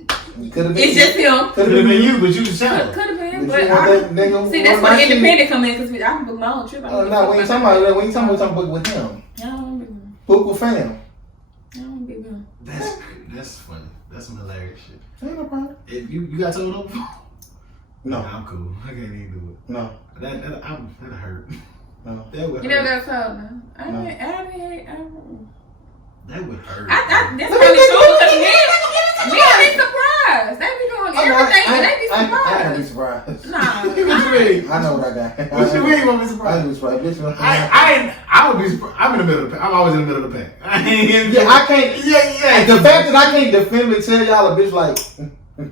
could have been. it's just him. Could have been you, but you was shallow. Could have been, But but you want that nigga see, that's on where my the shit? independent come in because I can book my own trip. No, we ain't talking about that. We ain't talking about book with him. I don't want to be with him. Book with fam. I don't want to be with him. That's funny. That's some hilarious shit. Ain't no problem. If you got told up before? No. I'm cool. I can't even do it. No. That hurt. No. That would You hurt. never got told, no? I No. That would hurt. that's really true because men be surprised. I ain't be surprised. Nah. What you mean? I know what I got. What you mean? You won't be I surprised? ain't be surprised. Bitch, I would be surprised. I'm in the middle of the pack. I'm always in the middle of the pack. Yeah, I can't. Yeah. The fact that I can't definitively tell y'all a bitch like,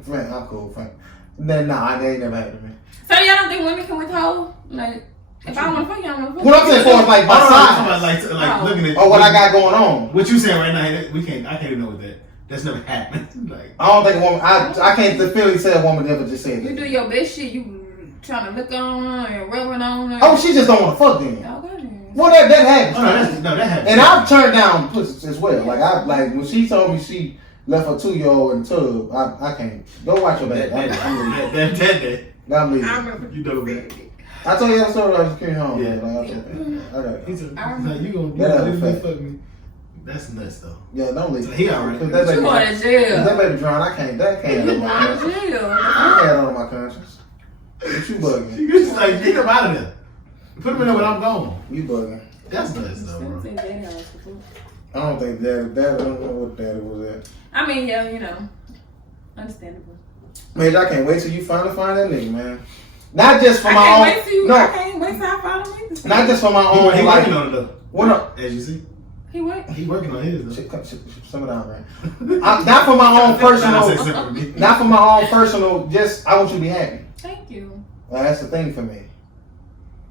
Frank, I'm cool, Frank. Then nah, they ain't never happened to me. So y'all don't think women can withhold? Like, if I want to fuck you, I'm gonna fuck What I'm saying for is like my size. Like looking at Or what I got going on. What you saying right now? We can't. I can't even know what that. That's never happened. Like I don't think a woman. I can't definitively say a woman ever just said You that. do your best shit. You trying to look on her and rubbing on her. Oh, she just don't want to fuck then. Okay then. Well, that happens. that happened. And I've turned down pussy as well. Like when she told me she left her 2-year-old in the tub, I can't. Go watch your back. I'm leaving. That day. I'm leaving. I remember. You know that. I told you that story when I was carrying home. Yeah. I got it. He's I like, you gonna That leave other me fact. fuck me. That's nuts though. Yeah, don't leave. So he already. Cause that You going to baby jail. drown. I can't. That can't You have on my going to conscience. jail. I can't have on my conscience. What you bugging? You just like get him out of there. Put him in there when I'm gone. You bugging. That's nuts though, bro. I don't think daddy. I don't know what daddy was at. I mean, yeah, you know, understandable. Man, I can't wait till you finally find that nigga, man. Not just for I my can't own. wait till you. I No, can't wait till I follow me. not just for my own. He Like, working on it though. what up? As you see, He what? he working on his though. Shit, simmer down, man. Not for my own personal. Not for my own personal. Just I want you to be happy. Thank you. That's the thing for me.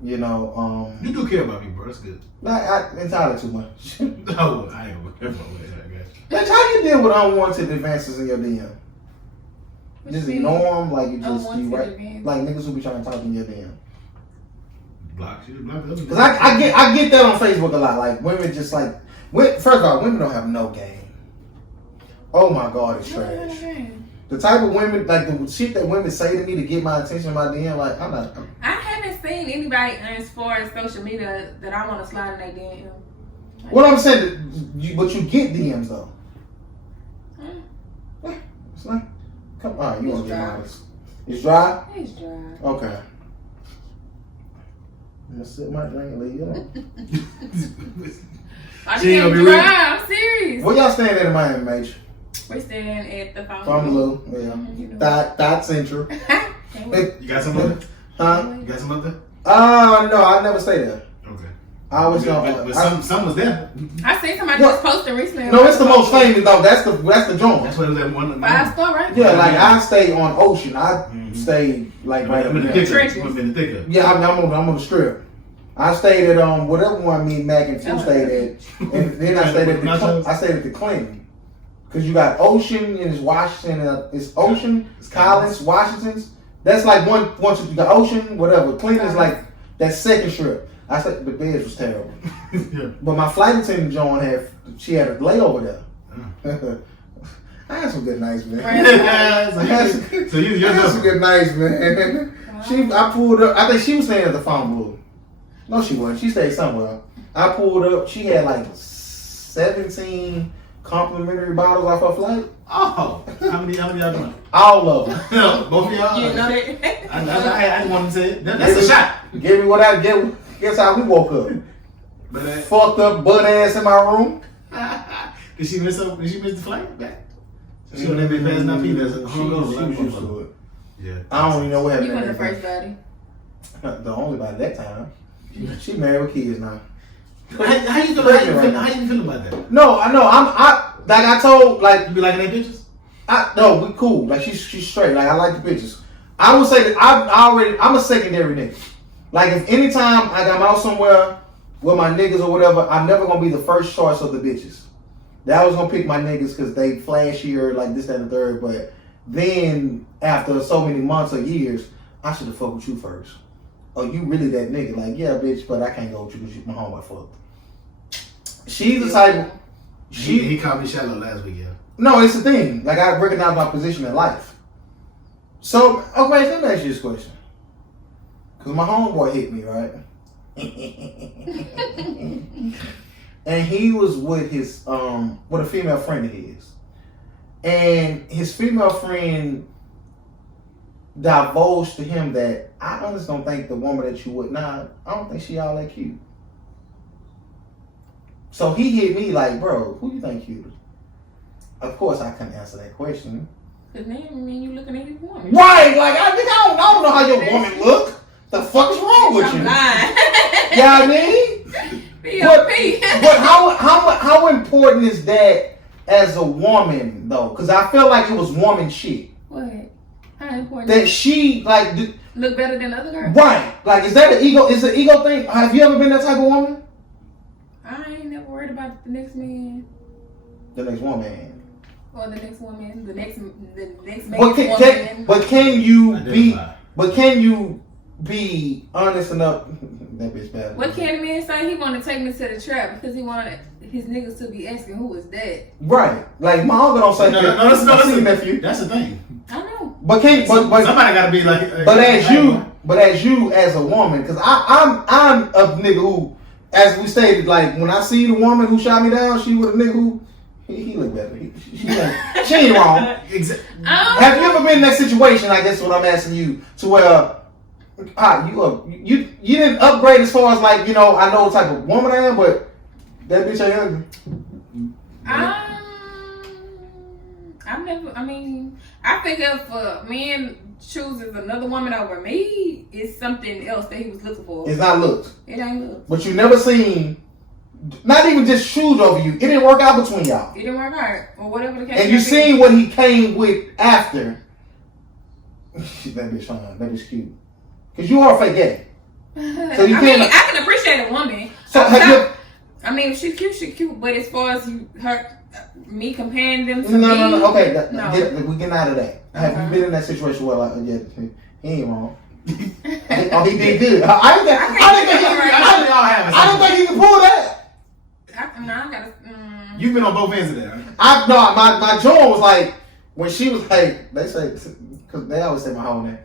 You know, You do care about me, bro. That's good. I entirely too much. No, I ain't working about that. I guess. Bitch, how you deal with unwanted advances in your DM? What Just you mean? ignore them, like you just Unwanted you right, advances? like niggas who be trying to talk in your DM. Block you, block the other. Cause I get that on Facebook a lot. Like women just like, first of all, women don't have no game. Oh my God, it's trash. The type of women, like the shit that women say to me to get my attention in my DM, like I'm not. I haven't seen anybody as far as social media that I want to slide in their DM. What I'm saying, but you get DMs though. It's like, come on, you It's want to be dry. honest? It's dry. It's dry. Okay. I'm gonna sip my drink and leave you alone. I She ain't just gonna be dry. I'm serious. Where y'all staying at in Miami, Major? We're staying at the From Blue, yeah. You know. Dot Central. Can't wait. You got some other? Huh? You got some other? No, I never stay there. Okay. I always go. But some was there. I seen somebody What? just posting recently. No, it's the most famous though. That's the joint. That's what it was at one. 5-star, right? Yeah, like I stay on Ocean. I Mhm. stay like right I'm in the there. thick Trenches. of it. I'm in the thick of it. Yeah, I'm on the strip. I stayed at whatever one me and Mac and Fu stayed at, and then I stayed at the Clinton. Cause you got Ocean and it's Washington. It's Ocean, it's Collins, Washington's. That's like once you got Ocean, whatever. Clinton is like that second strip. I said the beds was terrible, Yeah. but my flight attendant Joan had a layover there. I had some good nights, man. Right. So you're I had some good nights, man. I pulled up. I think she was staying at the Farm Blue. No, she wasn't. She stayed somewhere. I pulled up. She had like 17 complimentary bottles off her flight. Oh, how many y'all doing? All of them. No, both of y'all. You know that? I didn't want to say it. That's a shot. Give me what I get. Guess how we woke up. But Fucked up butt ass in my room. did she miss the flight back? So she wouldn't have been passing out females. She was used to it. Yeah. I don't even know what happened. You to were the that first body. day. The only by that time. She married with kids now. How you feel about that? No, I know. Like I told, like You be liking that bitches? no, we cool. Like she's straight. Like I like the bitches. I would say that I'm a secondary nigga. Like if anytime I'm out somewhere with my niggas or whatever, I'm never gonna be the first choice of the bitches. That I was gonna pick my niggas because they flashier, like this, that, and the third. But then after so many months or years, I should have fucked with you first. Oh, you really that nigga? Like yeah, bitch, but I can't go with you because my homeboy fucked. She's the type. He called me shallow last week, yeah. No, it's the thing. Like I recognize my position in life. So, okay, let me ask you this question. Cause my homeboy hit me, right? And he was with his with a female friend of his. And his female friend divulged to him that I honestly don't think the woman that you with now, I don't think she all that cute. So he hit me like, bro, who you think cute? Of course I couldn't answer that question. Cause then you looking at his woman. Right, like I don't know how your woman look. The fuck is wrong with I'm you? lying. Yeah, I mean. P.O.P. But how important is that as a woman though? Because I feel like it was woman shit. What? How important? That she like look better than other girls. Right. Like is that an ego? Is it an ego thing? Have you ever been that type of woman? I ain't never worried about the next man. The next woman. Or the next woman. The next man. Can you be honest enough? That bitch bad. What can the man say? He want to take me to the trap because he wanted his niggas to be asking who is that. Right. Like my uncle don't say no, that. that's nephew. That's the thing. I know. But somebody got to be like. But as you as a woman, because I'm a nigga who, as we stated, like when I see the woman who shot me down, she was a nigga who he look better. She ain't wrong. Exactly. Have you ever been in that situation? I guess what I'm asking you to where. You didn't upgrade as far as like, you know, I know what type of woman I am, but that bitch ain't ugly. I think if a man chooses another woman over me, it's something else that he was looking for. It's not looks. It ain't looks. But you never seen, not even just choose over you. It didn't work out between y'all. It didn't work out, or whatever the case. And you seen what he came with after. That bitch fine. That bitch cute. Cause you are a fake gay. So you can't. I can appreciate a woman. If she's cute, she's cute. But as far as me comparing them to no. Okay, no. We getting out of that. Have you been in that situation where like, yeah, he ain't wrong? Oh, he did good. I didn't think he could pull that. You've been on both ends of that. My joint was like when she was like, they say, because they always say my whole name.